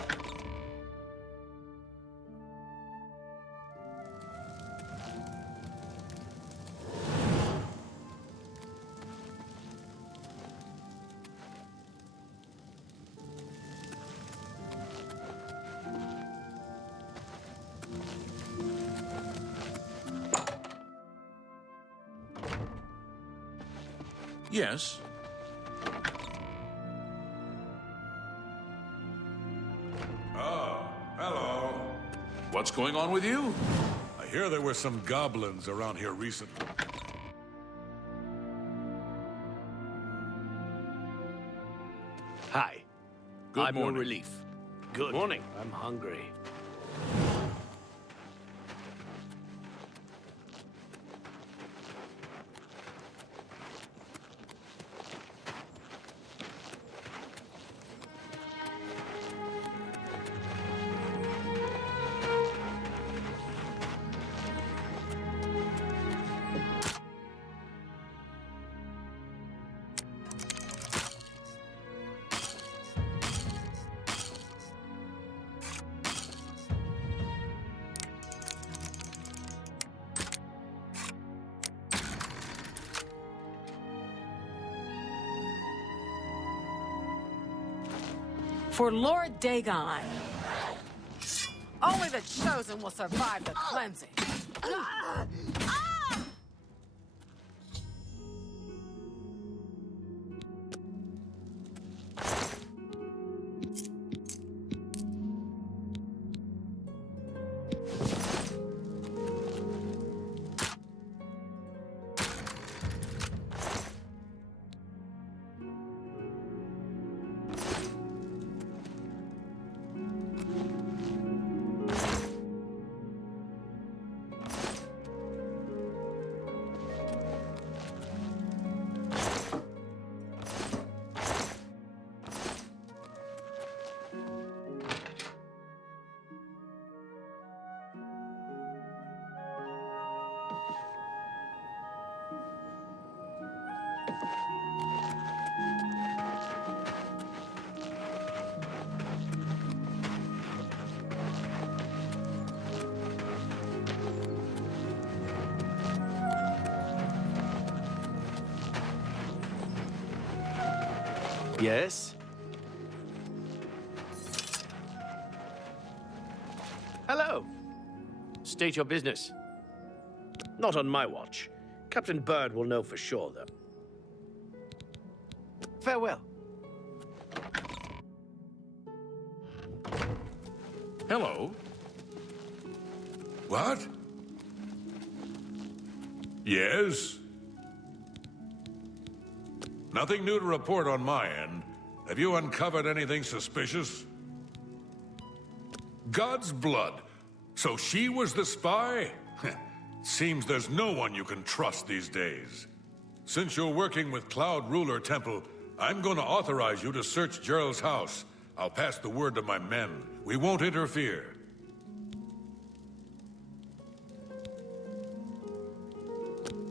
Yes. Oh, hello. What's going on with you? I hear there were some goblins around here recently. Hi. Good I'm morning. no relief. Good morning. I'm hungry. For Lord Dagon. Only the chosen will survive the cleansing. Yes? Hello. State your business. Not on my watch. Captain Bird will know for sure, though. Farewell. Hello. What? Yes? Nothing new to report on my end. Have you uncovered anything suspicious? God's blood. So she was the spy? Seems there's no one you can trust these days. Since you're working with Cloud Ruler Temple, I'm going to authorize you to search Gerald's house. I'll pass the word to my men. We won't interfere.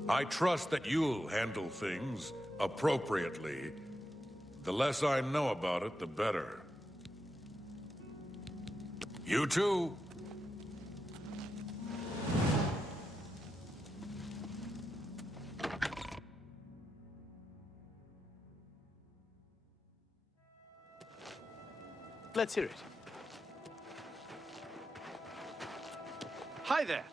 I trust that you'll handle things appropriately. The less I know about it, the better. You too. Let's hear it. Hi there.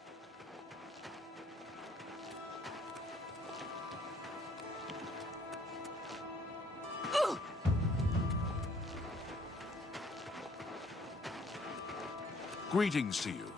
Greetings to you.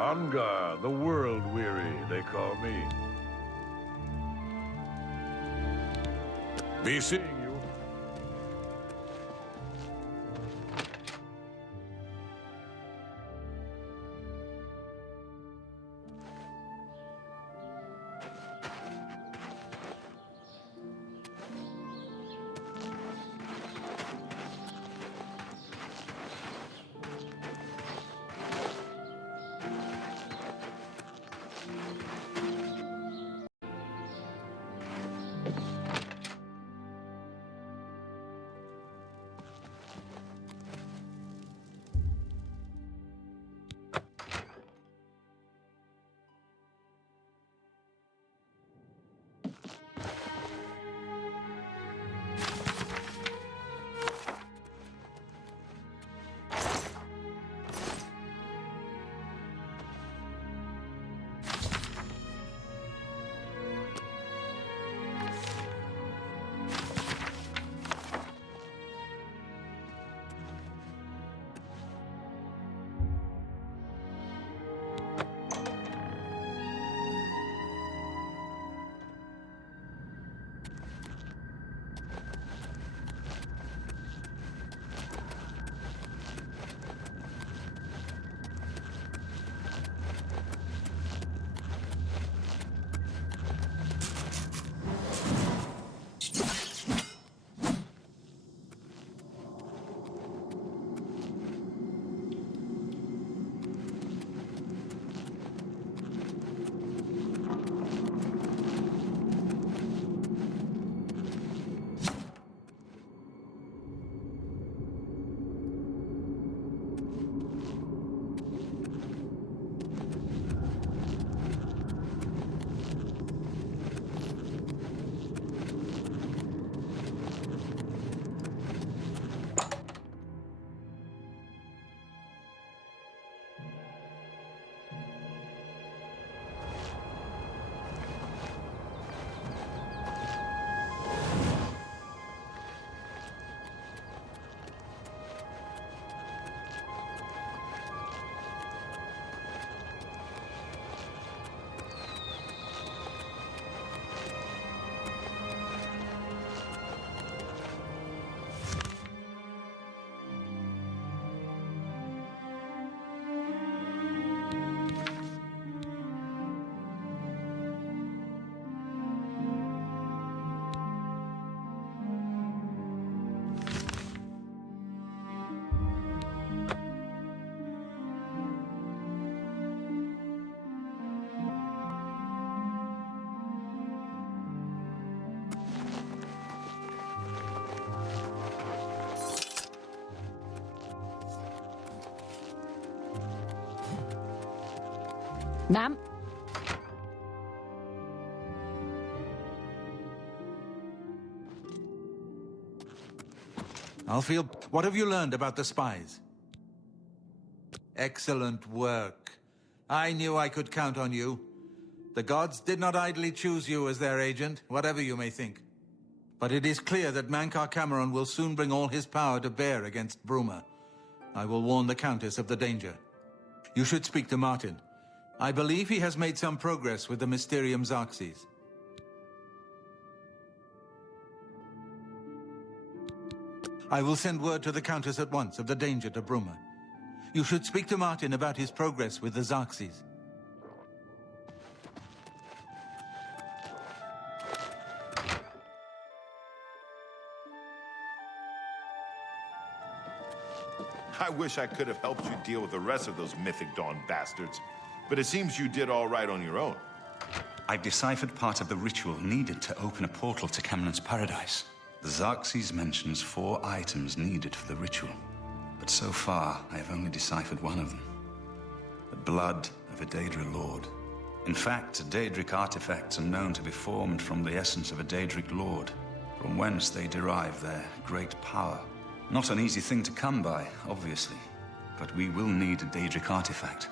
Angar, the world-weary, they call me. Be seeing you. Ma'am? Alfield, what have you learned about the spies? Excellent work. I knew I could count on you. The gods did not idly choose you as their agent, whatever you may think. But it is clear that Mankar Cameron will soon bring all his power to bear against Bruma. I will warn the Countess of the danger. You should speak to Martin. I believe he has made some progress with the Mysterium Xerxes. I will send word to the Countess at once of the danger to Bruma. You should speak to Martin about his progress with the Xerxes. I wish I could have helped you deal with the rest of those Mythic Dawn bastards. But it seems you did all right on your own. I've deciphered part of the ritual needed to open a portal to Cameron's paradise. The Xerxes mentions 4 items needed for the ritual. But so far, I have only deciphered one of them. The blood of a Daedra Lord. In fact, Daedric artifacts are known to be formed from the essence of a Daedric Lord, from whence they derive their great power. Not an easy thing to come by, obviously, but we will need a Daedric artifact.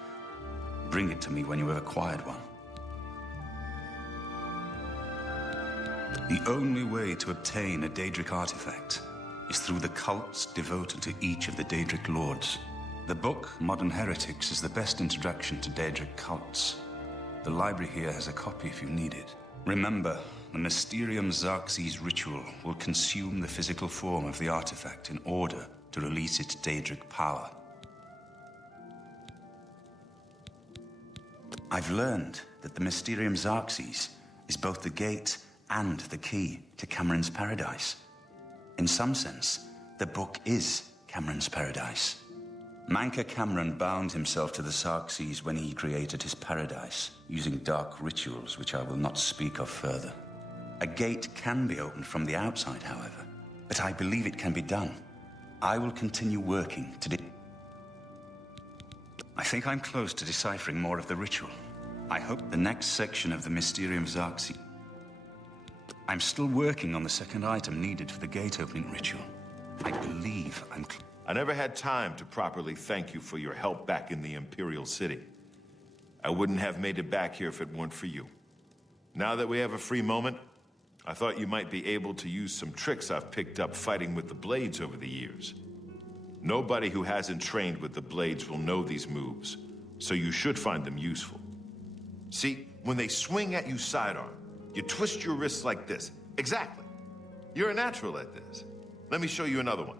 Bring it to me when you have acquired one. The only way to obtain a Daedric artifact is through the cults devoted to each of the Daedric Lords. The book, Modern Heretics, is the best introduction to Daedric cults. The library here has a copy if you need it. Remember, the Mysterium Xerxes ritual will consume the physical form of the artifact in order to release its Daedric power. I've learned that the Mysterium Xerxes is both the gate and the key to Cameron's paradise. In some sense, the book is Cameron's paradise. Manka Cameron bound himself to the Xerxes when he created his paradise, using dark rituals which I will not speak of further. A gate can be opened from the outside, however, but I believe it can be done. I will continue working to I think I'm close to deciphering more of the ritual. I hope the next section of the Mysterium Xerxes... I'm still working on the second item needed for the gate opening ritual. I believe I never had time to properly thank you for your help back in the Imperial City. I wouldn't have made it back here if it weren't for you. Now that we have a free moment, I thought you might be able to use some tricks I've picked up fighting with the blades over the years. Nobody who hasn't trained with the blades will know these moves, so you should find them useful. See, when they swing at you sidearm, you twist your wrists like this. Exactly. You're a natural at this. Let me show you another one.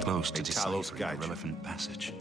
Close to deciphering the relevant passage.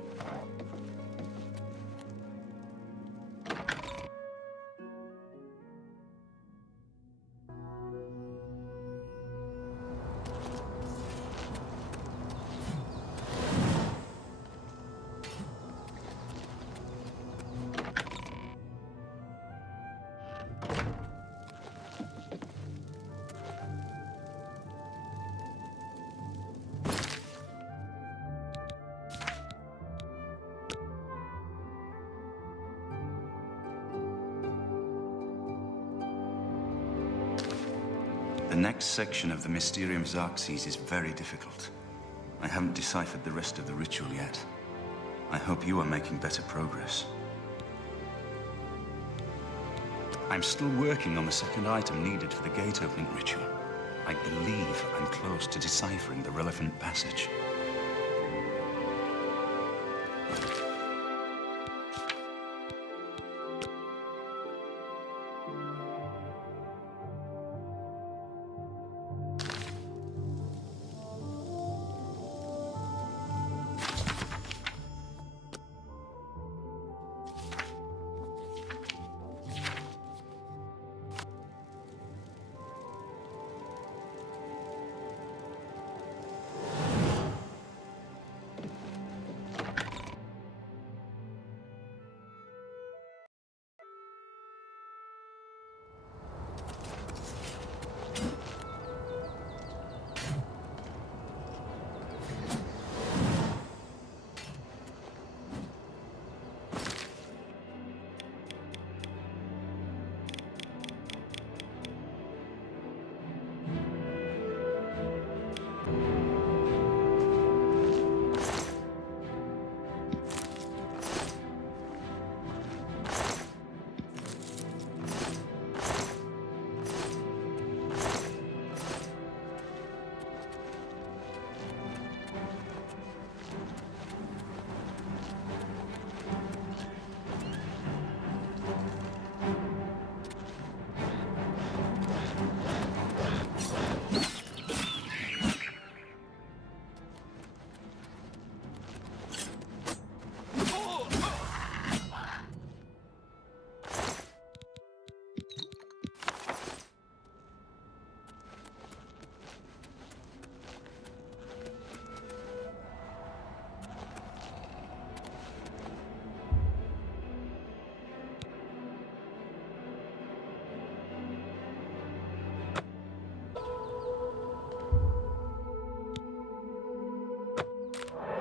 The next section of the Mysterium Xerxes is very difficult. I haven't deciphered the rest of the ritual yet. I hope you are making better progress. I'm still working on the second item needed for the gate opening ritual. I believe I'm close to deciphering the relevant passage.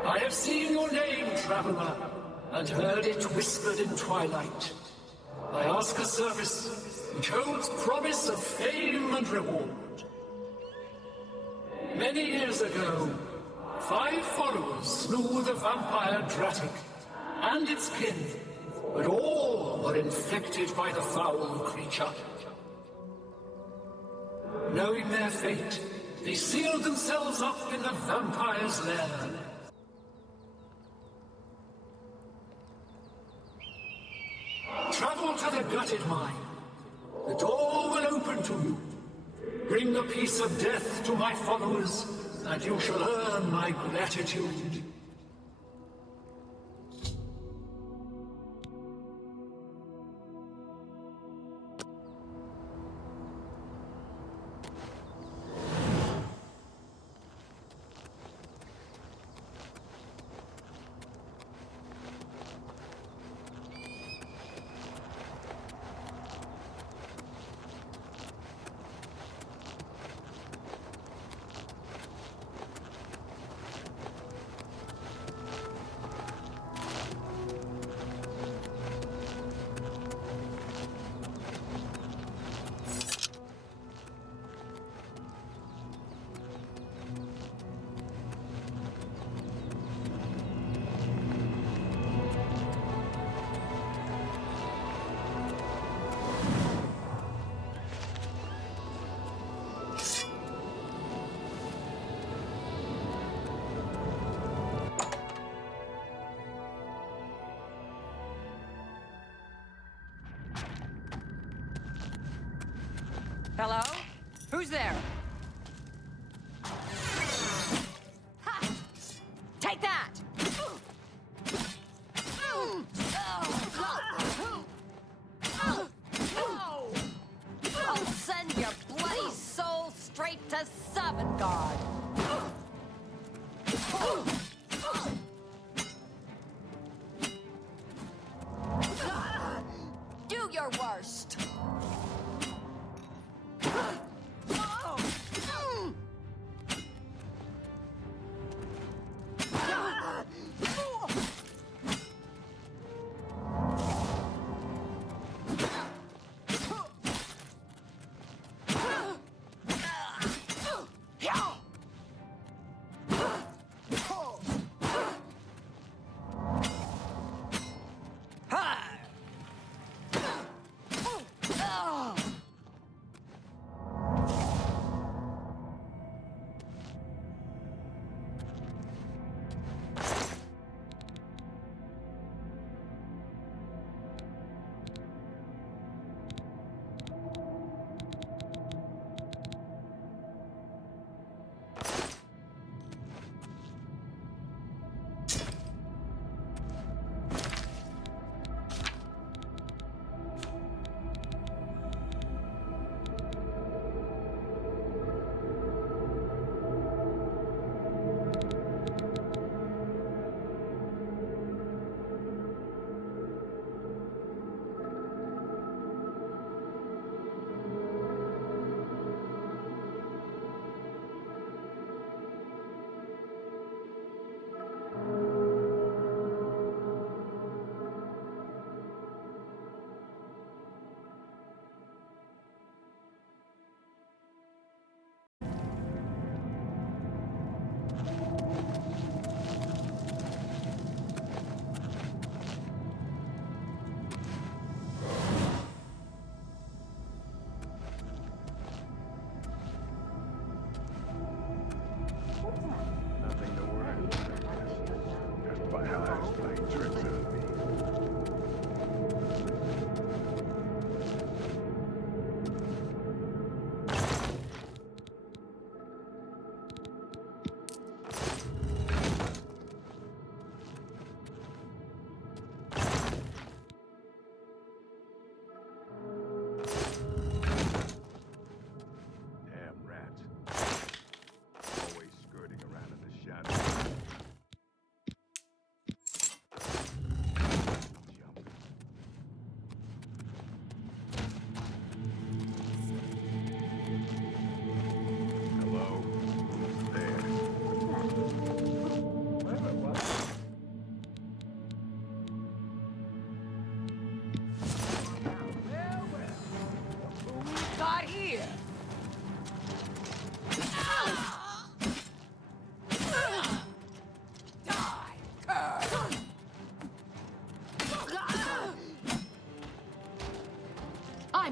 I have seen your name, traveler, and heard it whispered in twilight. I ask a service which holds promise of fame and reward. Many years ago, 5 followers slew the vampire Dratic and its kin, but all were infected by the foul creature. Knowing their fate, they sealed themselves up in the vampire's lair. Travel to the gutted mine. The door will open to you. Bring the piece of death to my followers, and you shall earn my gratitude. Hello? Who's there? Ha! Take that! I'll send your bloody soul straight to Sovngarde. Do your worst.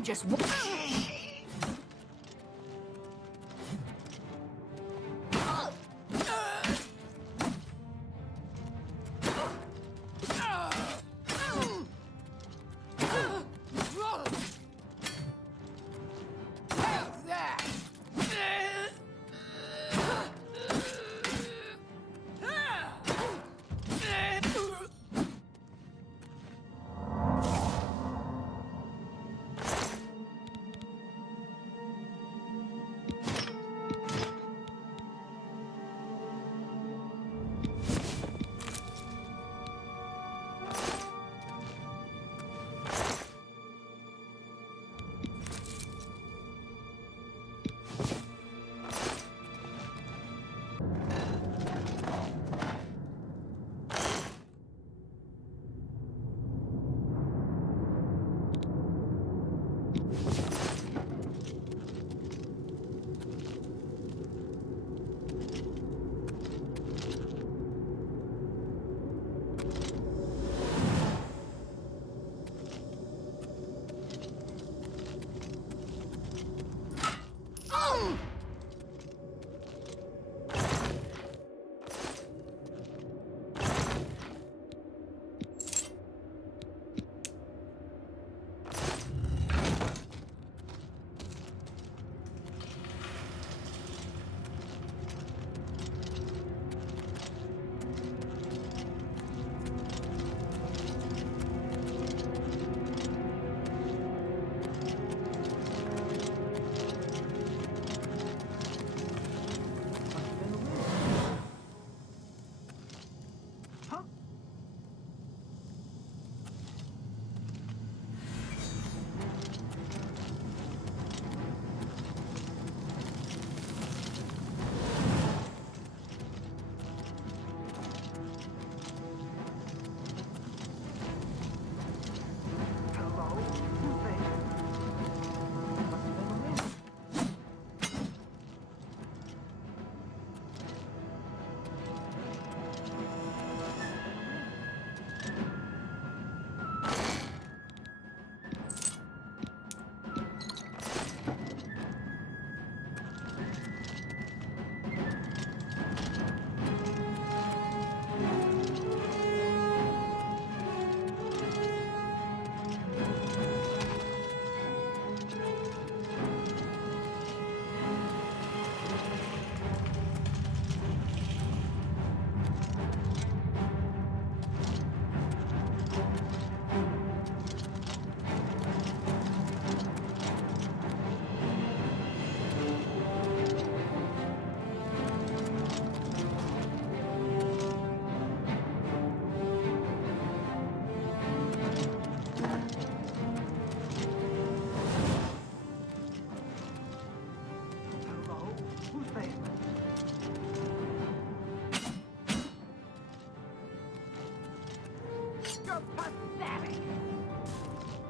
just... You're pathetic!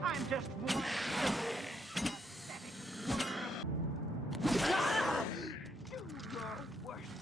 I'm just one pathetic worm! Do your worst!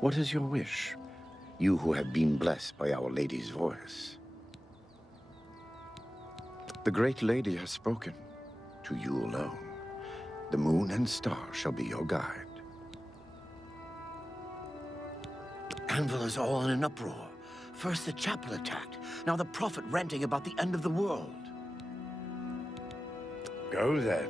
What is your wish? You who have been blessed by Our Lady's voice. The great lady has spoken. To you alone. The moon and star shall be your guide. Anvil is all in an uproar. First the chapel attacked, now the prophet ranting about the end of the world. Go then.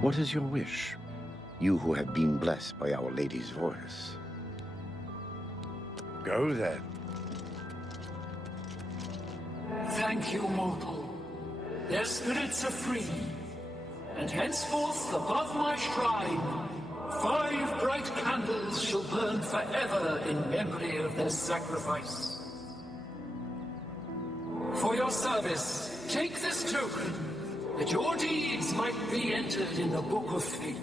What is your wish? You who have been blessed by Our Lady's voice. Go then. Thank you, mortal. Their spirits are free, and henceforth above my shrine, 5 bright candles shall burn forever in memory of their sacrifice. For your service, take this token, that your deeds might be entered in the Book of Fate.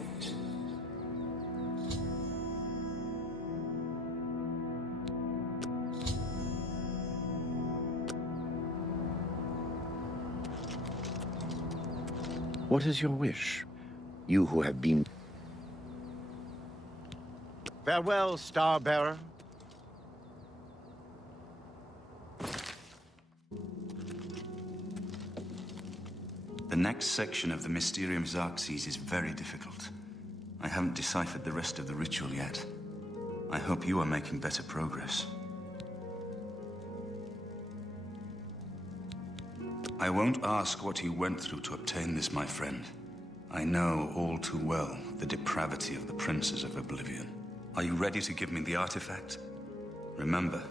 What is your wish? You who have been... Farewell, Star-Bearer. The next section of the Mysterium Xerxes is very difficult. I haven't deciphered the rest of the ritual yet. I hope you are making better progress. I won't ask what you went through to obtain this, my friend. I know all too well the depravity of the princes of Oblivion. Are you ready to give me the artifact? Remember,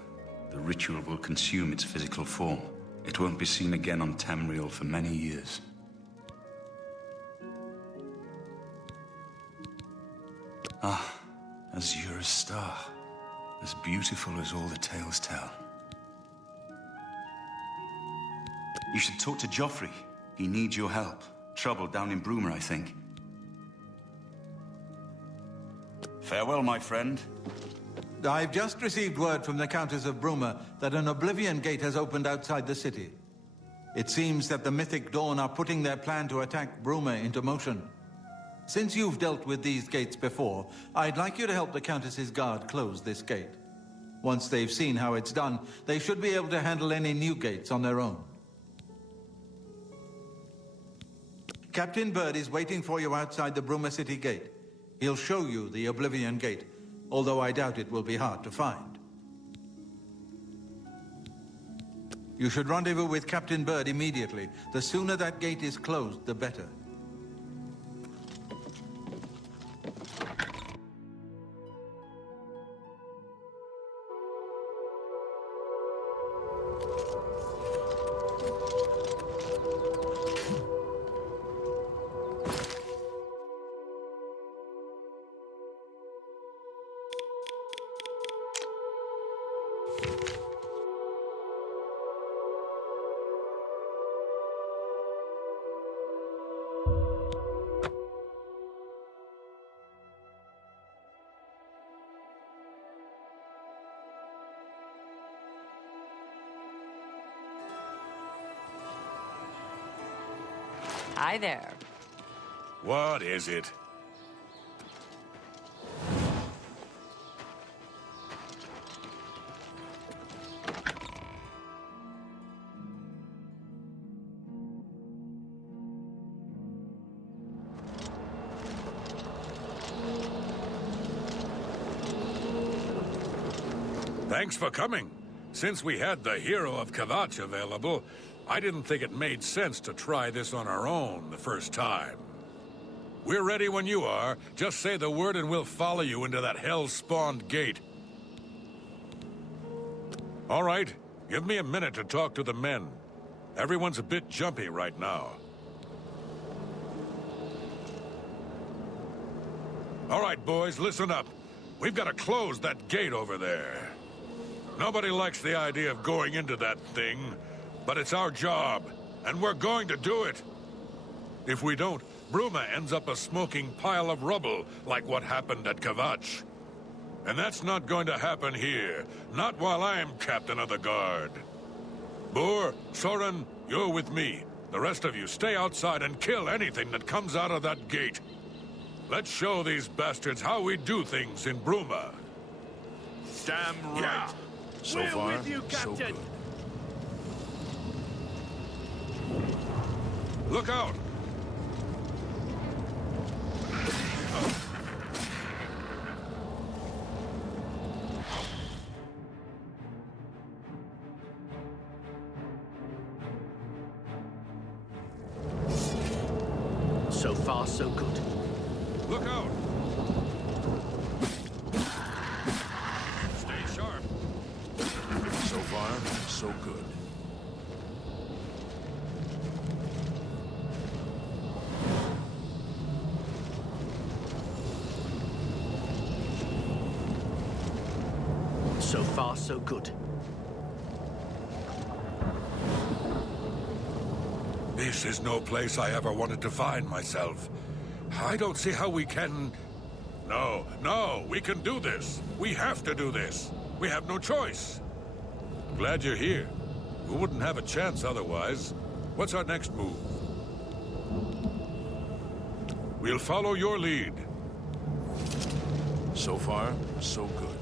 the ritual will consume its physical form. It won't be seen again on Tamriel for many years. Ah, azure star. As beautiful as all the tales tell. You should talk to Joffrey. He needs your help. Trouble down in Bruma, I think. Farewell, my friend. I've just received word from the Countess of Bruma that an Oblivion gate has opened outside the city. It seems that the Mythic Dawn are putting their plan to attack Bruma into motion. Since you've dealt with these gates before, I'd like you to help the Countess's guard close this gate. Once they've seen how it's done, they should be able to handle any new gates on their own. Captain Bird is waiting for you outside the Bruma City gate. He'll show you the Oblivion gate, although I doubt it will be hard to find. You should rendezvous with Captain Bird immediately. The sooner that gate is closed, the better. Hi there. What is it? Thanks for coming. Since we had the hero of Kavach available, I didn't think it made sense to try this on our own the first time. We're ready when you are. Just say the word and we'll follow you into that hell-spawned gate. All right, give me a minute to talk to the men. Everyone's a bit jumpy right now. All right, boys, listen up. We've got to close that gate over there. Nobody likes the idea of going into that thing, but it's our job, and we're going to do it. If we don't, Bruma ends up a smoking pile of rubble, like what happened at Kavach. And that's not going to happen here, not while I'm captain of the guard. Boor, Soren, you're with me. The rest of you stay outside and kill anything that comes out of that gate. Let's show these bastards how we do things in Bruma. Damn right. Yeah. So We're far, with you, Captain. So good. Look out! So far, so good. Look out! Stay sharp. So far, so good. So far, so good. This is no place I ever wanted to find myself. I don't see how we can... No, we can do this. We have to do this. We have no choice. Glad you're here. We wouldn't have a chance otherwise. What's our next move? We'll follow your lead. So far, so good.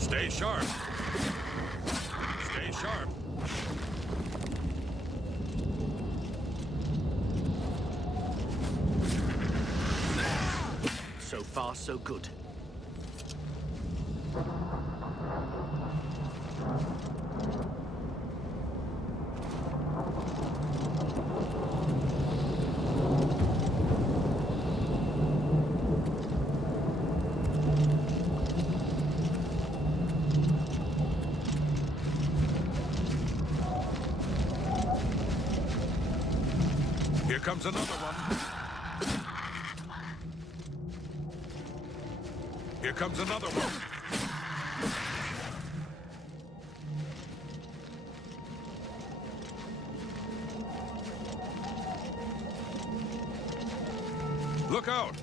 Stay sharp. Stay sharp. So far, so good. Here comes another one. Here comes another one. Look out!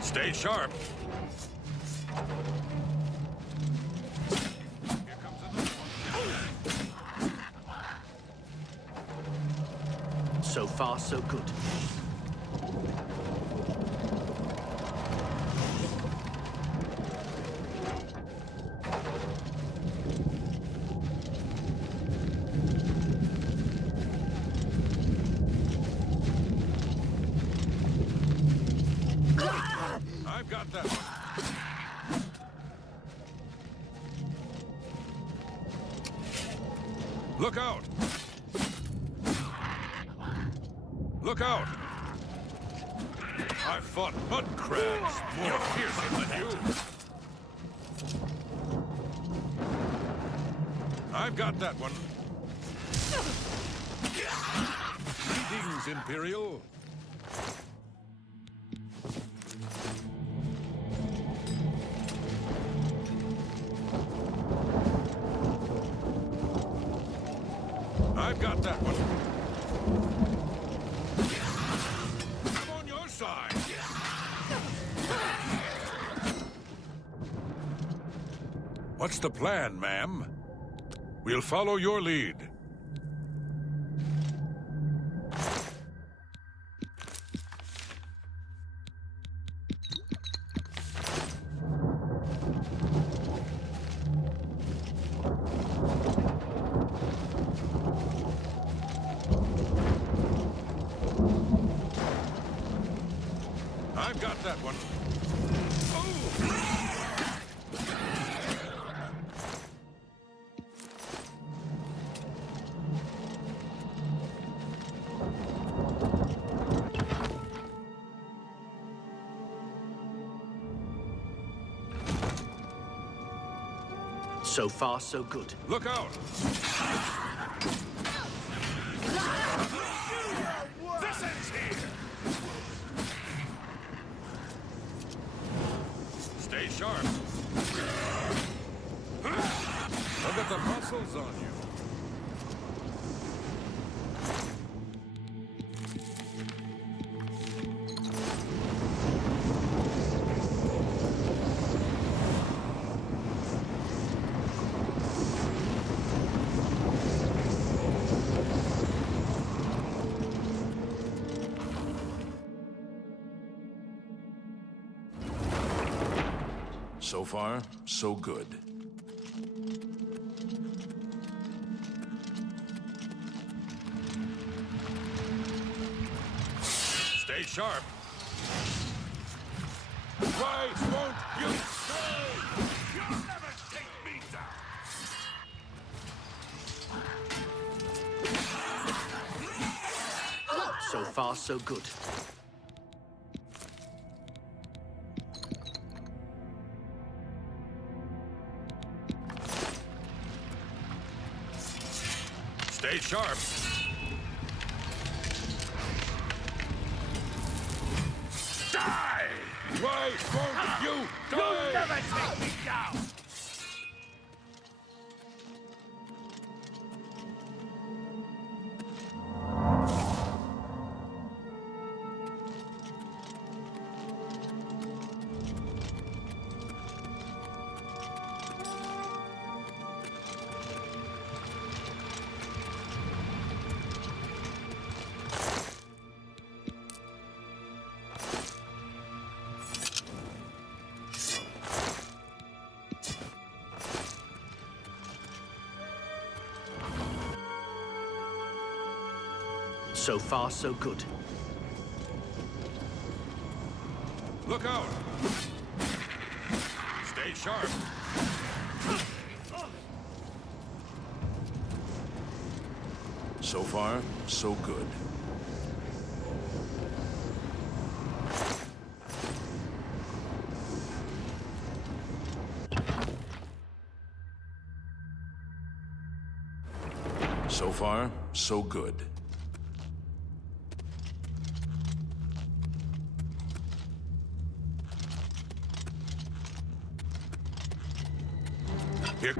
Stay sharp. So far, so good. I've got that one. Look out! Look out! I've fought mud crabs more fearsome than you. I've got that one. Greetings, Imperial. I've got that one. I'm on your side. What's the plan, ma'am? We'll follow your lead. I've got that one. So far, so good. Look out! This ends here! Stay sharp. Look at the muscles on you. So far, so good. Stay sharp. Why won't you stay? You'll never take me down! So far, so good. Stay sharp. Die! Why won't you die? You'll never take me down! So far, so good. Look out! Stay sharp. So far, so good. So far, so good. Here.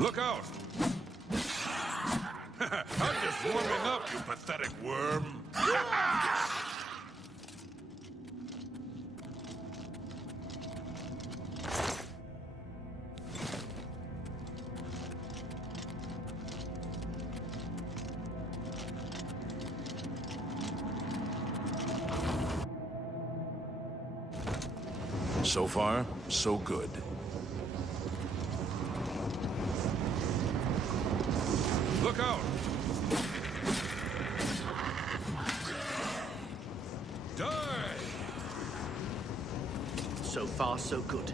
Look out! I'm just warming up, you pathetic worm! So far, so good. Look out! Die! So far, so good.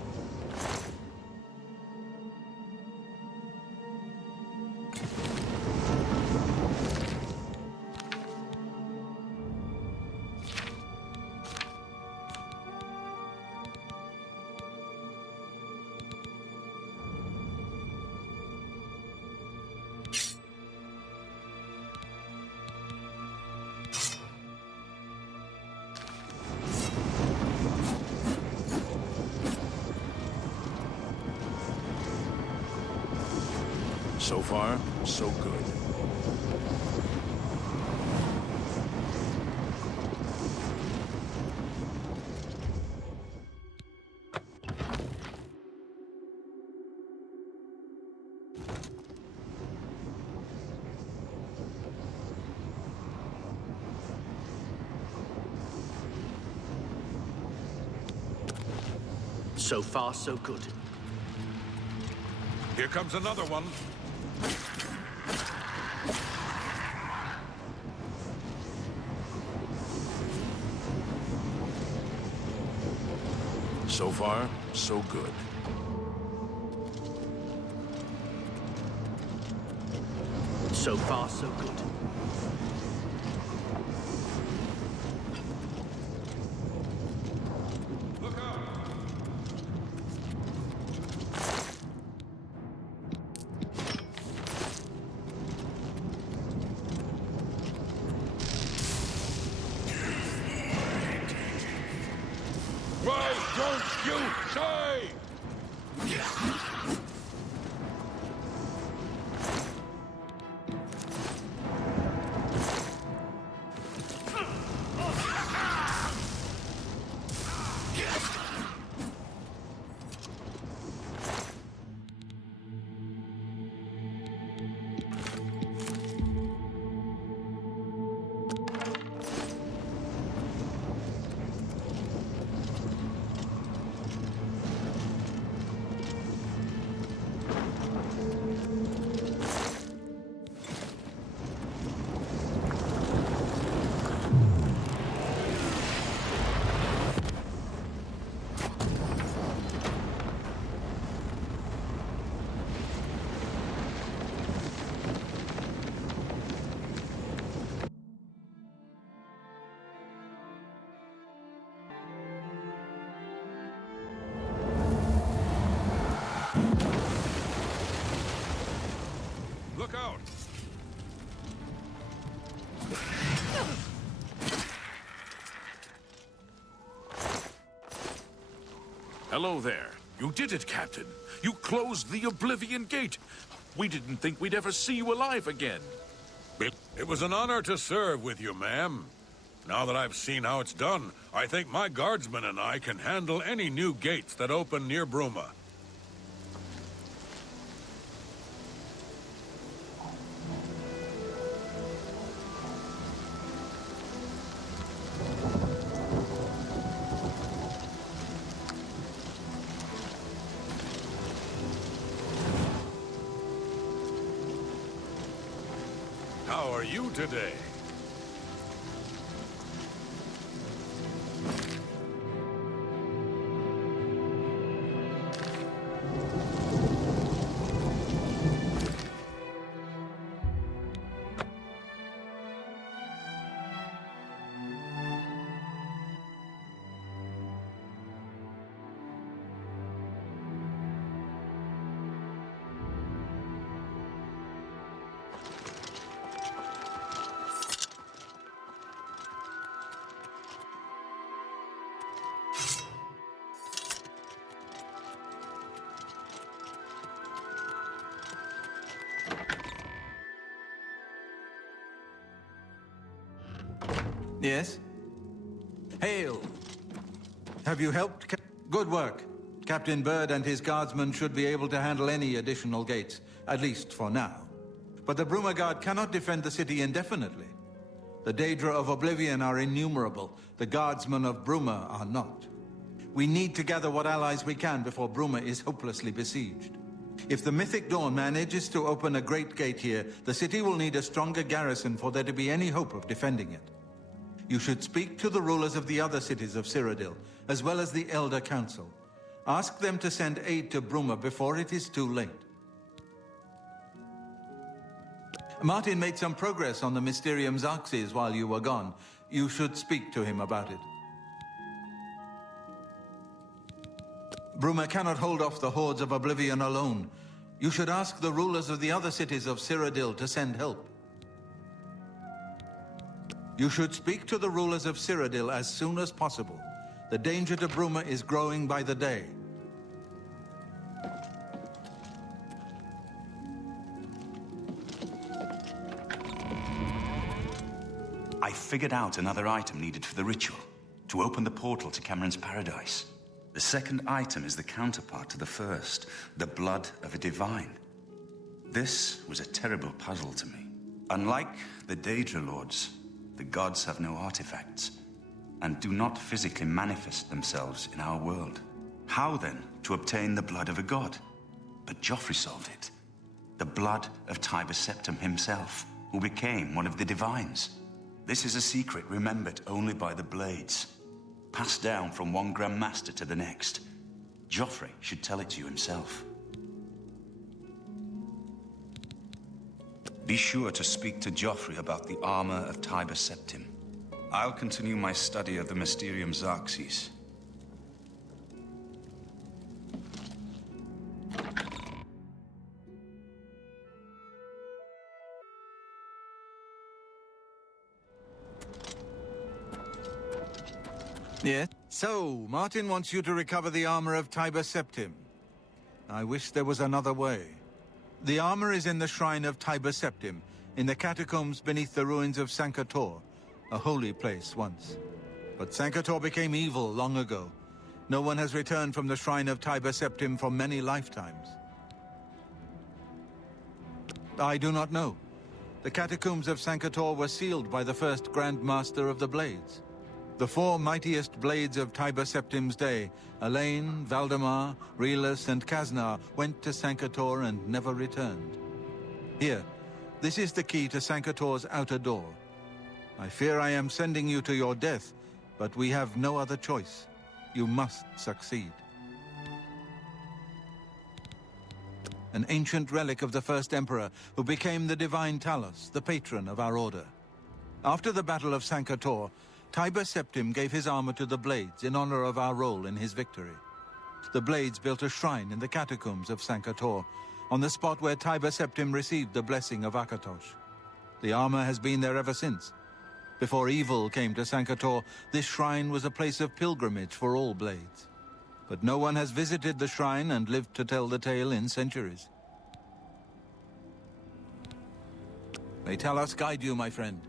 So far, so good. So far, so good. Here comes another one. So far, so good. So far, so good. Why don't you say? Look out! Hello there. You did it, Captain. You closed the Oblivion Gate. We didn't think we'd ever see you alive again. It was an honor to serve with you, ma'am. Now that I've seen how it's done, I think my guardsmen and I can handle any new gates that open near Bruma. How are you today? Yes? Hail! Have you helped? Good work. Captain Bird and his guardsmen should be able to handle any additional gates, at least for now. But the Bruma Guard cannot defend the city indefinitely. The Daedra of Oblivion are innumerable. The guardsmen of Bruma are not. We need to gather what allies we can before Bruma is hopelessly besieged. If the Mythic Dawn manages to open a great gate here, the city will need a stronger garrison for there to be any hope of defending it. You should speak to the rulers of the other cities of Cyrodiil, as well as the Elder Council. Ask them to send aid to Bruma before it is too late. Martin made some progress on the Mysterium Xarxes while you were gone. You should speak to him about it. Bruma cannot hold off the hordes of Oblivion alone. You should ask the rulers of the other cities of Cyrodiil to send help. You should speak to the rulers of Cyrodiil as soon as possible. The danger to Bruma is growing by the day. I figured out another item needed for the ritual, to open the portal to Cameron's paradise. The second item is the counterpart to the first, the blood of a divine. This was a terrible puzzle to me. Unlike the Daedra Lords, the gods have no artifacts, and do not physically manifest themselves in our world. How then to obtain the blood of a god? But Joffrey solved it. The blood of Tiber Septim himself, who became one of the divines. This is a secret remembered only by the Blades. Passed down from one Grand Master to the next. Joffrey should tell it to you himself. Be sure to speak to Joffrey about the armor of Tiber Septim. I'll continue my study of the Mysterium Xerxes. Yes? So, Martin wants you to recover the armor of Tiber Septim. I wish there was another way. The armor is in the shrine of Tiber Septim, in the catacombs beneath the ruins of Sankator, a holy place once. But Sankator became evil long ago. No one has returned from the shrine of Tiber Septim for many lifetimes. I do not know. The catacombs of Sankator were sealed by the first Grand Master of the Blades. The four mightiest blades of Tiber Septim's day, Elaine, Valdemar, Relus, and Kaznar, went to Sankator and never returned. Here, this is the key to Sankator's outer door. I fear I am sending you to your death, but we have no other choice. You must succeed. An ancient relic of the first emperor, who became the divine Talos, the patron of our order. After the Battle of Sankator, Tiber Septim gave his armor to the Blades in honor of our role in his victory. The Blades built a shrine in the catacombs of Sankator, on the spot where Tiber Septim received the blessing of Akatosh. The armor has been there ever since. Before evil came to Sankator, this shrine was a place of pilgrimage for all Blades. But no one has visited the shrine and lived to tell the tale in centuries. May Talos guide you, my friend.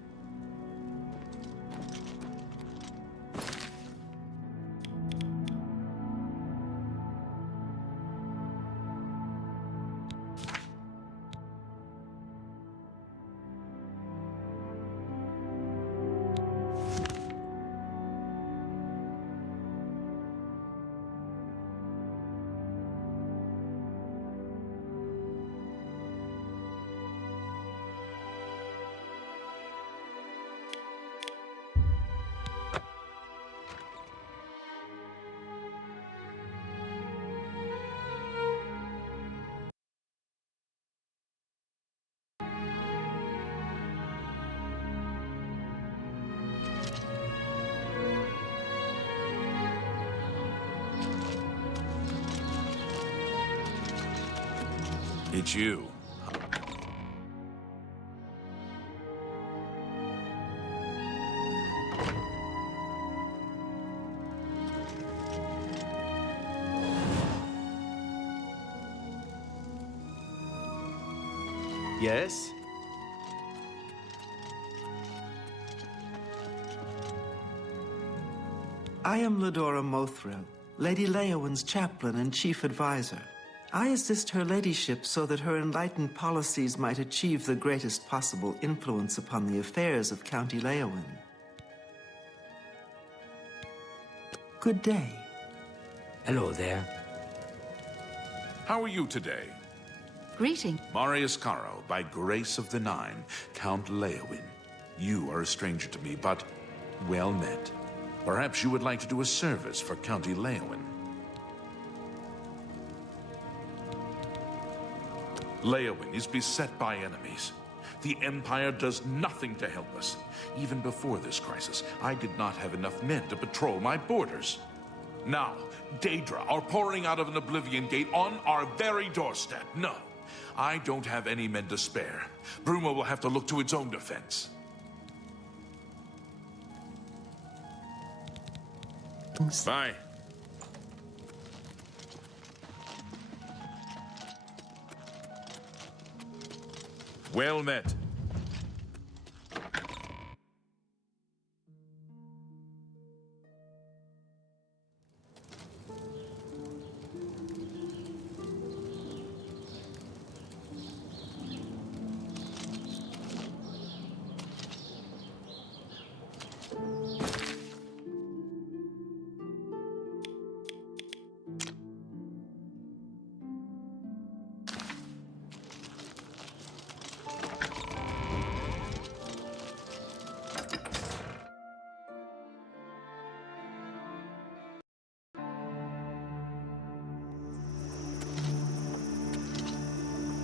It's you. Yes? I am Ladora Mothril, Lady Leowyn's chaplain and chief advisor. I assist her ladyship so that her enlightened policies might achieve the greatest possible influence upon the affairs of County Leowyn. Good day. Hello there. How are you today? Greeting. Marius Caro, by grace of the Nine, Count Leowyn. You are a stranger to me, but well met. Perhaps you would like to do a service for County Leowyn. Leowyn is beset by enemies. The Empire does nothing to help us. Even before this crisis, I did not have enough men to patrol my borders. Now, Daedra are pouring out of an Oblivion Gate on our very doorstep. No, I don't have any men to spare. Bruma will have to look to its own defense. Bye. Well met.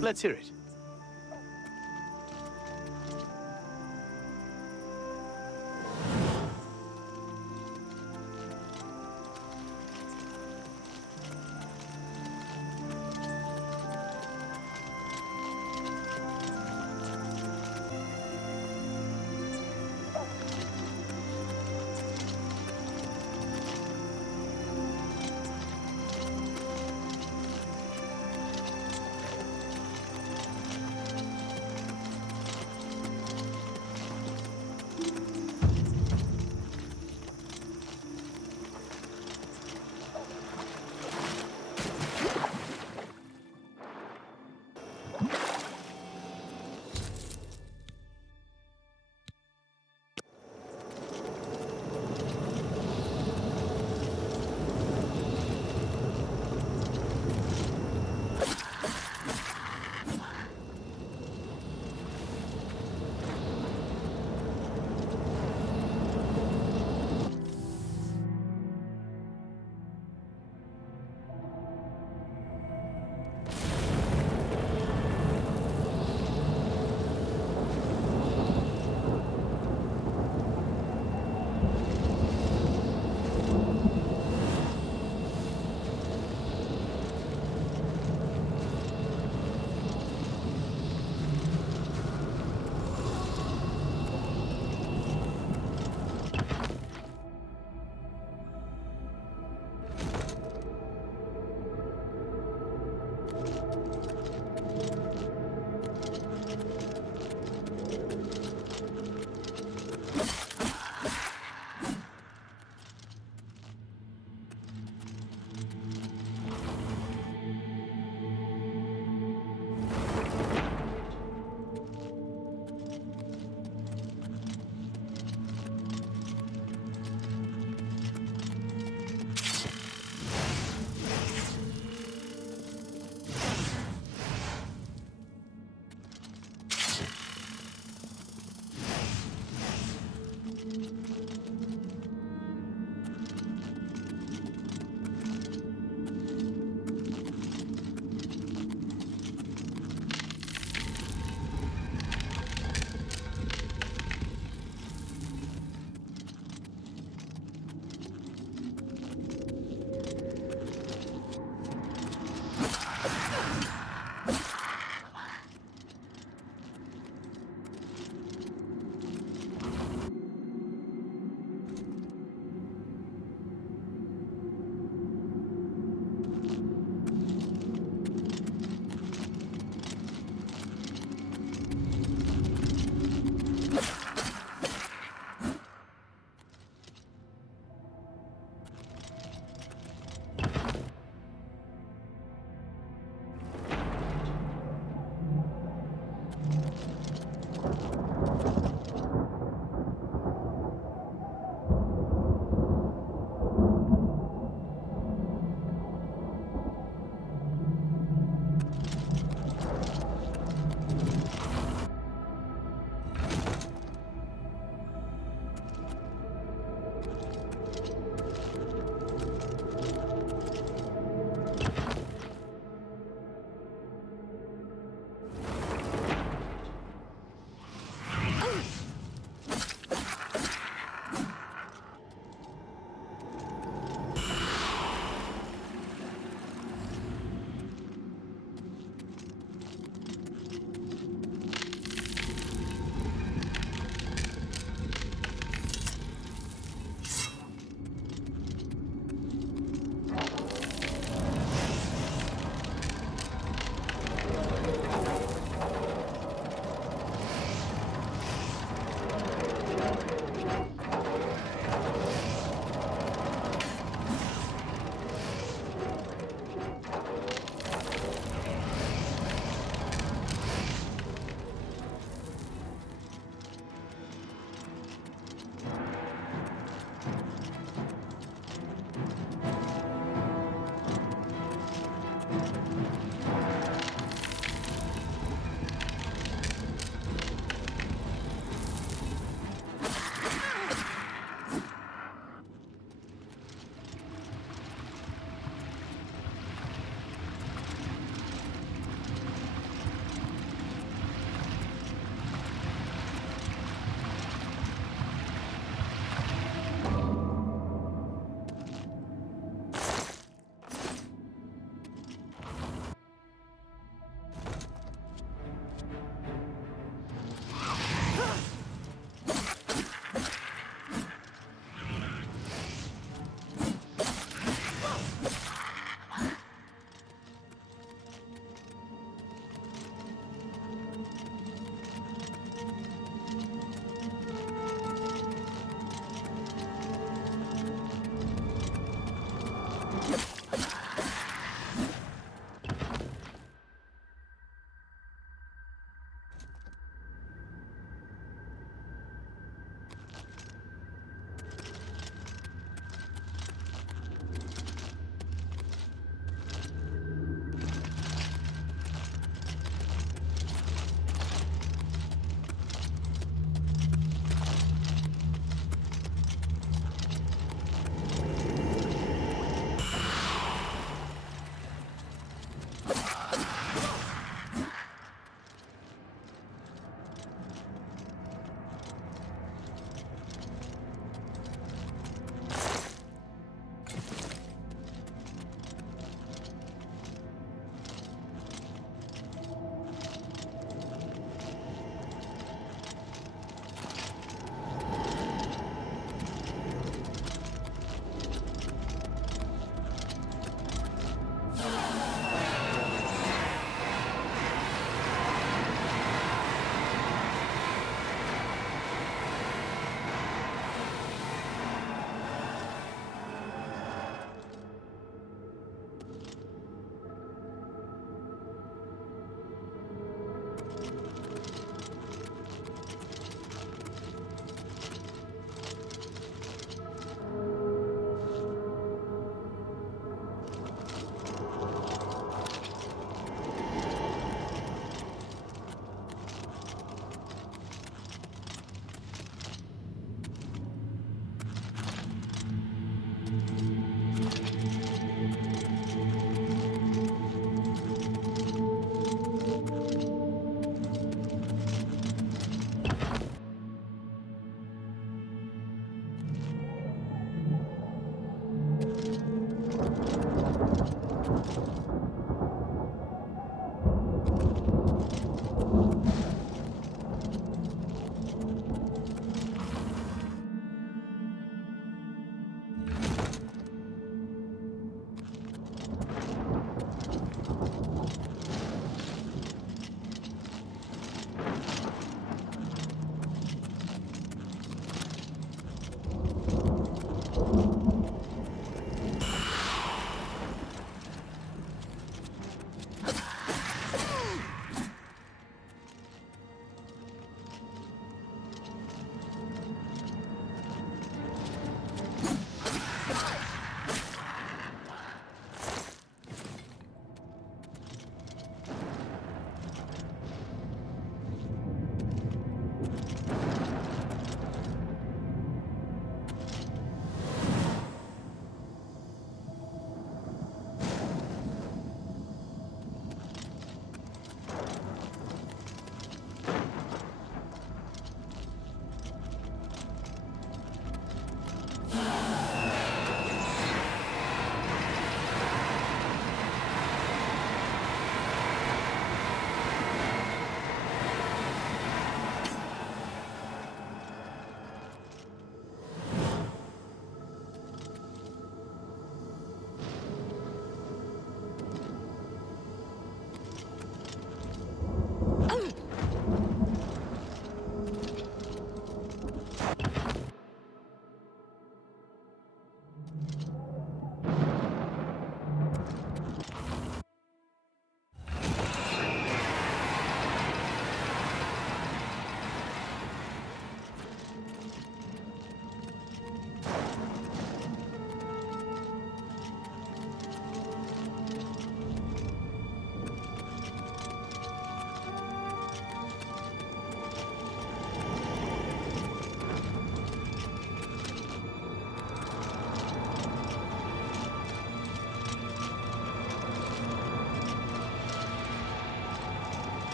Let's hear it.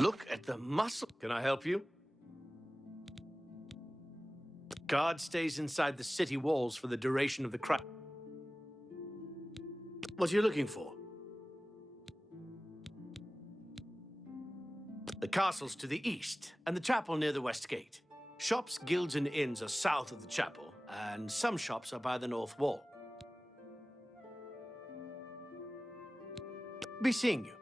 Look at the muscle. Can I help you? Guard stays inside the city walls for the duration of the crisis. What are you looking for? The castle's to the east, and the chapel near the west gate. Shops, guilds, and inns are south of the chapel, and some shops are by the north wall. Be seeing you.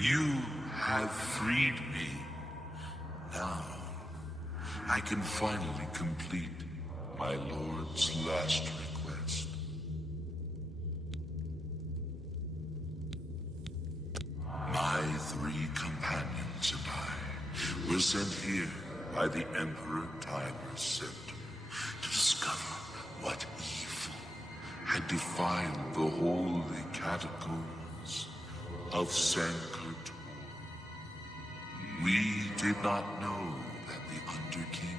You have freed me. Now, I can finally complete my lord's last request. My 3 companions and I were sent here by the Emperor Tiber's Scepter to discover what evil had defiled the holy catacombs of Sankirtor. We did not know that the Underking,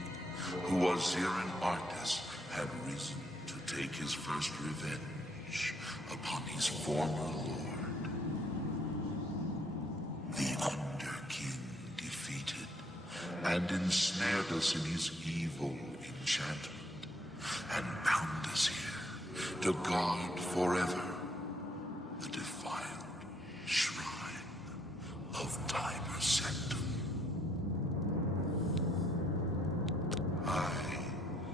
who was here an artist, had risen to take his first revenge upon his former lord. The Underking defeated and ensnared us in his evil enchantment and bound us here to guard forever the defiled shrine of Tiber Septim. I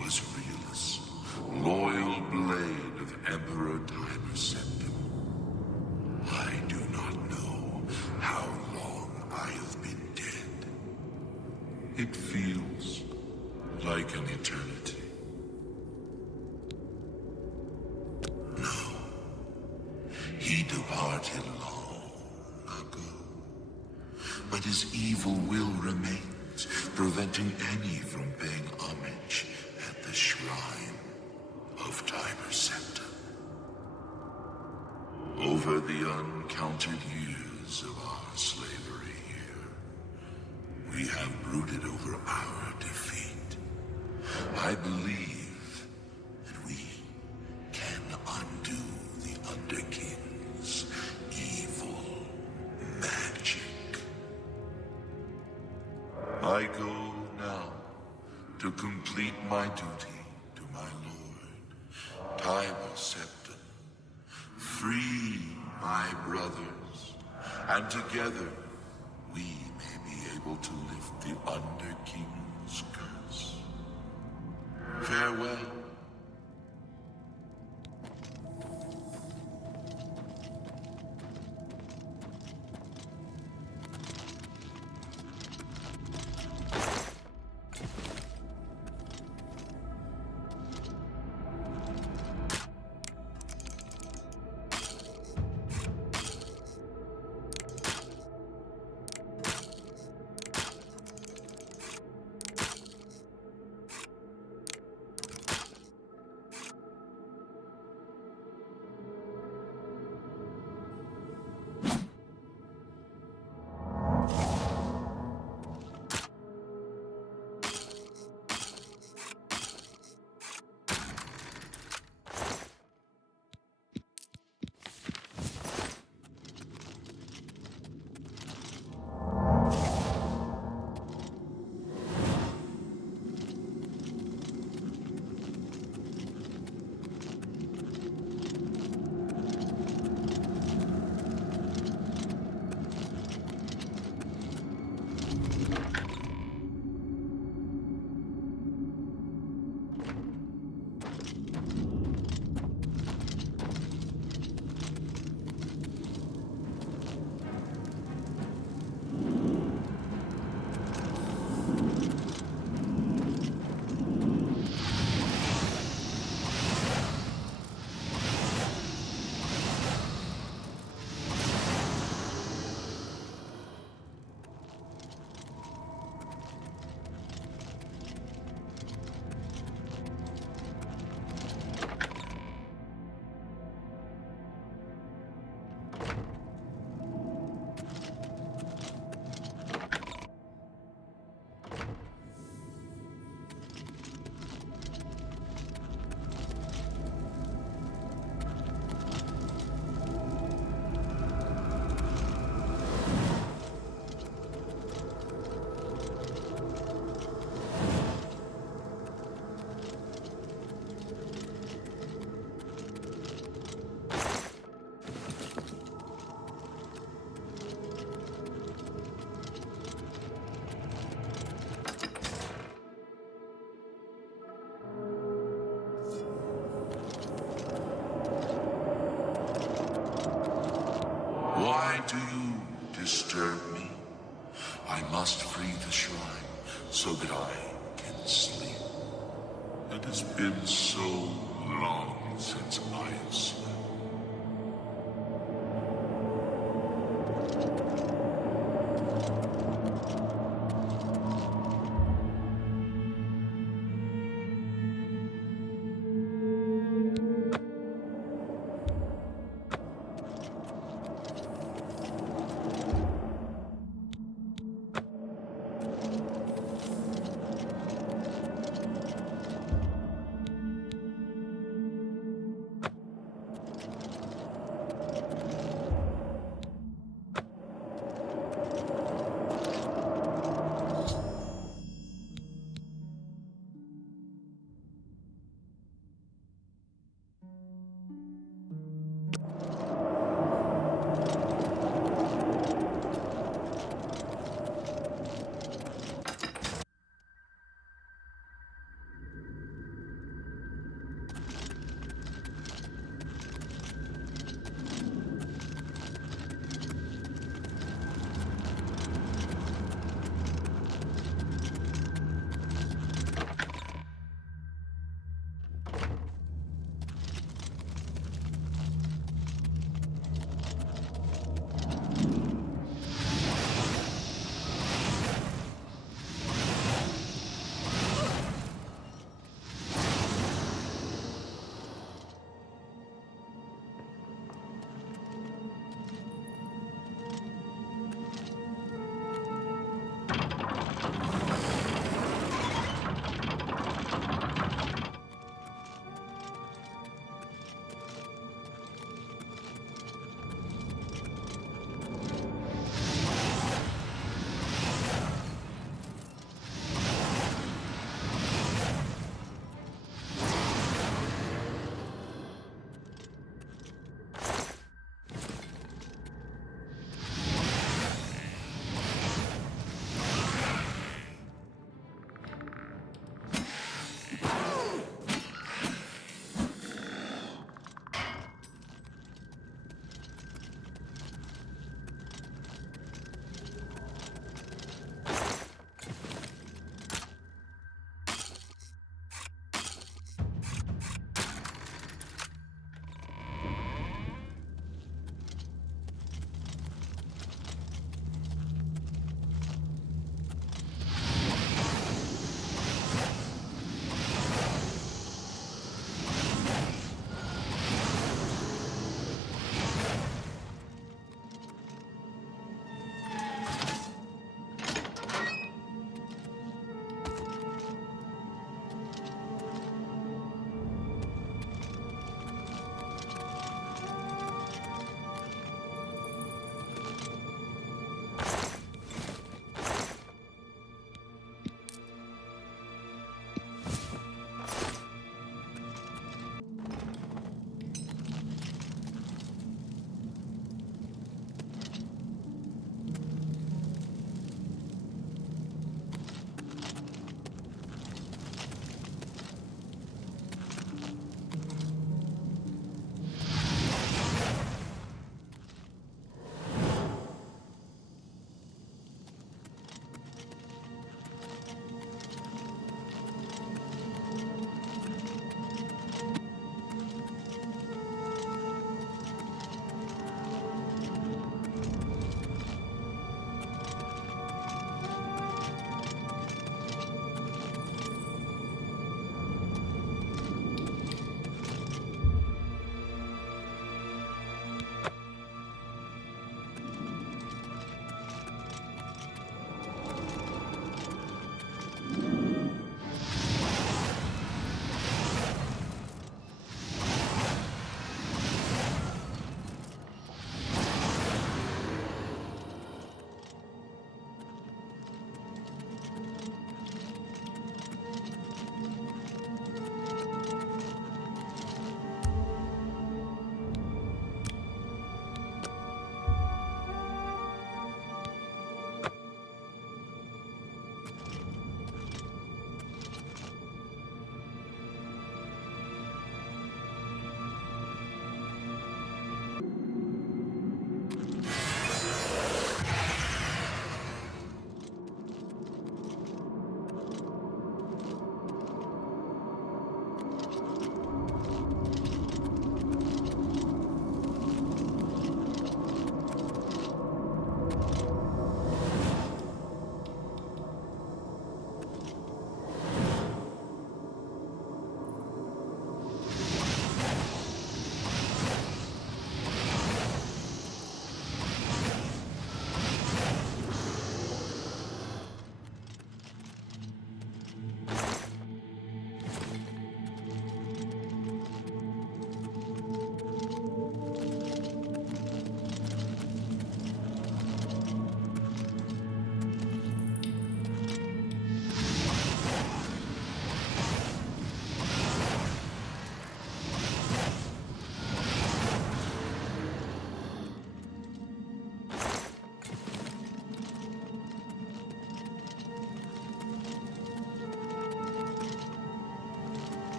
was Realus, loyal blade of Emperor Tiber Septim. I do not know how long I have been dead. It feels like an eternity. No, he departed long ago, but his evil will remains, preventing any from paying homage at the shrine of Tiber Septim. Over the uncounted years of our slavery here, we have brooded over our defeat. I believe that we can undo the Underking's evil magic. I go now to complete my duty to my lord, Tiber Septim. Free my brothers, and together we may be able to lift the Underking's curse. Farewell. disturb me? I must free the shrine so that I can sleep. It has been so long since I have slept.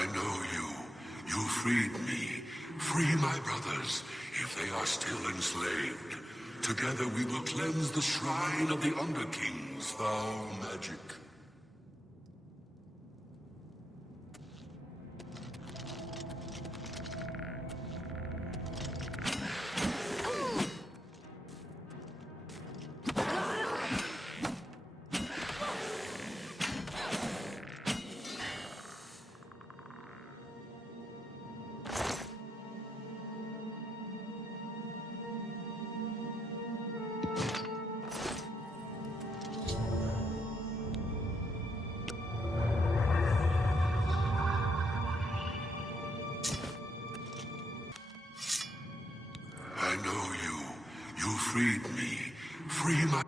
I know you. You freed me. Free my brothers, if they are still enslaved. Together we will cleanse the shrine of the Underking's foul magic. I know you. You freed me. Free my...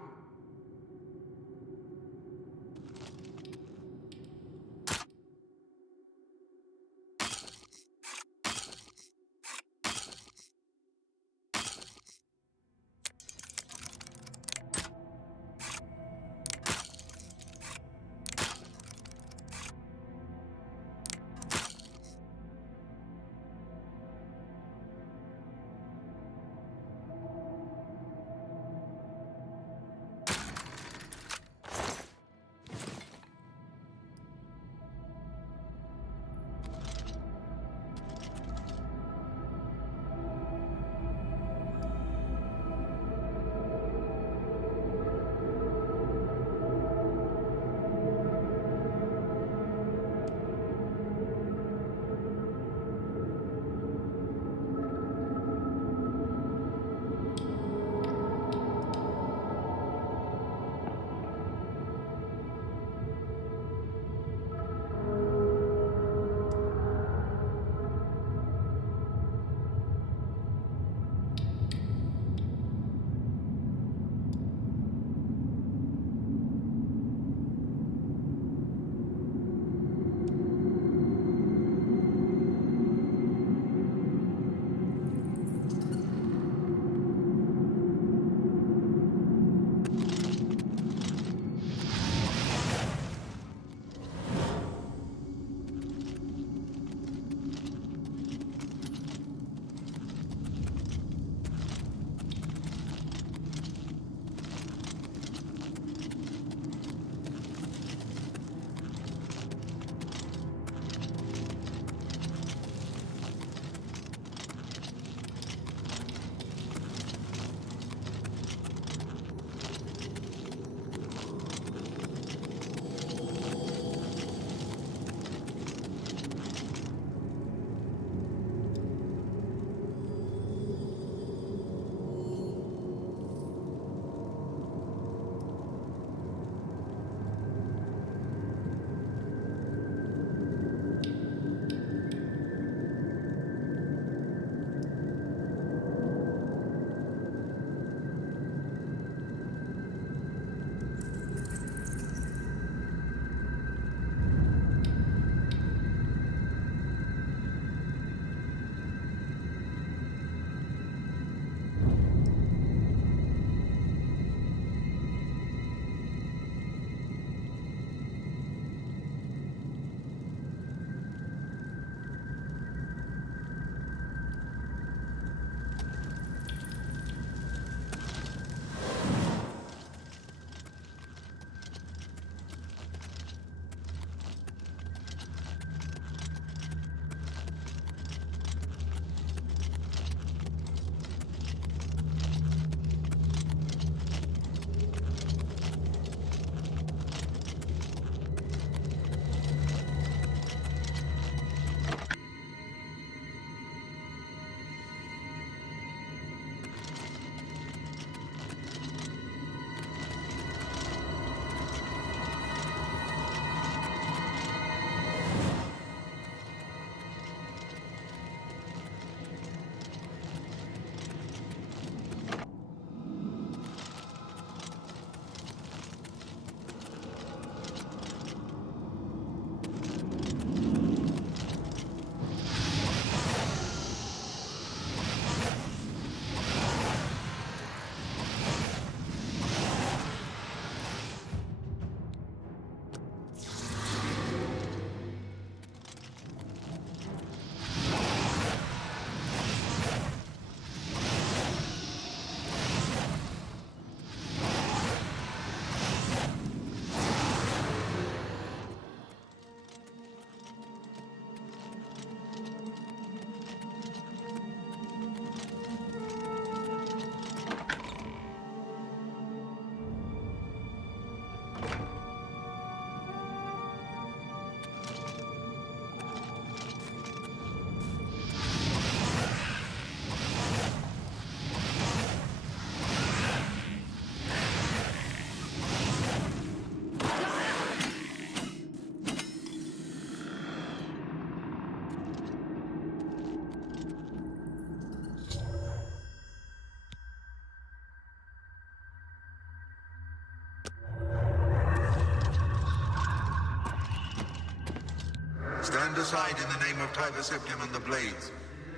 stand aside in the name of Tiber Septim and the Blades.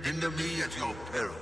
Hinder me at your peril.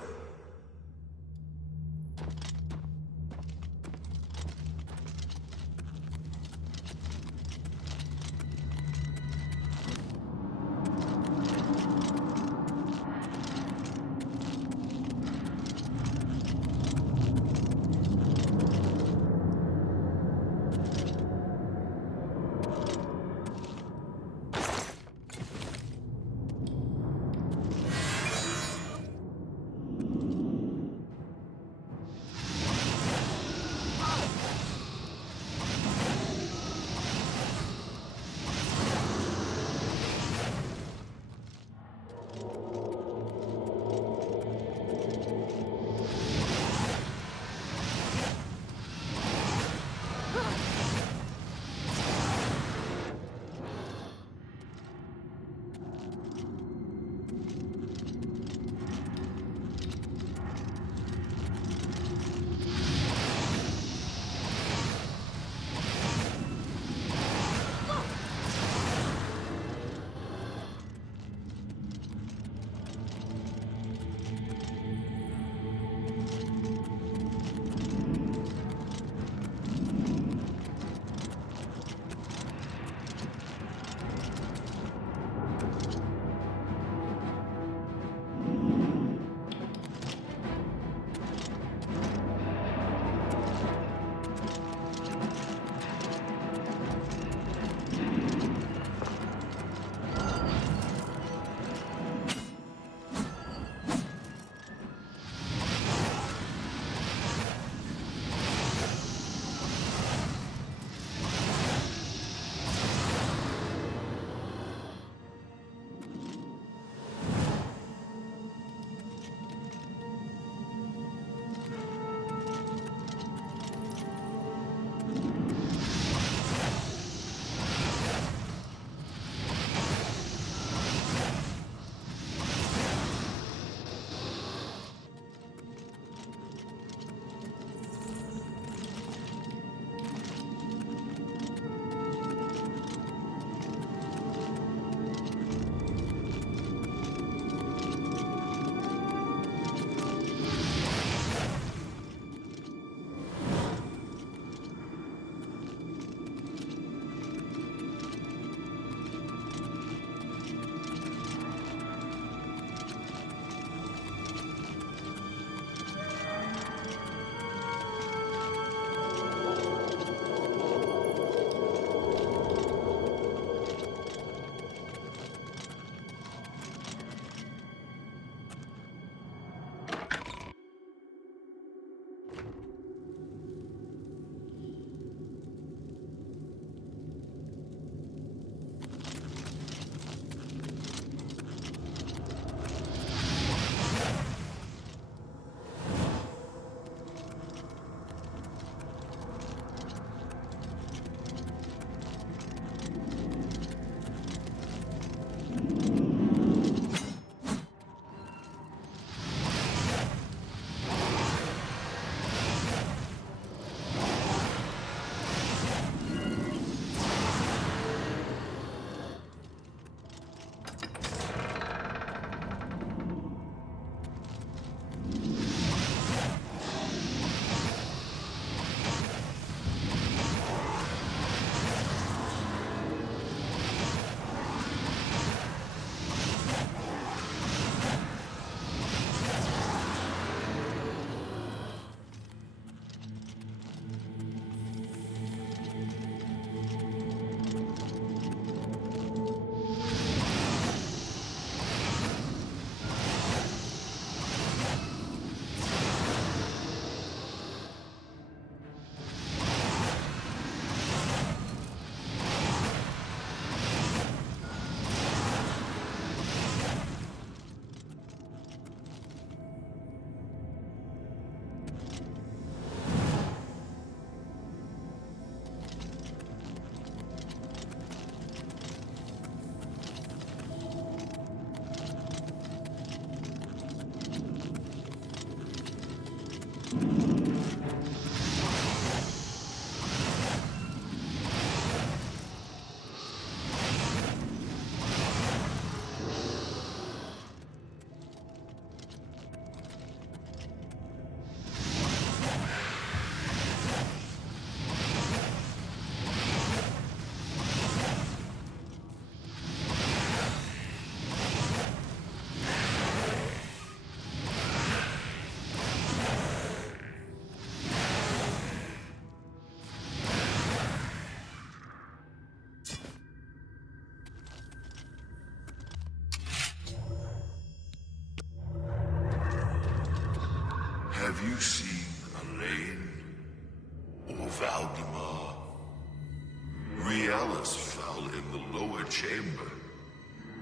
us fell in the lower chamber.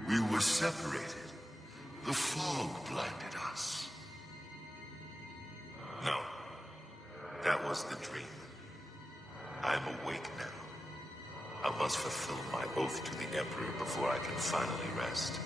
We were separated. The fog blinded us. No, that was the dream. I'm awake now. I must fulfill my oath to the Emperor before I can finally rest.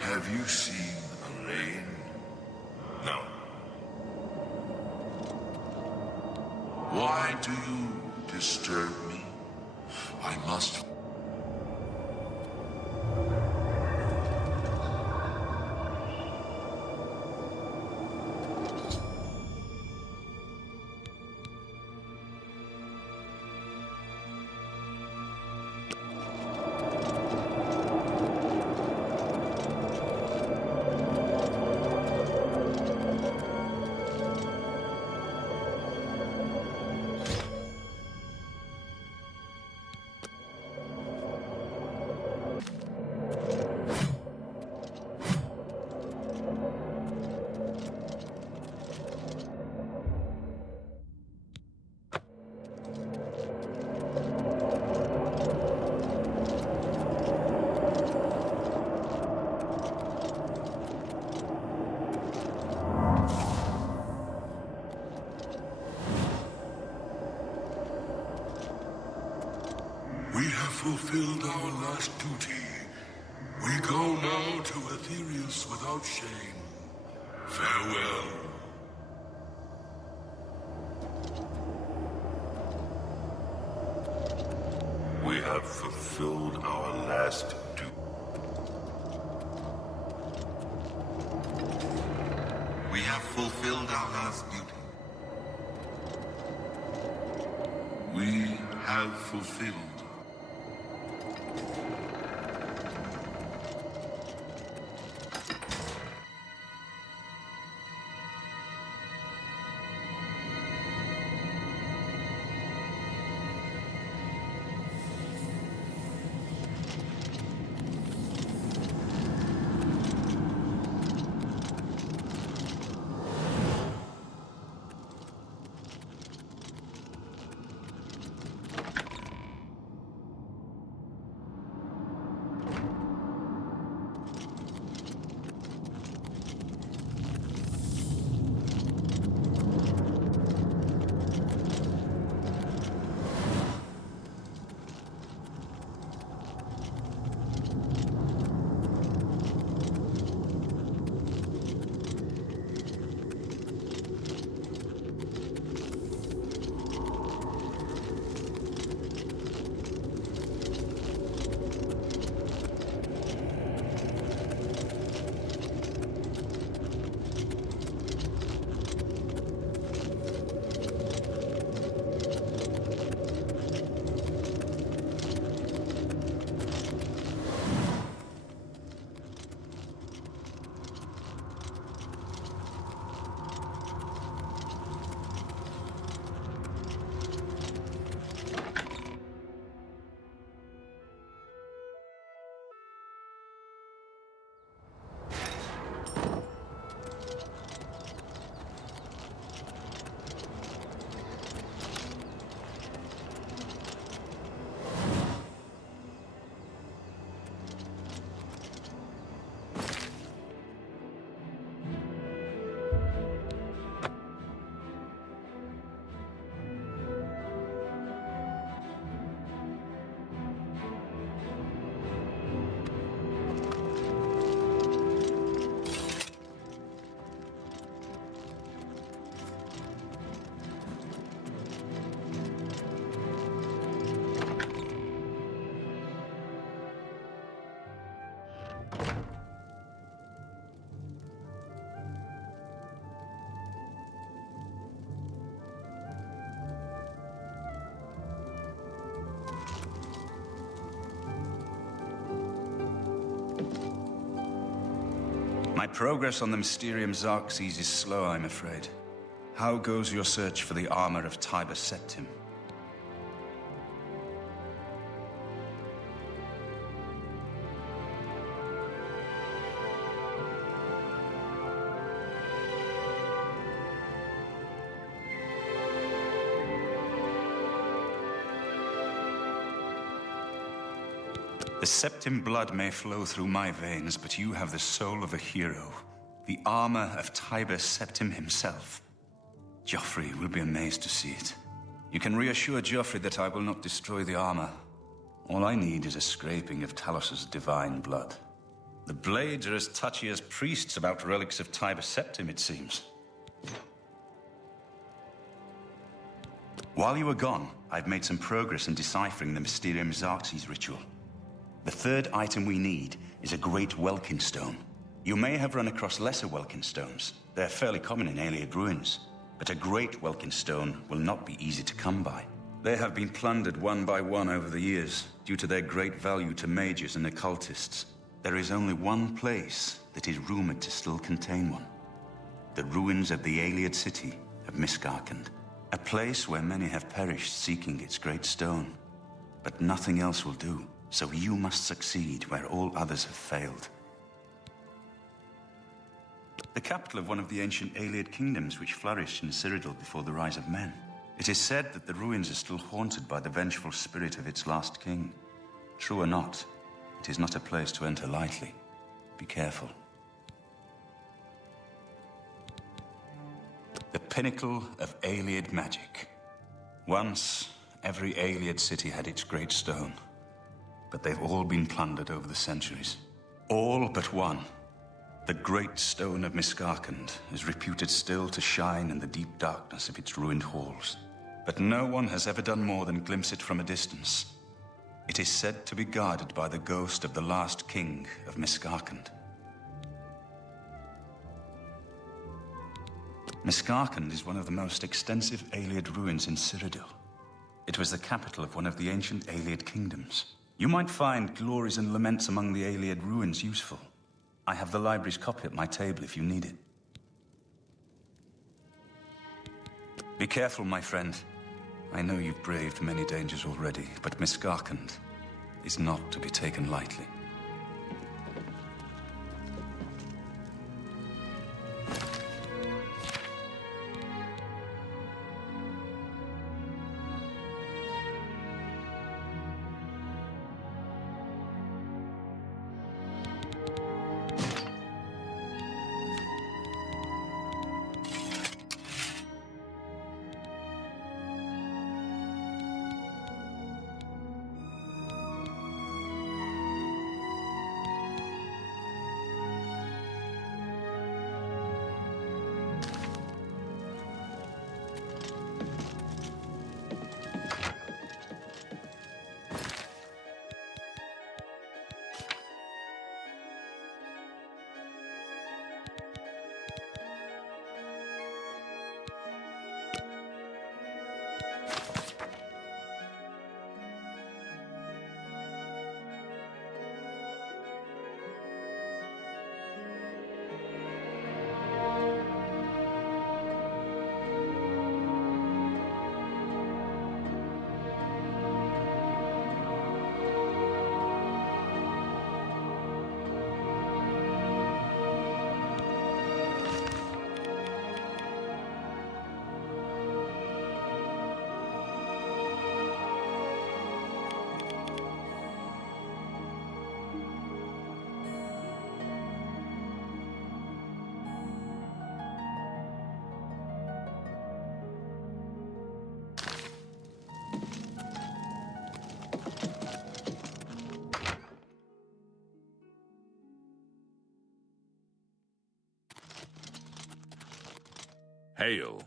Have you seen Elaine? No. Why do you disturb me? I must... We have fulfilled our last duty. We go now to Aetherius without shame. Farewell. We have fulfilled our last duty. have fulfilled our last duty. We have fulfilled. My progress on the Mysterium Xerxes is slow, I'm afraid. How goes your search for the armor of Tiber Septim? The Septim blood may flow through my veins, but you have the soul of a hero. The armor of Tiber Septim himself. Joffrey will be amazed to see it. You can reassure Joffrey that I will not destroy the armor. All I need is a scraping of Talos's divine blood. The blades are as touchy as priests about relics of Tiber Septim, it seems. While you were gone, I've made some progress in deciphering the Mysterium Xerxes ritual. The third item we need is a great Welkin stone. You may have run across lesser Welkin stones. They're fairly common in Ayleid ruins. But a great Welkin stone will not be easy to come by. They have been plundered one by one over the years, due to their great value to mages and occultists. There is only one place that is rumored to still contain one. The ruins of the Ayleid city of Miskarkand. A place where many have perished seeking its great stone. But nothing else will do. So you must succeed where all others have failed. The capital of one of the ancient Ayleid kingdoms which flourished in Cyrodiil before the rise of men. It is said that the ruins are still haunted by the vengeful spirit of its last king. True or not, it is not a place to enter lightly. Be careful. The pinnacle of Ayleid magic. Once, every Ayleid city had its great stone. But they've all been plundered over the centuries. All but one. The great stone of Miskarkand is reputed still to shine in the deep darkness of its ruined halls. But no one has ever done more than glimpse it from a distance. It is said to be guarded by the ghost of the last king of Miskarkand. Miskarkand is one of the most extensive Ayleid ruins in Cyrodiil. It was the capital of one of the ancient Ayleid kingdoms. You might find glories and laments among the Ayleid ruins useful. I have the library's copy at my table if you need it. Be careful, my friend. I know you've braved many dangers already, but Miskarkand is not to be taken lightly. Hail.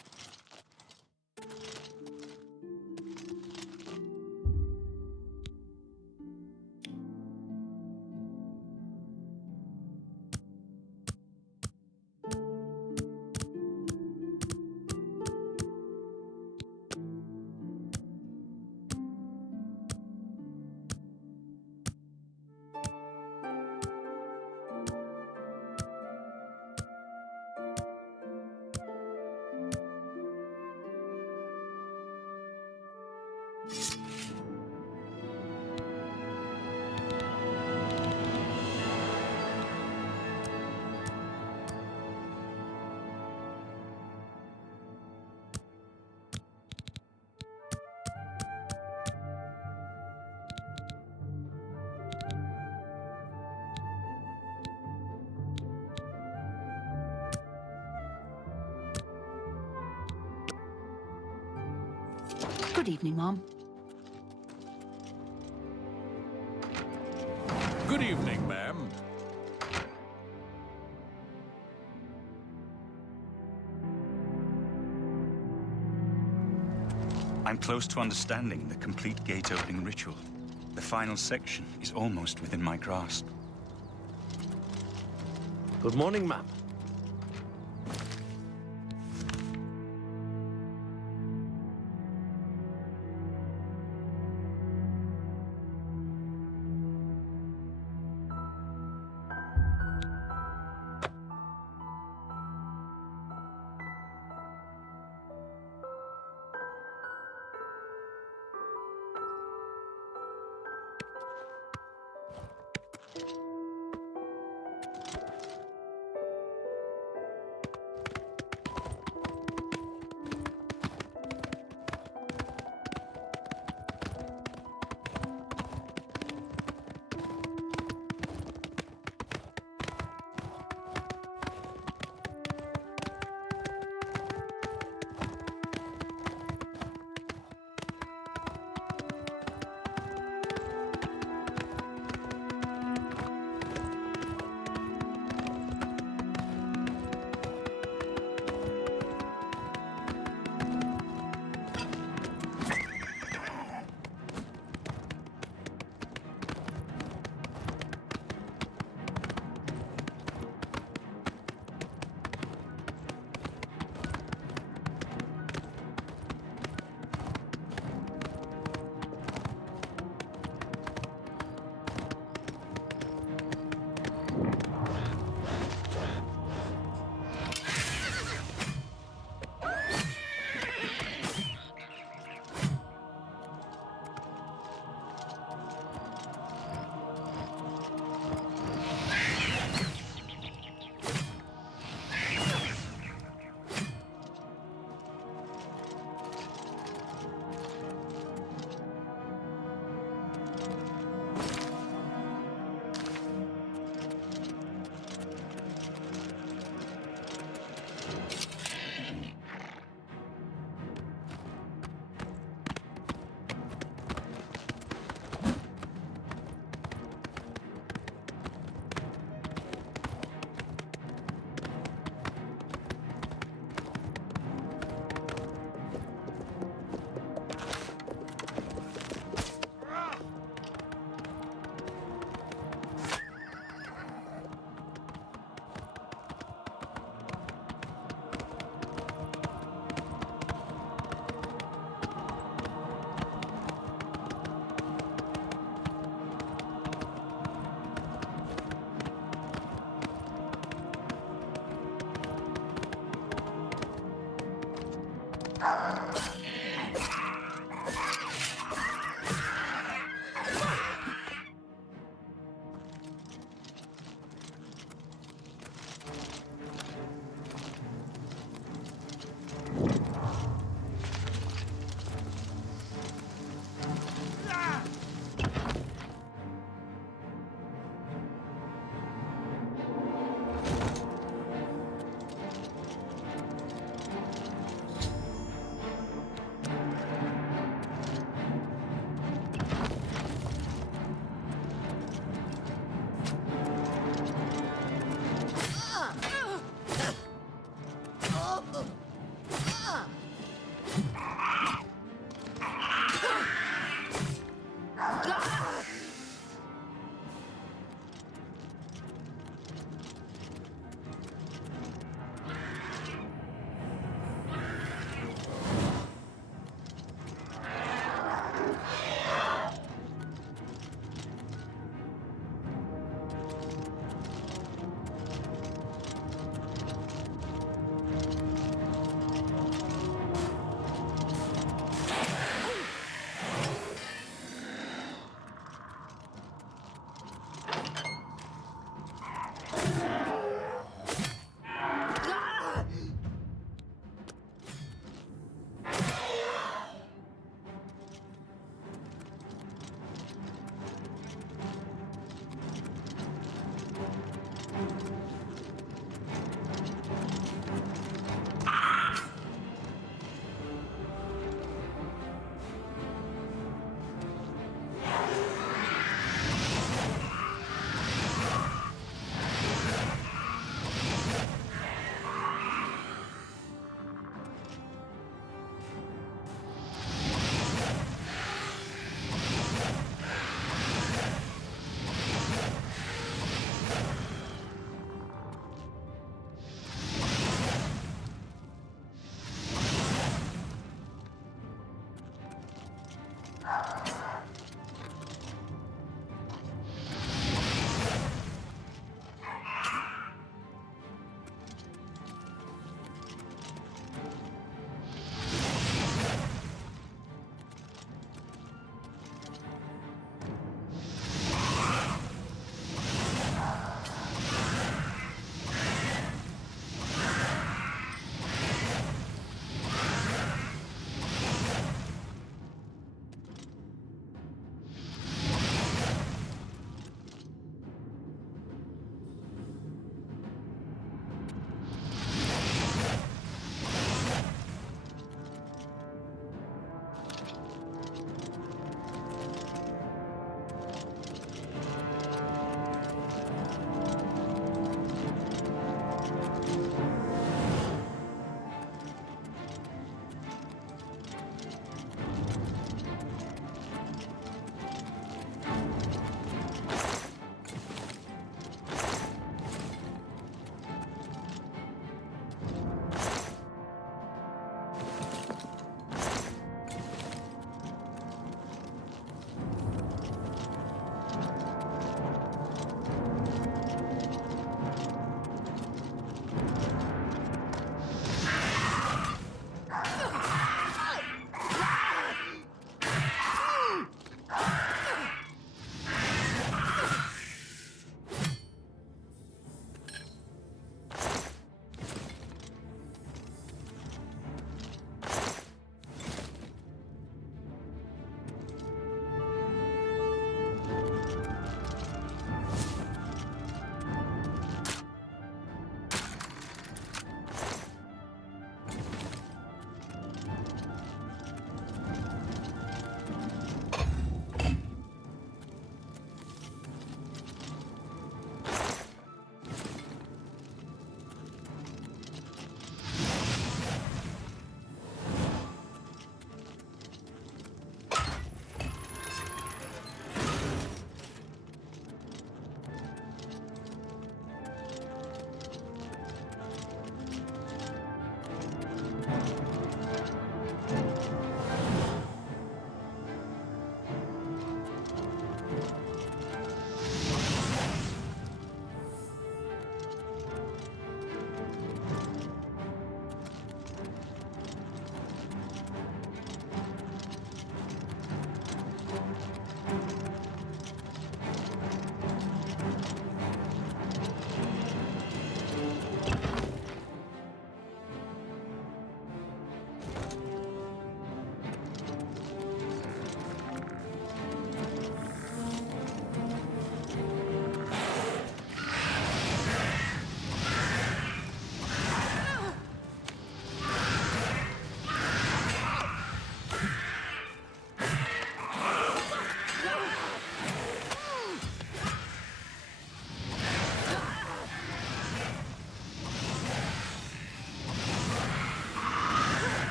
Good evening, Mom. Good evening, ma'am. I'm close to understanding the complete gate-opening ritual. The final section is almost within my grasp. Good morning, ma'am.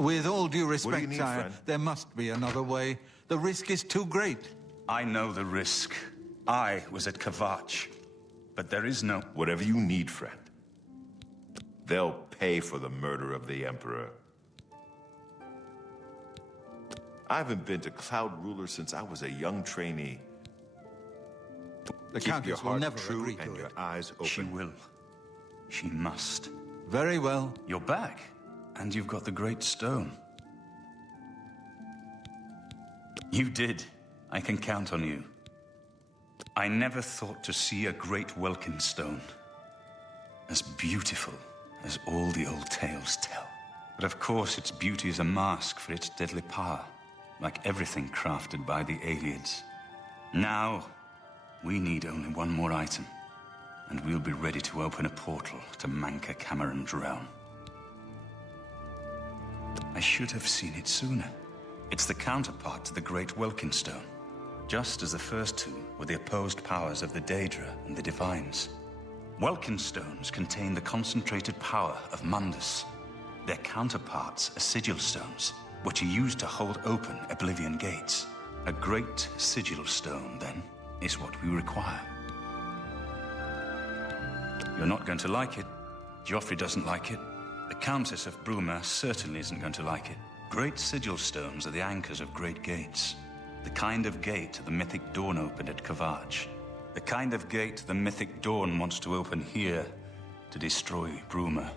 With all due do you respect, need, sire, friend? there must be another way. The risk is too great. I know the risk. I was at Kvatch. But there is no... Whatever you need, friend. They'll pay for the murder of the Emperor. I haven't been to Cloud Ruler since I was a young trainee. The Keep your Countess will heart never true agree and to your it. eyes open. She will. She must. Very well. You're back. And you've got the Great Stone. You did. I can count on you. I never thought to see a great Welkin stone. As beautiful as all the old tales tell. But of course its beauty is a mask for its deadly power. Like everything crafted by the AleGears. Now, we need only one more item. And we'll be ready to open a portal to Manka Cameron's realm. I should have seen it sooner. It's the counterpart to the Great Welkin Stone. Just as the first two were the opposed powers of the Daedra and the Divines. Welkin Stones contain the concentrated power of Mundus. Their counterparts are Sigil Stones, which are used to hold open Oblivion gates. A great Sigil Stone, then, is what we require. You're not going to like it. Joffrey doesn't like it. The Countess of Bruma certainly isn't going to like it. Great Sigil Stones are the anchors of great gates. The kind of gate the mythic Dawn opened at Kvatch. The kind of gate the mythic Dawn wants to open here to destroy Bruma.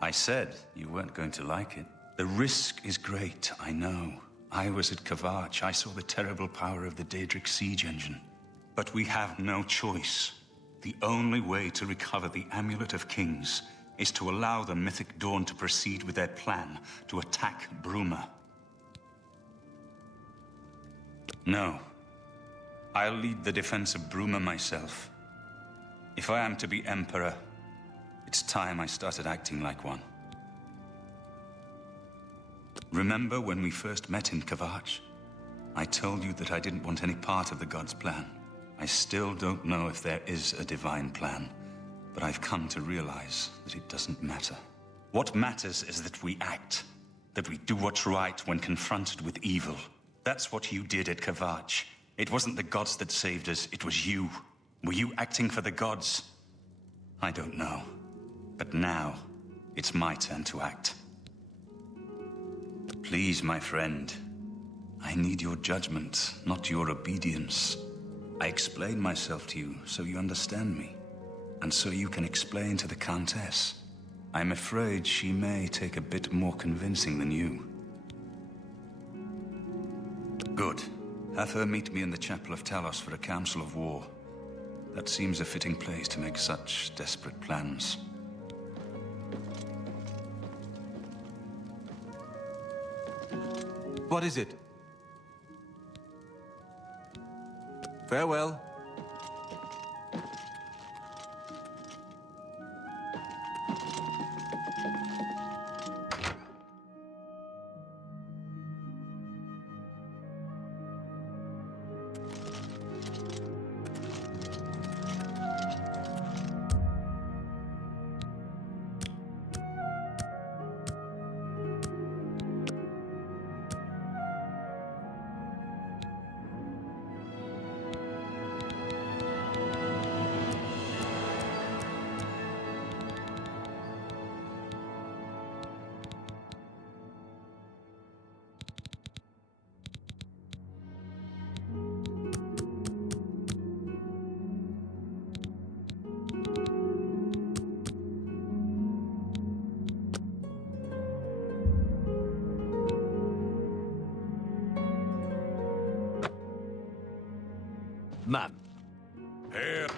I said you weren't going to like it. The risk is great, I know. I was at Kvatch. I saw the terrible power of the Daedric siege engine. But we have no choice. The only way to recover the Amulet of Kings is to allow the mythic Dawn to proceed with their plan to attack Bruma. No. I'll lead the defense of Bruma myself. If I am to be Emperor, it's time I started acting like one. Remember when we first met in Kvatch? I told you that I didn't want any part of the gods' plan. I still don't know if there is a divine plan, but I've come to realize that it doesn't matter. What matters is that we act, that we do what's right when confronted with evil. That's what you did at Kvatch. It wasn't the gods that saved us, it was you. Were you acting for the gods? I don't know. But now, it's my turn to act. Please, my friend. I need your judgment, not your obedience. I explain myself to you so you understand me. And so you can explain to the Countess. I'm afraid she may take a bit more convincing than you. Good. Have her meet me in the Chapel of Talos for a council of war. That seems a fitting place to make such desperate plans. What is it? Farewell. Man. Here.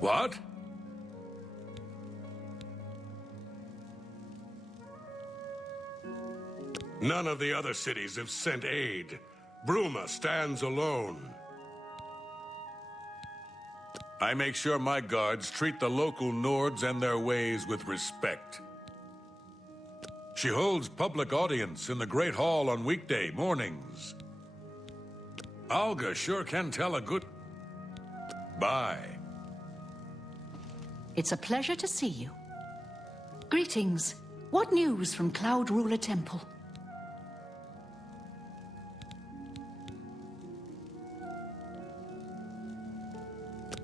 What? None of the other cities have sent aid. Bruma stands alone. I make sure my guards treat the local Nords and their ways with respect. She holds public audience in the Great Hall on weekday mornings. Alga sure can tell a good... Bye. It's a pleasure to see you. Greetings. What news from Cloud Ruler Temple?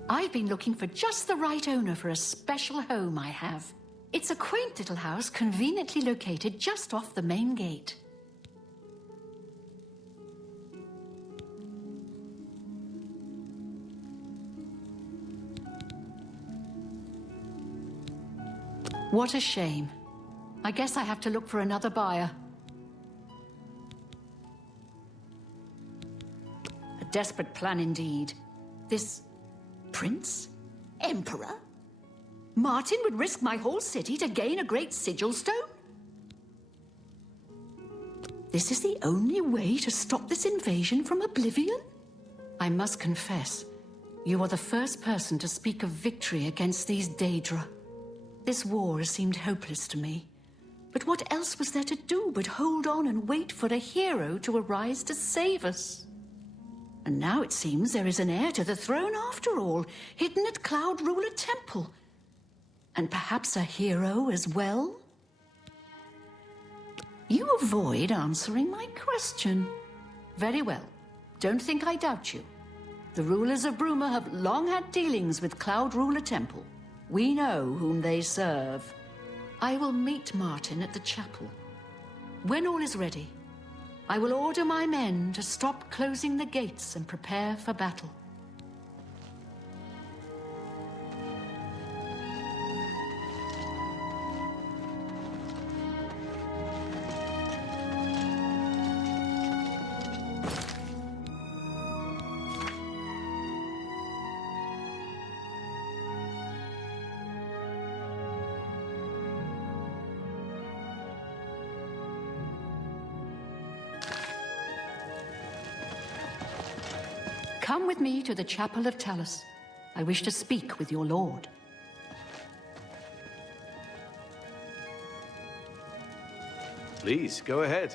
I've been looking for just the right owner for a special home I have. It's a quaint little house conveniently located just off the main gate. What a shame. I guess I have to look for another buyer. A desperate plan indeed. This... Prince? Emperor? Martin would risk my whole city to gain a great sigil stone? This is the only way to stop this invasion from Oblivion? I must confess, you are the first person to speak of victory against these Daedra. This war seemed hopeless to me. But what else was there to do but hold on and wait for a hero to arise to save us? And now it seems there is an heir to the throne after all, hidden at Cloud Ruler Temple. And perhaps a hero as well? You avoid answering my question. Very well. Don't think I doubt you. The rulers of Bruma have long had dealings with Cloud Ruler Temple. We know whom they serve. I will meet Martin at the chapel. When all is ready, I will order my men to stop closing the gates and prepare for battle. Come with me to the Chapel of Talus. I wish to speak with your lord. Please, go ahead.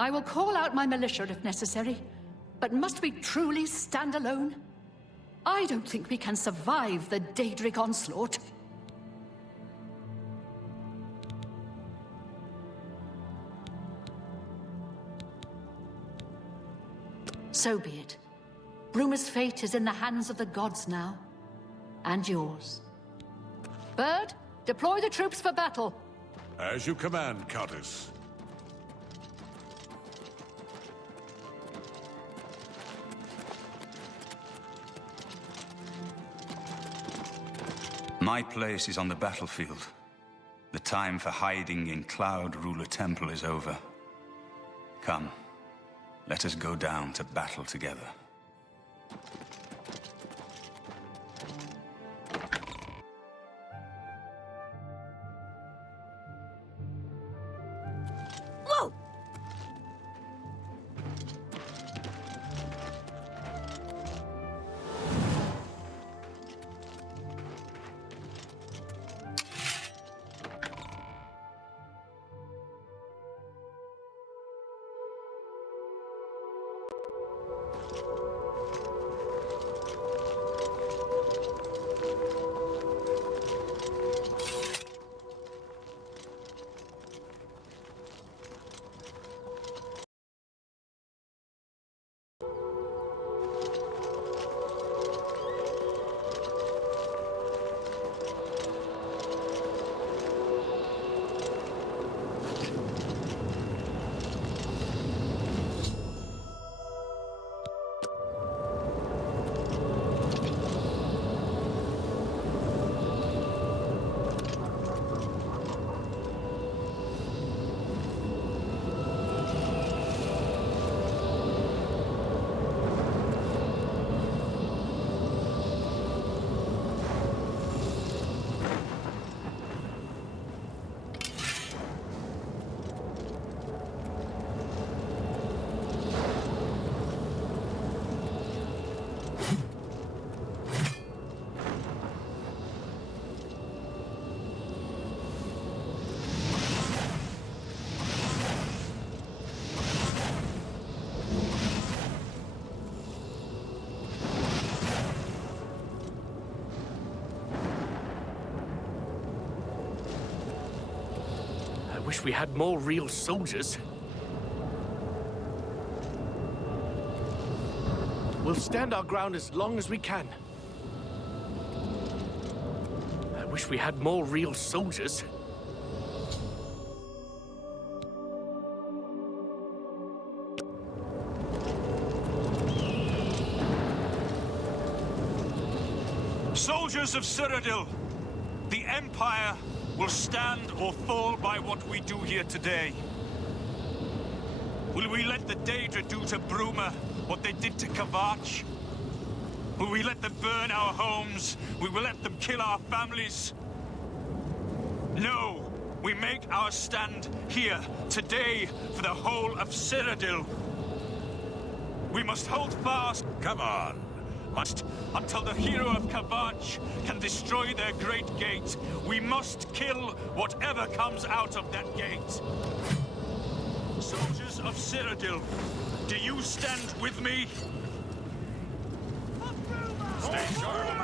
I will call out my militia if necessary, but must we truly stand alone? I don't think we can survive the Daedric onslaught. So be it. Bruma's fate is in the hands of the gods now, and yours. Bird, deploy the troops for battle. As you command, Countess. My place is on the battlefield. The time for hiding in Cloud Ruler Temple is over. Come, let us go down to battle together. Whoa! wish we had more real soldiers. We'll stand our ground as long as we can. I wish we had more real soldiers. Soldiers of Cyrodiil, the Empire will stand or fall by what we do here today. Will we let the Daedra do to Bruma what they did to Kavach? Will we let them burn our homes? Will we let them kill our families? No! We make our stand here, today, for the whole of Cyrodiil. We must hold fast. Come on. Must, until the hero of Kavach can destroy their great gate. We must kill whatever comes out of that gate. Soldiers of Cyrodiil, do you stand with me? Stay sharp.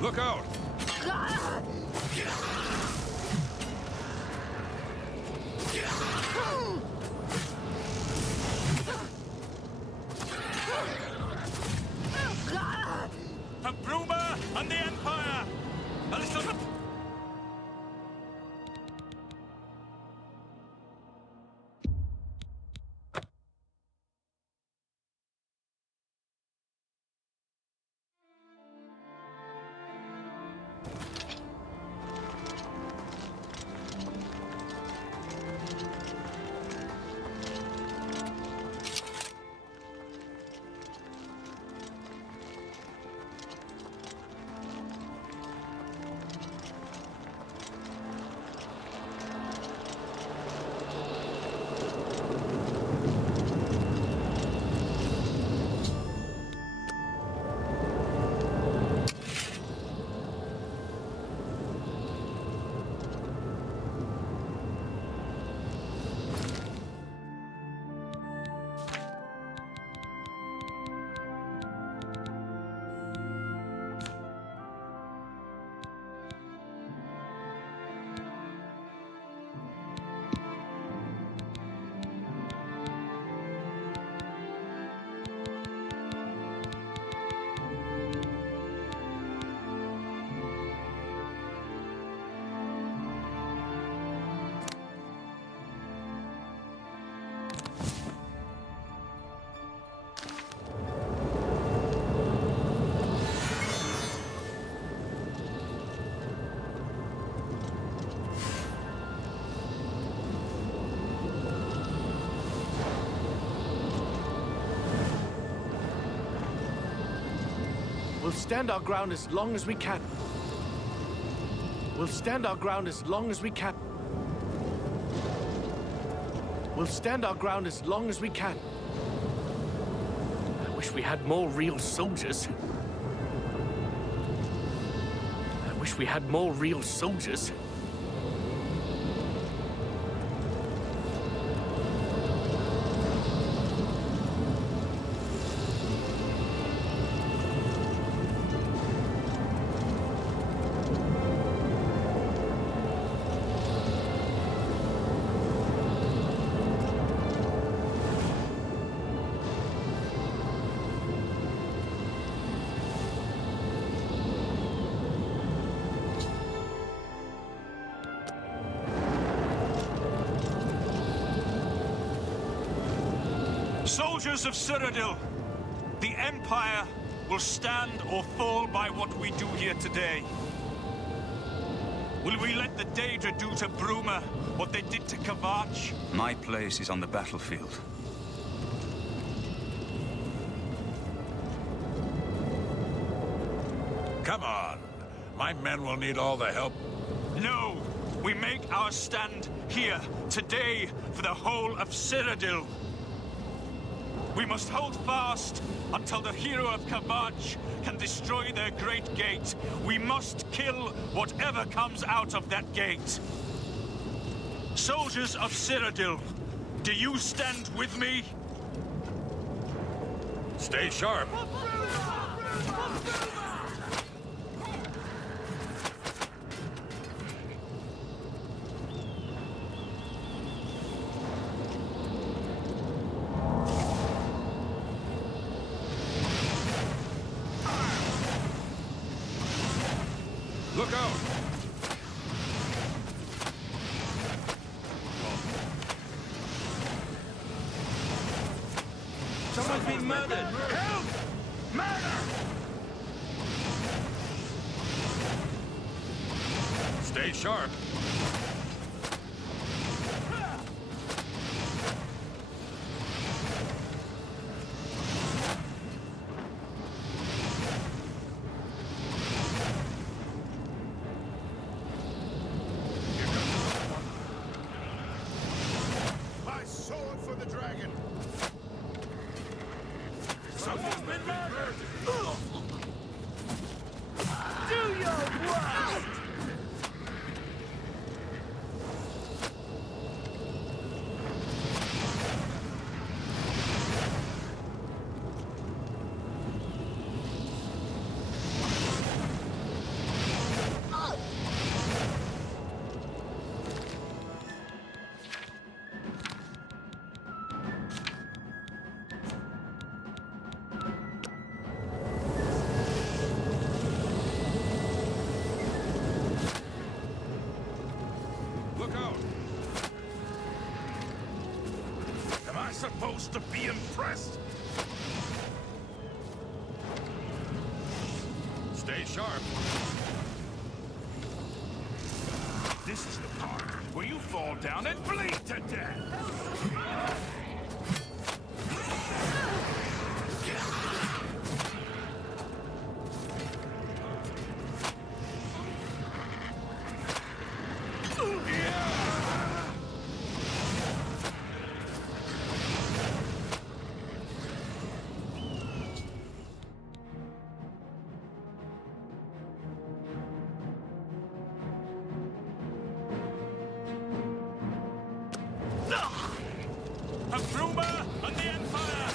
Look out! For Bruma and the Empire! A little... We'll stand our ground as long as we can. We'll stand our ground as long as we can. We'll stand our ground as long as we can. I wish we had more real soldiers. I wish we had more real soldiers. Soldiers of Cyrodiil, the Empire will stand or fall by what we do here today. Will we let the Daedra do to Bruma what they did to Kavach? My place is on the battlefield. Come on. My men will need all the help. No! We make our stand here, today, for the whole of Cyrodiil. We must hold fast until the hero of Kavach can destroy their great gate. We must kill whatever comes out of that gate. Soldiers of Cyrodiil, do you stand with me? Stay sharp. Look out! Someone's been murdered! Help! Murder! Stay sharp. My sword for the dragon! Someone's been murdered! Do your worst! Look out! Am I supposed to be impressed? Stay sharp. This is the part where you fall down and bleed to death! Of Bruma and the Empire!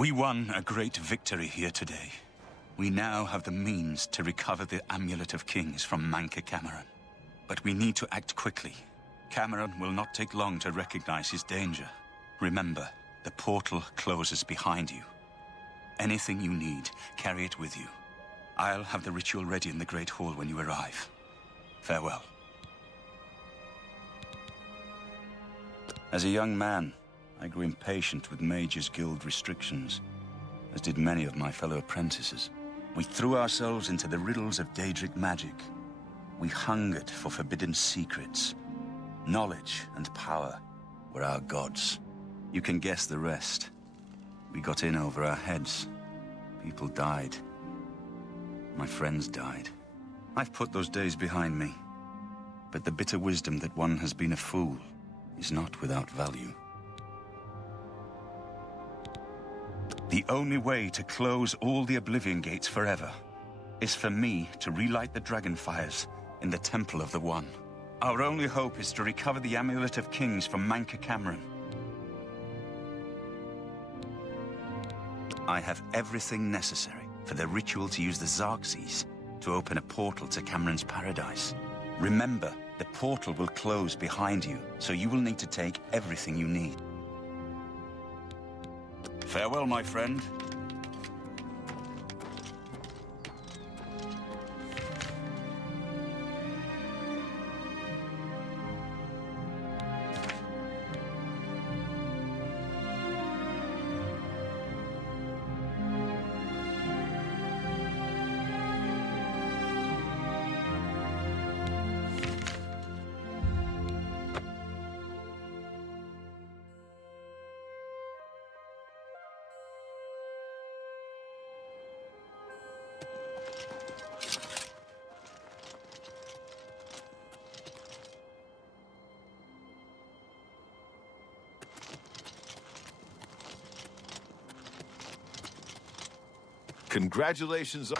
We won a great victory here today. We now have the means to recover the Amulet of Kings from Manca Cameron. But we need to act quickly. Cameron will not take long to recognize his danger. Remember, the portal closes behind you. Anything you need, carry it with you. I'll have the ritual ready in the Great Hall when you arrive. Farewell. As a young man, I grew impatient with Mage's Guild restrictions, as did many of my fellow apprentices. We threw ourselves into the riddles of Daedric magic. We hungered for forbidden secrets. Knowledge and power were our gods. You can guess the rest. We got in over our heads. People died. My friends died. I've put those days behind me. But the bitter wisdom that one has been a fool is not without value. The only way to close all the Oblivion Gates forever is for me to relight the dragon fires in the Temple of the One. Our only hope is to recover the Amulet of Kings from Manca Cameron. I have everything necessary for the ritual to use the Xerxes to open a portal to Cameron's paradise. Remember, the portal will close behind you, so you will need to take everything you need. Farewell, my friend. Congratulations.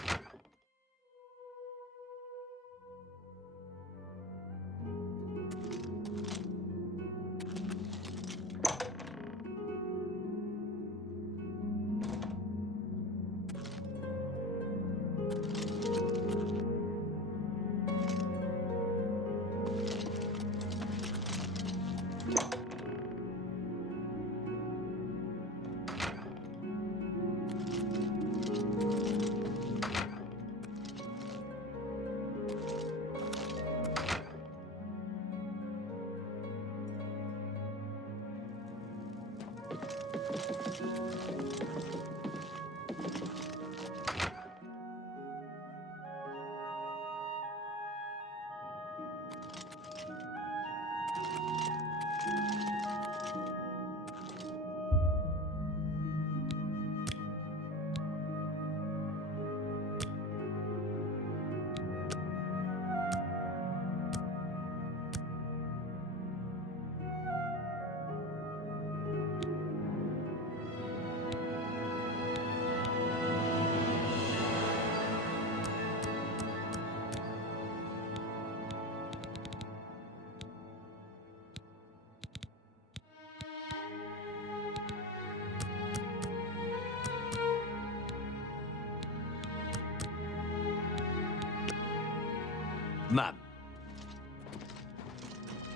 Ma'am.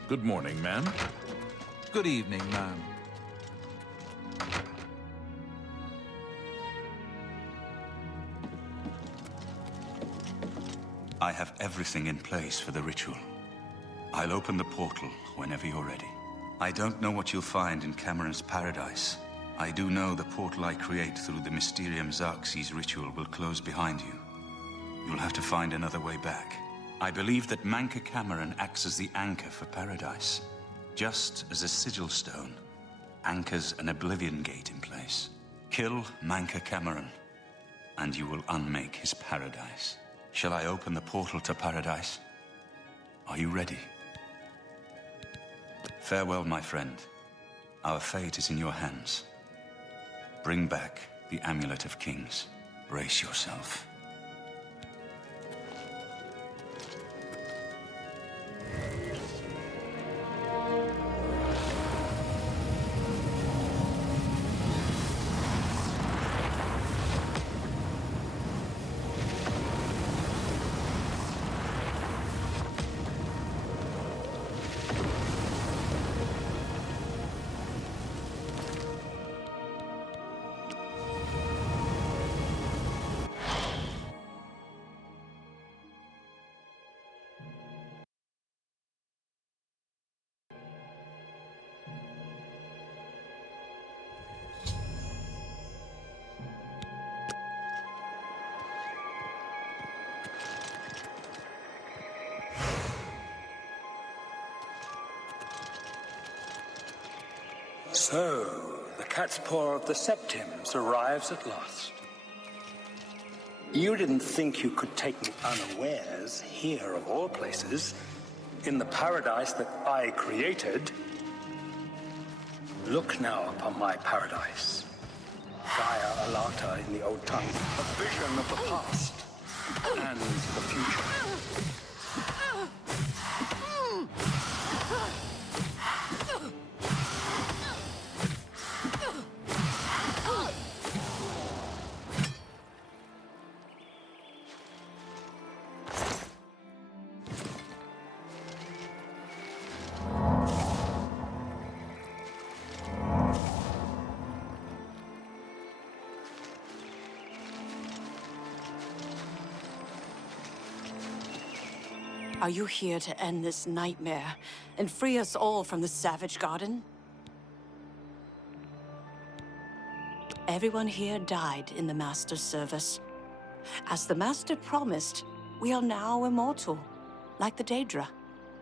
Good morning, ma'am. Good evening, ma'am. I have everything in place for the ritual. I'll open the portal whenever you're ready. I don't know what you'll find in Cameron's paradise. I do know the portal I create through the Mysterium Xerxes ritual will close behind you. You'll have to find another way back. I believe that Manca Cameron acts as the anchor for paradise, just as a sigil stone anchors an Oblivion Gate in place. Kill Manca Cameron, and you will unmake his paradise. Shall I open the portal to paradise? Are you ready? Farewell, my friend. Our fate is in your hands. Bring back the Amulet of Kings. Brace yourself. So, the cat's paw of the Septims arrives at last. You didn't think you could take me unawares, here of all places, in the paradise that I created. Look now upon my paradise. Gaia Alata in the old tongue, a vision of the past and the future. Are you here to end this nightmare and free us all from the Savage Garden? Everyone here died in the Master's service. As the Master promised, we are now immortal, like the Daedra.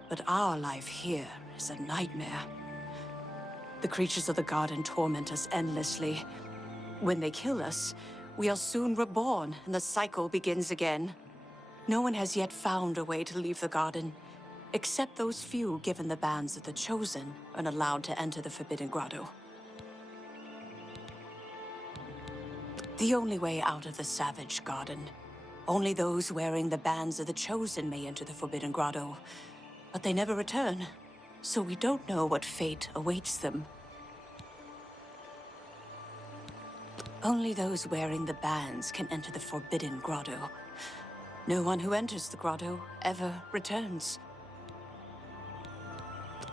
But our life here is a nightmare. The creatures of the Garden torment us endlessly. When they kill us, we are soon reborn and the cycle begins again. No one has yet found a way to leave the Garden, except those few given the bands of the Chosen and allowed to enter the Forbidden Grotto. The only way out of the Savage Garden. Only those wearing the bands of the Chosen may enter the Forbidden Grotto, but they never return, so we don't know what fate awaits them. Only those wearing the bands can enter the Forbidden Grotto. No one who enters the grotto ever returns.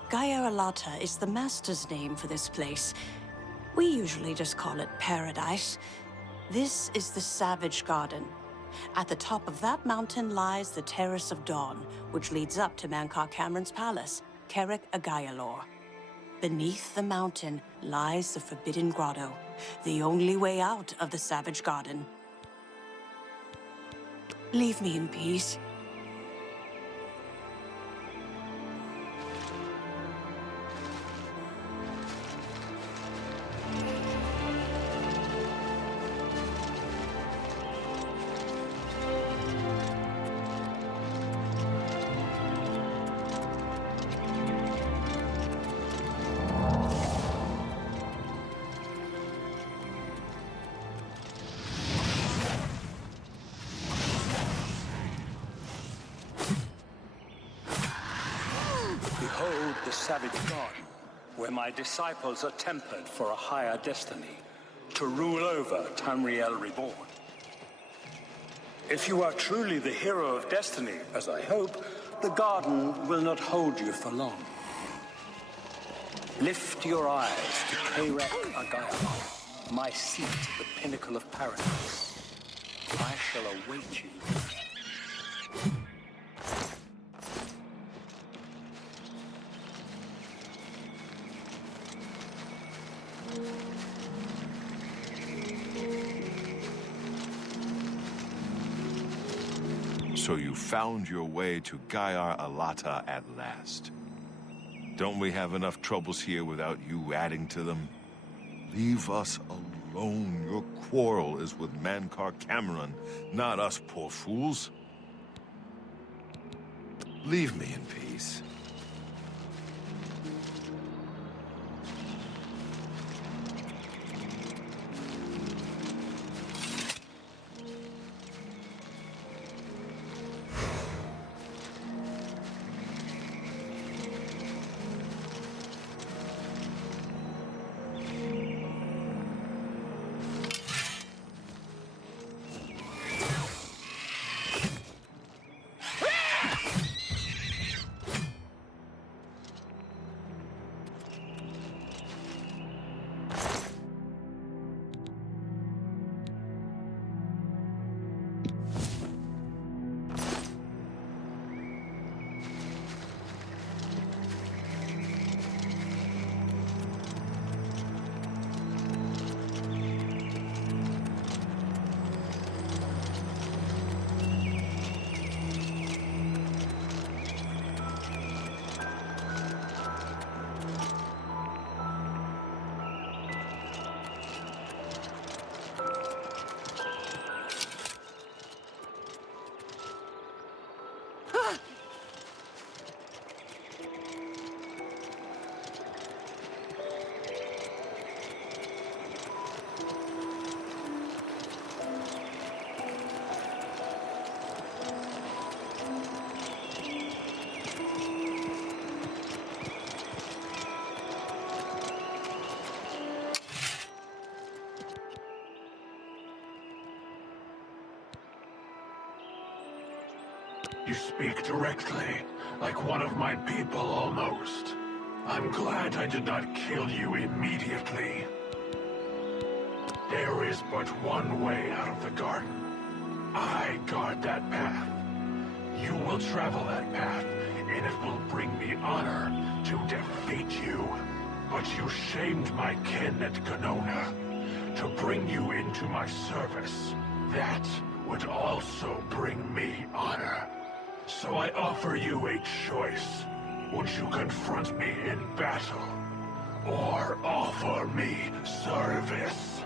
Gaia Alata is the Master's name for this place. We usually just call it Paradise. This is the Savage Garden. At the top of that mountain lies the Terrace of Dawn, which leads up to Mankar Cameron's palace, Carrick Agaialor. Beneath the mountain lies the Forbidden Grotto, the only way out of the Savage Garden. Leave me in peace. Behold the Savage Garden, where my disciples are tempered for a higher destiny, to rule over Tamriel Reborn. If you are truly the hero of destiny, as I hope, the garden will not hold you for long. Lift your eyes to Carrick Agaialor, my seat at the pinnacle of paradise. I shall await you. So you found your way to Gaia Alata at last. Don't we have enough troubles here without you adding to them? Leave us alone. Your quarrel is with Mankar Cameron, not us poor fools. Leave me in peace. You speak directly, like one of my people almost. I'm glad I did not kill you immediately. There is but one way out of the garden. I guard that path. You will travel that path, and it will bring me honor to defeat you. But you shamed my kin at Ganona. To bring you into my service, that would also bring me honor. So I offer you a choice. Would you confront me in battle, or offer me service?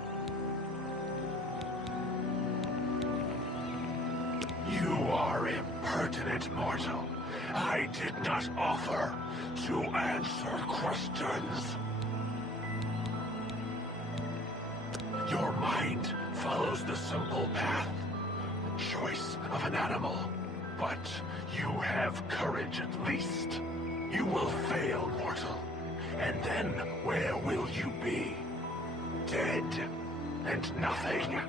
You are impertinent, mortal. I did not offer to answer questions. Your mind follows the simple path. Choice of an animal. But you have courage at least. You will fail, mortal. And then where will you be? Dead and nothing.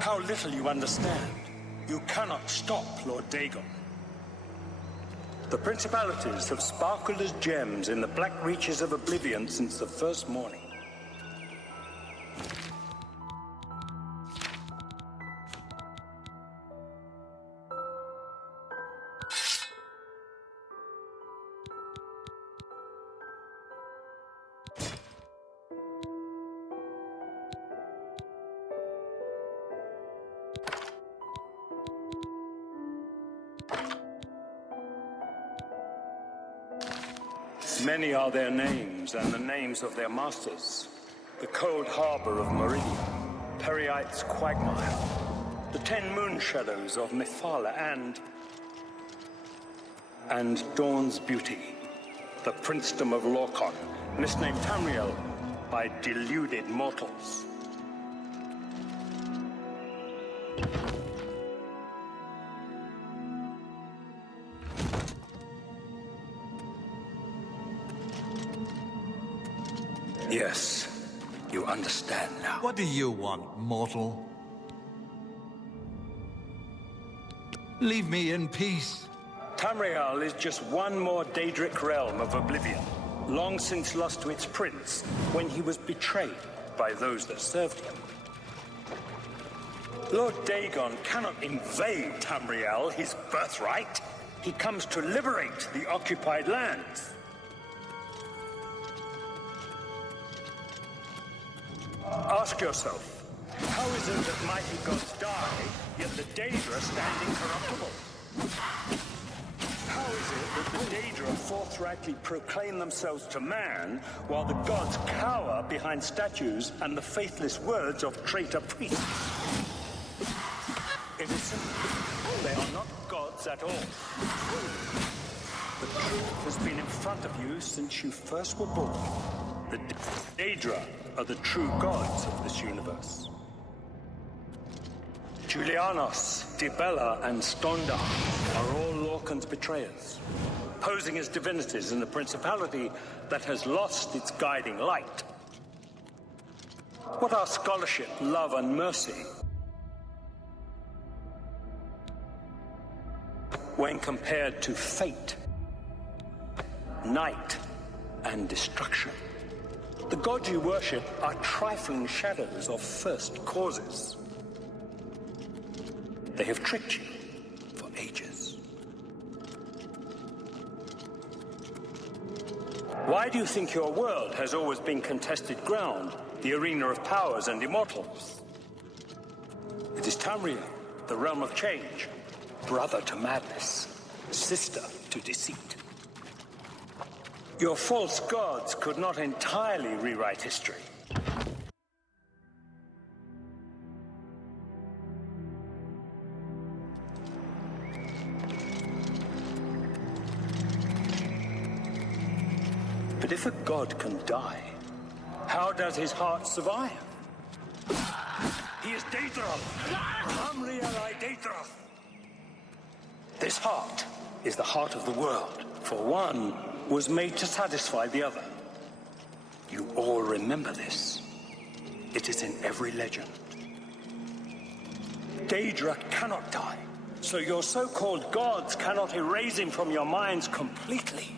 How little you understand. You cannot stop Lord Dagon. The principalities have sparkled as gems in the black reaches of Oblivion since the first morning. Many are their names and the names of their masters. The cold harbor of Meridian, Periite's quagmire, the 10 moon shadows of Mephala and Dawn's beauty, the princedom of Lorcon, misnamed Tamriel, by deluded mortals. Yes, you understand now. What do you want, mortal? Leave me in peace. Tamriel is just one more Daedric realm of Oblivion, long since lost to its prince when he was betrayed by those that served him. Lord Dagon cannot invade Tamriel, his birthright. He comes to liberate the occupied lands. Ask yourself, how is it that mighty gods die, yet the Daedra stand incorruptible? How is it that the Daedra forthrightly proclaim themselves to man, while the gods cower behind statues and the faithless words of traitor priests? It is simple. They are not gods at all. The truth has been in front of you since you first were born. The Daedra are the true gods of this universe. Julianos, Dibella, and Stonda are all Lorcan's betrayers, posing as divinities in a principality that has lost its guiding light. What are scholarship, love, and mercy when compared to fate, night, and destruction? The gods you worship are trifling shadows of first causes. They have tricked you for ages. Why do you think your world has always been contested ground, the arena of powers and immortals? It is Tamriel, the realm of change, brother to madness, sister to deceit. Your false gods could not entirely rewrite history. But if a god can die, how does his heart survive? He is Daedra! Tamriel Daedra! This heart is the heart of the world, for one was made to satisfy the other. You all remember this. It is in every legend. Daedra cannot die, so your so-called gods cannot erase him from your minds completely.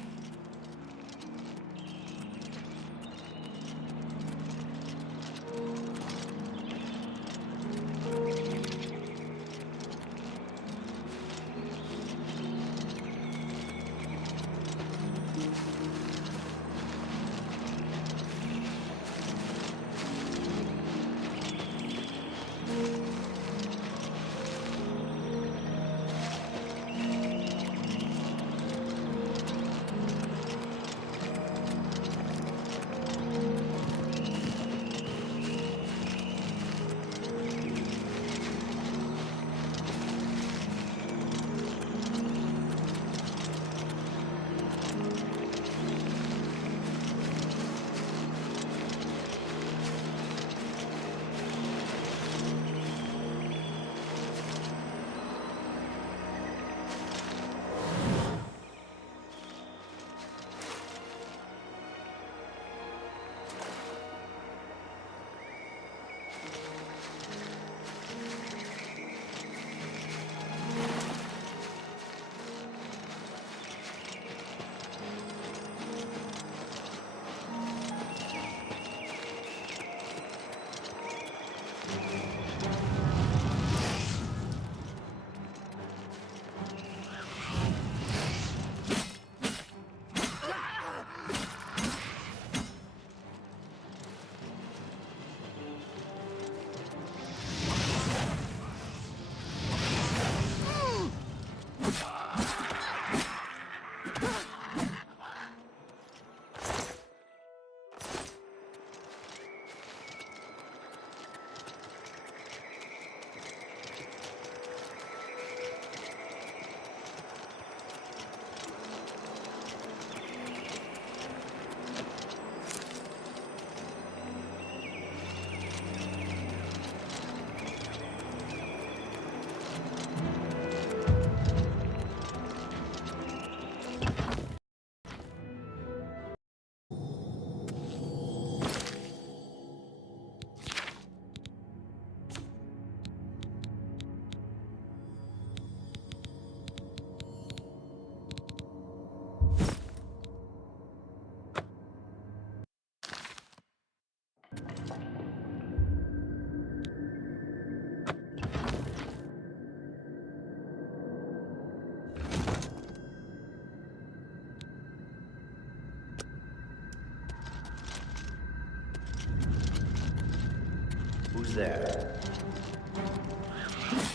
Who's there?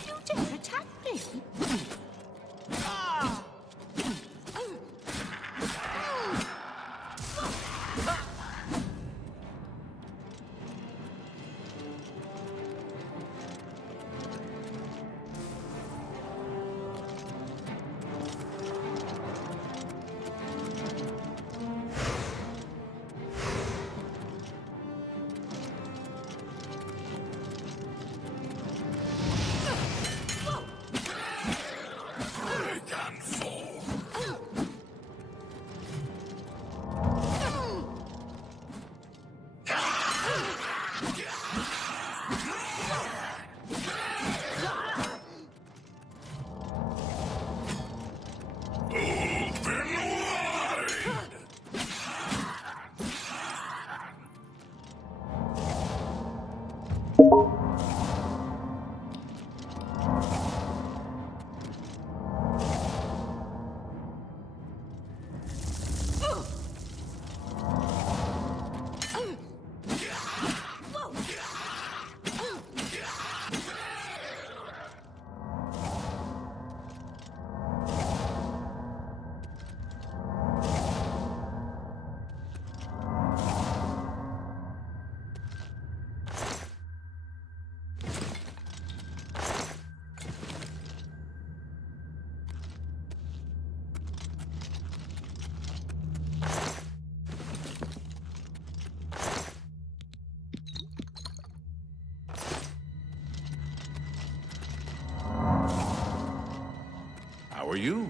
You dare attack me? How are you?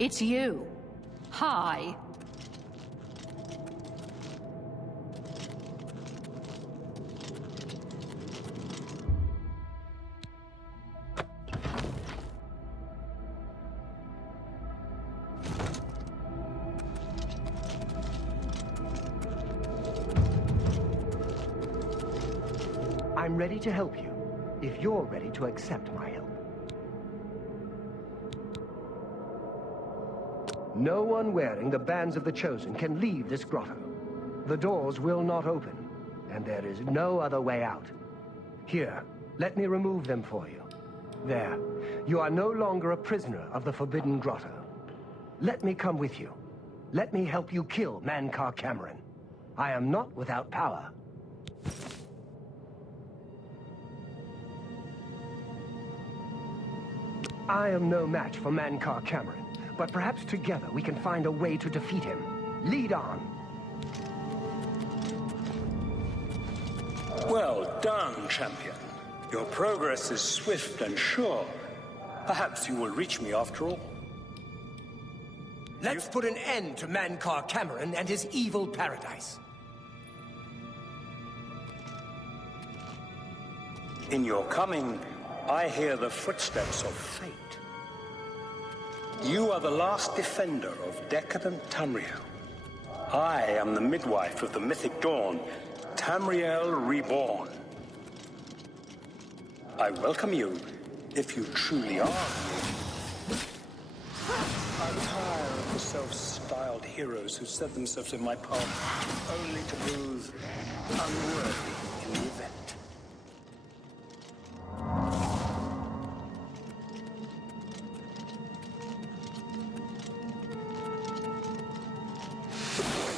It's you. Hi. I'm ready to help you, if you're ready to accept my help. No one wearing the bands of the Chosen can leave this grotto. The doors will not open, and there is no other way out. Here, let me remove them for you. There, you are no longer a prisoner of the Forbidden Grotto. Let me come with you. Let me help you kill Mankar Cameron. I am not without power. I am no match for Mankar Cameron, but perhaps together we can find a way to defeat him. Lead on. Well done, champion. Your progress is swift and sure. Perhaps you will reach me after all. Let's put an end to Mankar Cameron and his evil paradise. In your coming, I hear the footsteps of fate. You are the last defender of decadent Tamriel. I am the midwife of the mythic dawn, Tamriel Reborn. I welcome you, if you truly are. I'm tired of the self-styled heroes who set themselves in my path, only to prove unworthy in the event.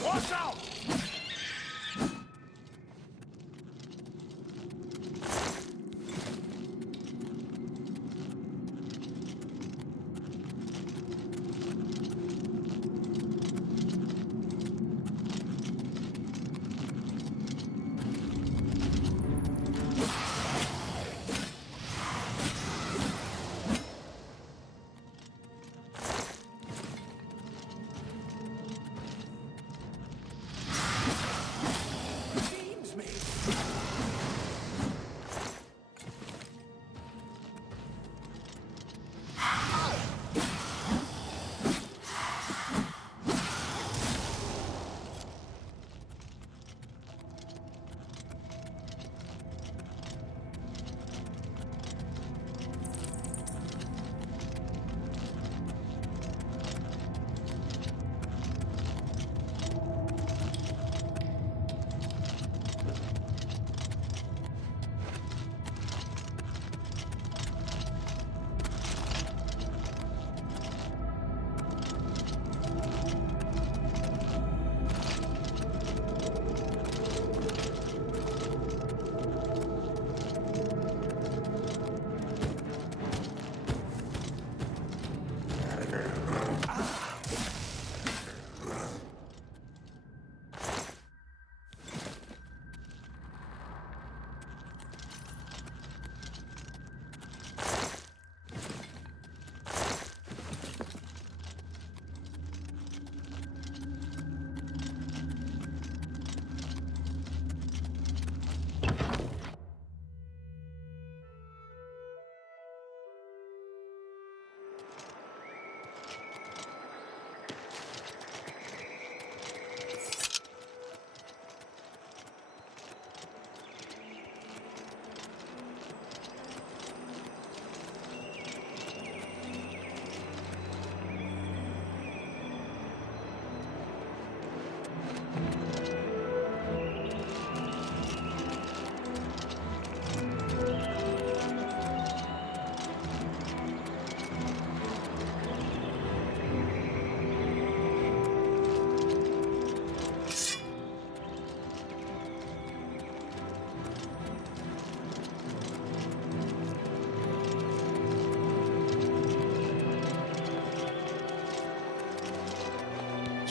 Watch out!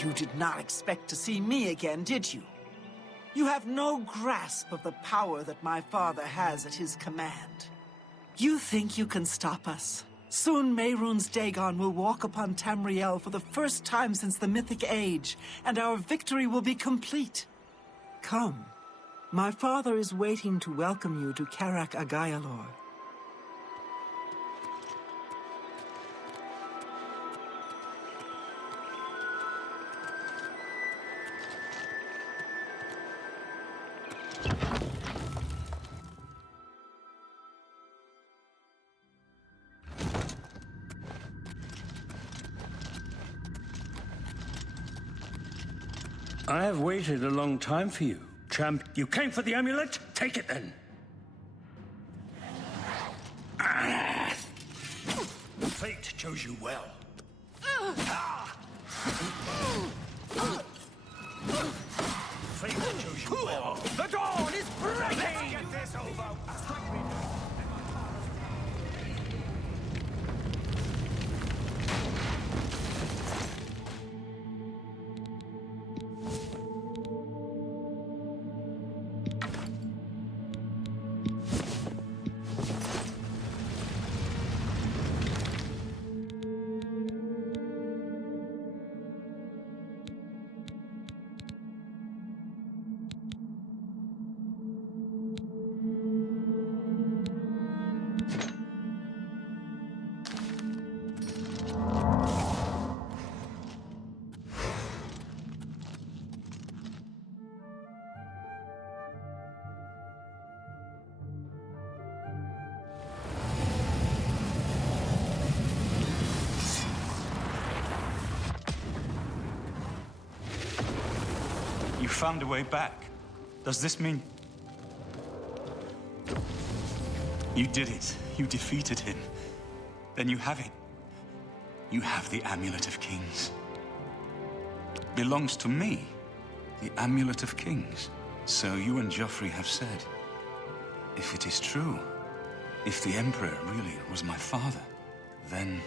You did not expect to see me again, did you? You have no grasp of the power that my father has at his command. You think you can stop us? Soon Mehrunes Dagon will walk upon Tamriel for the first time since the Mythic Age, and our victory will be complete. Come. My father is waiting to welcome you to Karak Agayalor. I have waited a long time for you, champ. You came for the amulet? Take it then. Fate chose you well. Fate chose you well. The dawn is breaking! Let's get this over! found a way back. Does this mean... You did it. You defeated him. Then you have it. You have the Amulet of Kings. Belongs to me. The Amulet of Kings. So you and Joffrey have said. If it is true, if the Emperor really was my father, then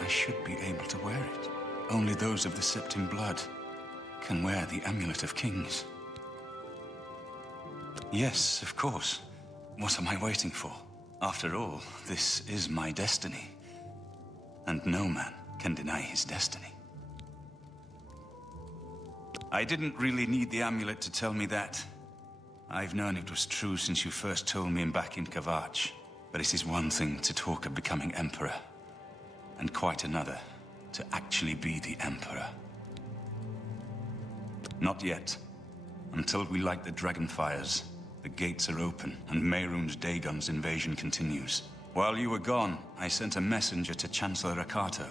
I should be able to wear it. Only those of the Septim blood can wear the Amulet of Kings. Yes, of course. What am I waiting for? After all, this is my destiny. And no man can deny his destiny. I didn't really need the amulet to tell me that. I've known it was true since you first told me back in Kavach. But it is one thing to talk of becoming Emperor, and quite another to actually be the Emperor. Not yet. Until we light the dragon fires, the gates are open, and Mehrunes Dagon's invasion continues. While you were gone, I sent a messenger to Chancellor Akato.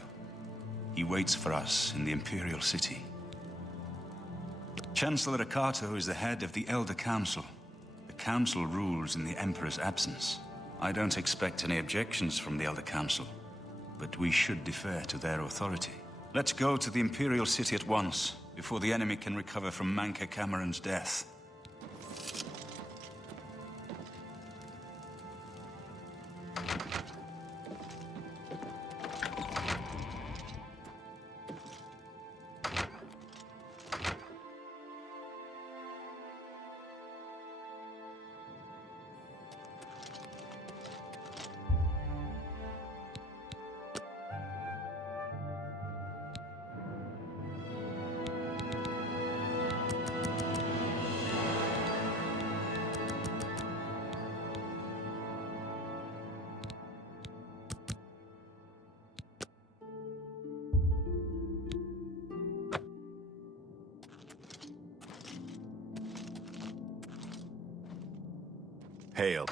He waits for us in the Imperial City. Chancellor Akato is the head of the Elder Council. The Council rules in the Emperor's absence. I don't expect any objections from the Elder Council, but we should defer to their authority. Let's go to the Imperial City at once, before the enemy can recover from Manca Cameron's death. Hail.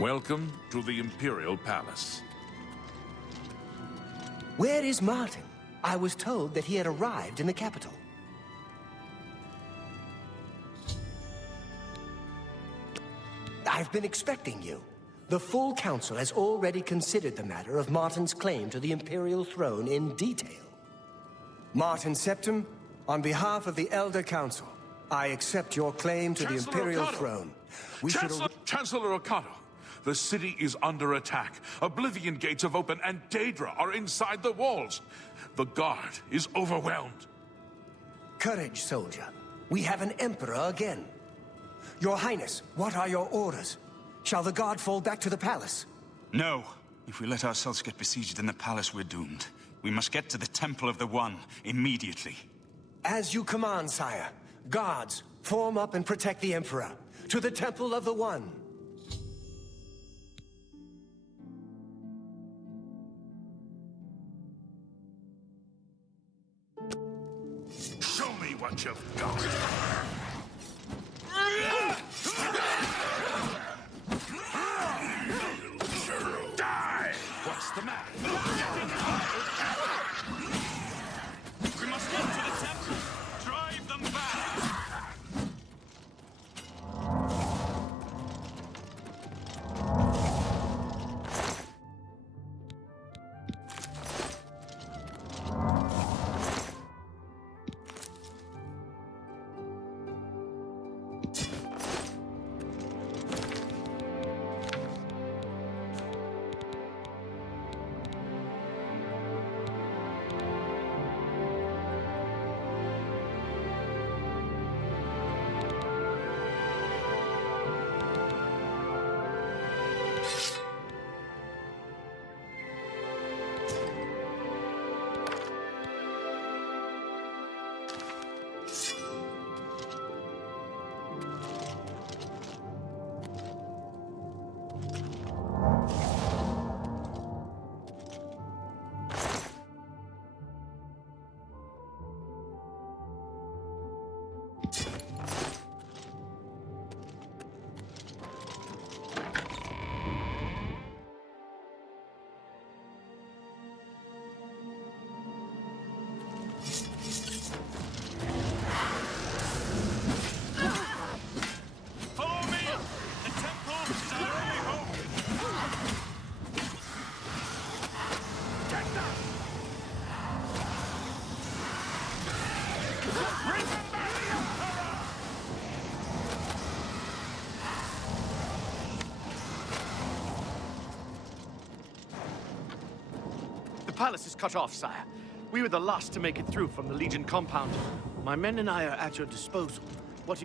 Welcome to the Imperial Palace. Where is Martin? I was told that he had arrived in the capital. I've been expecting you. The full council has already considered the matter of Martin's claim to the Imperial throne in detail. Martin Septim, on behalf of the Elder Council, I accept your claim to Chancellor the Imperial Okato! throne. Chancellor Okato, the city is under attack. Oblivion gates have opened and Daedra are inside the walls. The guard is overwhelmed. Courage, soldier. We have an emperor again. Your Highness, what are your orders? Shall the guard fall back to the palace? No. If we let ourselves get besieged in the palace, we're doomed. We must get to the Temple of the One immediately. As you command, sire. Guards, form up and protect the Emperor. To the Temple of the One. Show me what you've got. Die! What's the matter? We must get to the temple. Drive them back. palace is cut off, sire. We were the last to make it through from the Legion compound. My men and I are at your disposal. What...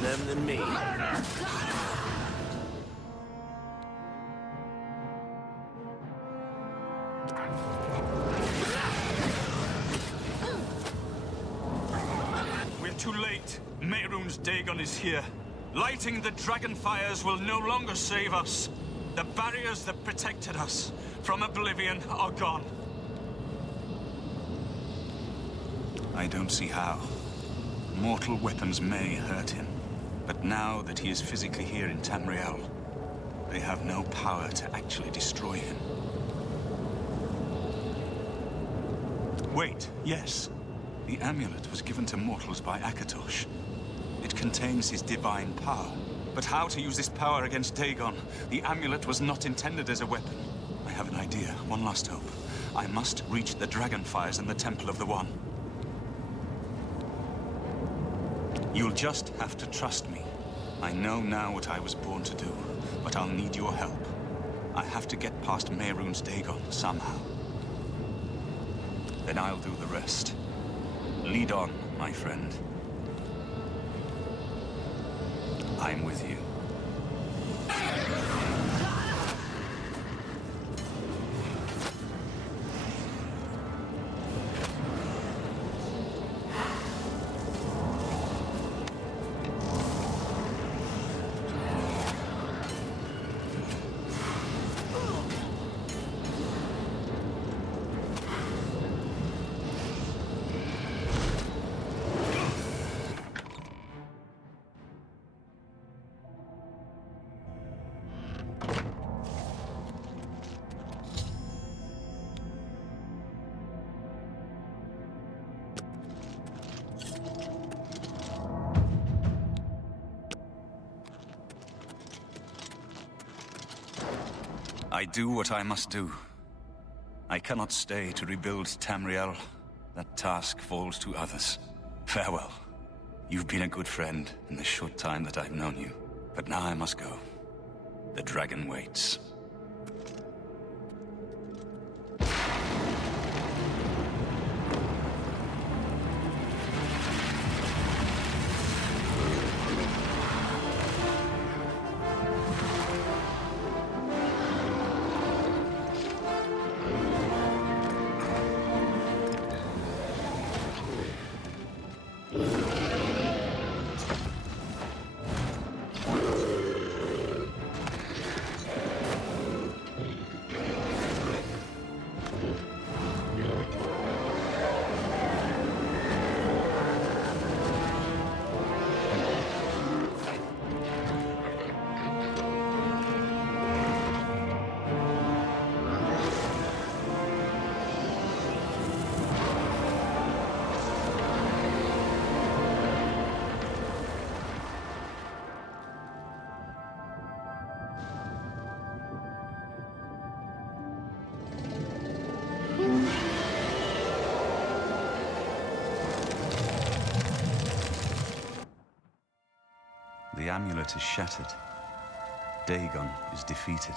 Them than me. We're too late. Mehrunes Dagon is here. Lighting the dragon fires will no longer save us. The barriers that protected us from Oblivion are gone. I don't see how. Mortal weapons may hurt him. But now that he is physically here in Tamriel, they have no power to actually destroy him. Wait, yes. The amulet was given to mortals by Akatosh. It contains his divine power. But how to use this power against Dagon? The amulet was not intended as a weapon. I have an idea, one last hope. I must reach the dragonfires in the Temple of the One. You'll just have to trust me. I know now what I was born to do, but I'll need your help. I have to get past Mehrunes Dagon somehow. Then I'll do the rest. Lead on, my friend. I'm with you. I do what I must do. I cannot stay to rebuild Tamriel. That task falls to others. Farewell. You've been a good friend in the short time that I've known you. But now I must go. The dragon waits. The amulet is shattered. Dagon is defeated.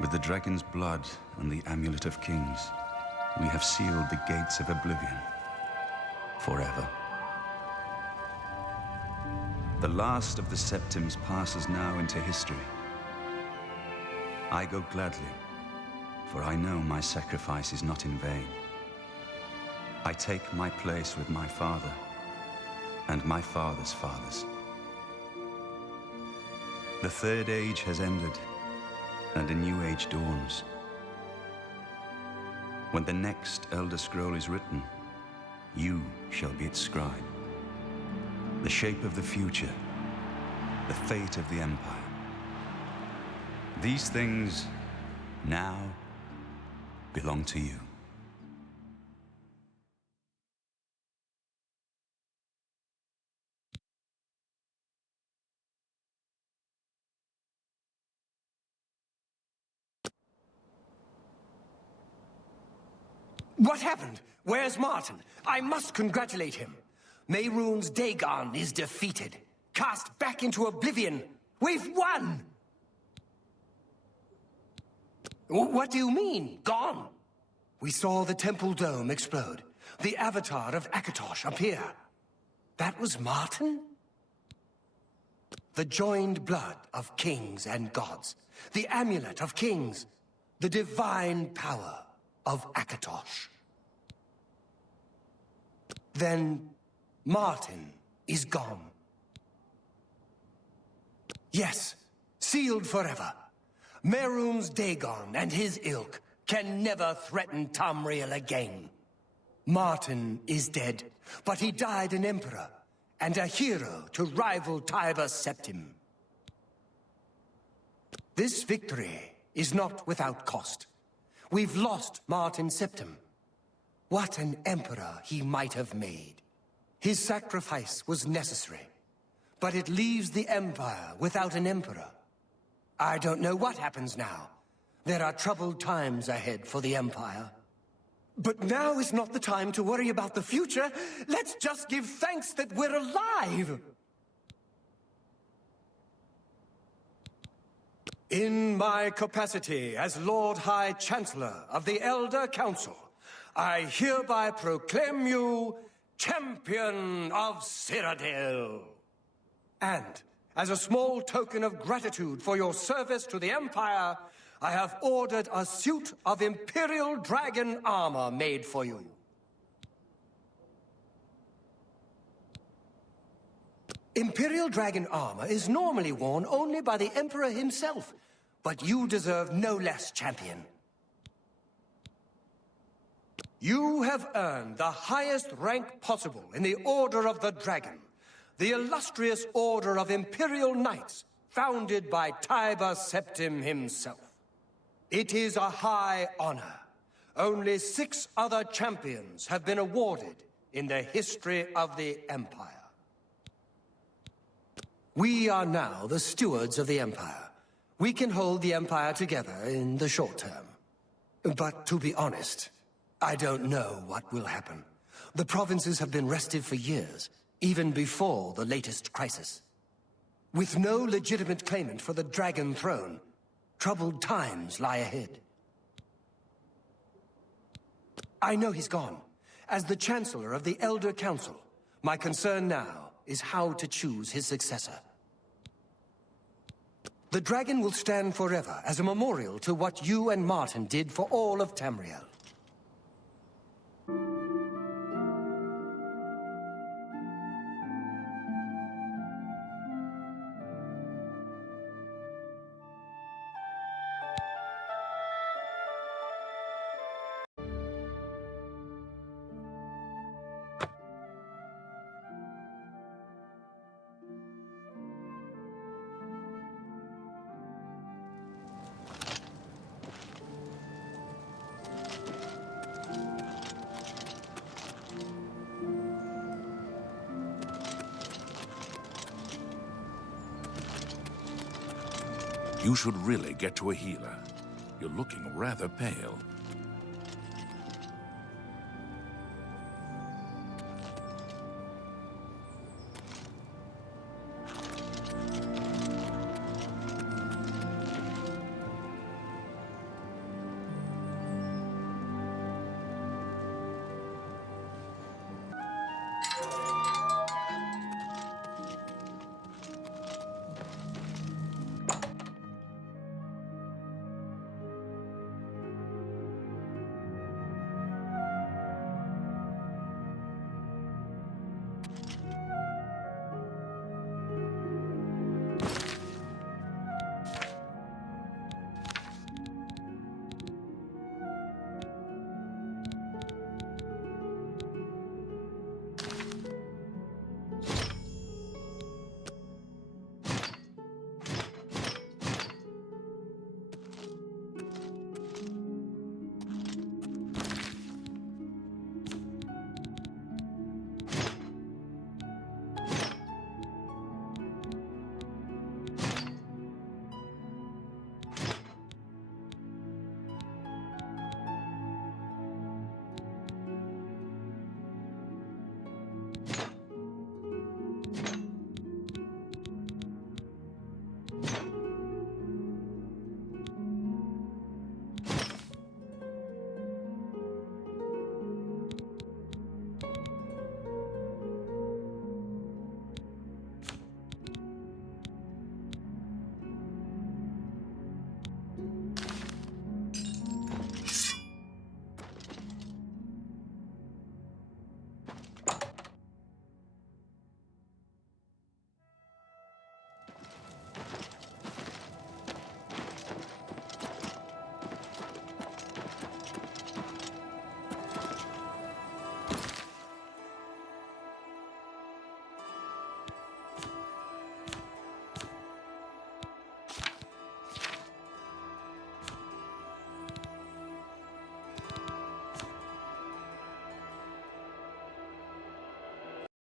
With the dragon's blood and the amulet of kings, we have sealed the gates of Oblivion forever. The last of the Septims passes now into history. I go gladly, for I know my sacrifice is not in vain. I take my place with my father and my father's fathers. The Third Age has ended, and a new age dawns. When the next Elder Scroll is written, you shall be its scribe. The shape of the future, the fate of the Empire. These things now belong to you. What happened? Where's Martin? I must congratulate him. Mehrunes Dagon is defeated. Cast back into Oblivion. We've won! What do you mean, gone? We saw the temple dome explode. The avatar of Akatosh appear. That was Martin? The joined blood of kings and gods. The amulet of kings. The divine power of Akatosh. Then Martin is gone. Yes, sealed forever. Mehrunes Dagon and his ilk can never threaten Tamriel again. Martin is dead, but he died an emperor and a hero to rival Tiber Septim. This victory is not without cost. We've lost Martin Septim. What an emperor he might have made. His sacrifice was necessary, but it leaves the Empire without an emperor. I don't know what happens now. There are troubled times ahead for the Empire. But now is not the time to worry about the future. Let's just give thanks that we're alive! In my capacity as Lord High Chancellor of the Elder Council, I hereby proclaim you Champion of Cyrodiil. And, as a small token of gratitude for your service to the Empire, I have ordered a suit of Imperial Dragon armor made for you. Imperial Dragon armor is normally worn only by the Emperor himself, but you deserve no less, champion. You have earned the highest rank possible in the Order of the Dragon, the illustrious Order of Imperial Knights, founded by Tiber Septim himself. It is a high honor. Only 6 other champions have been awarded in the history of the Empire. We are now the stewards of the Empire. We can hold the Empire together in the short term. But to be honest, I don't know what will happen. The provinces have been restive for years, even before the latest crisis. With no legitimate claimant for the Dragon Throne, troubled times lie ahead. I know he's gone. As the Chancellor of the Elder Council, my concern now is how to choose his successor. The dragon will stand forever as a memorial to what you and Martin did for all of Tamriel. You should really get to a healer. You're looking rather pale.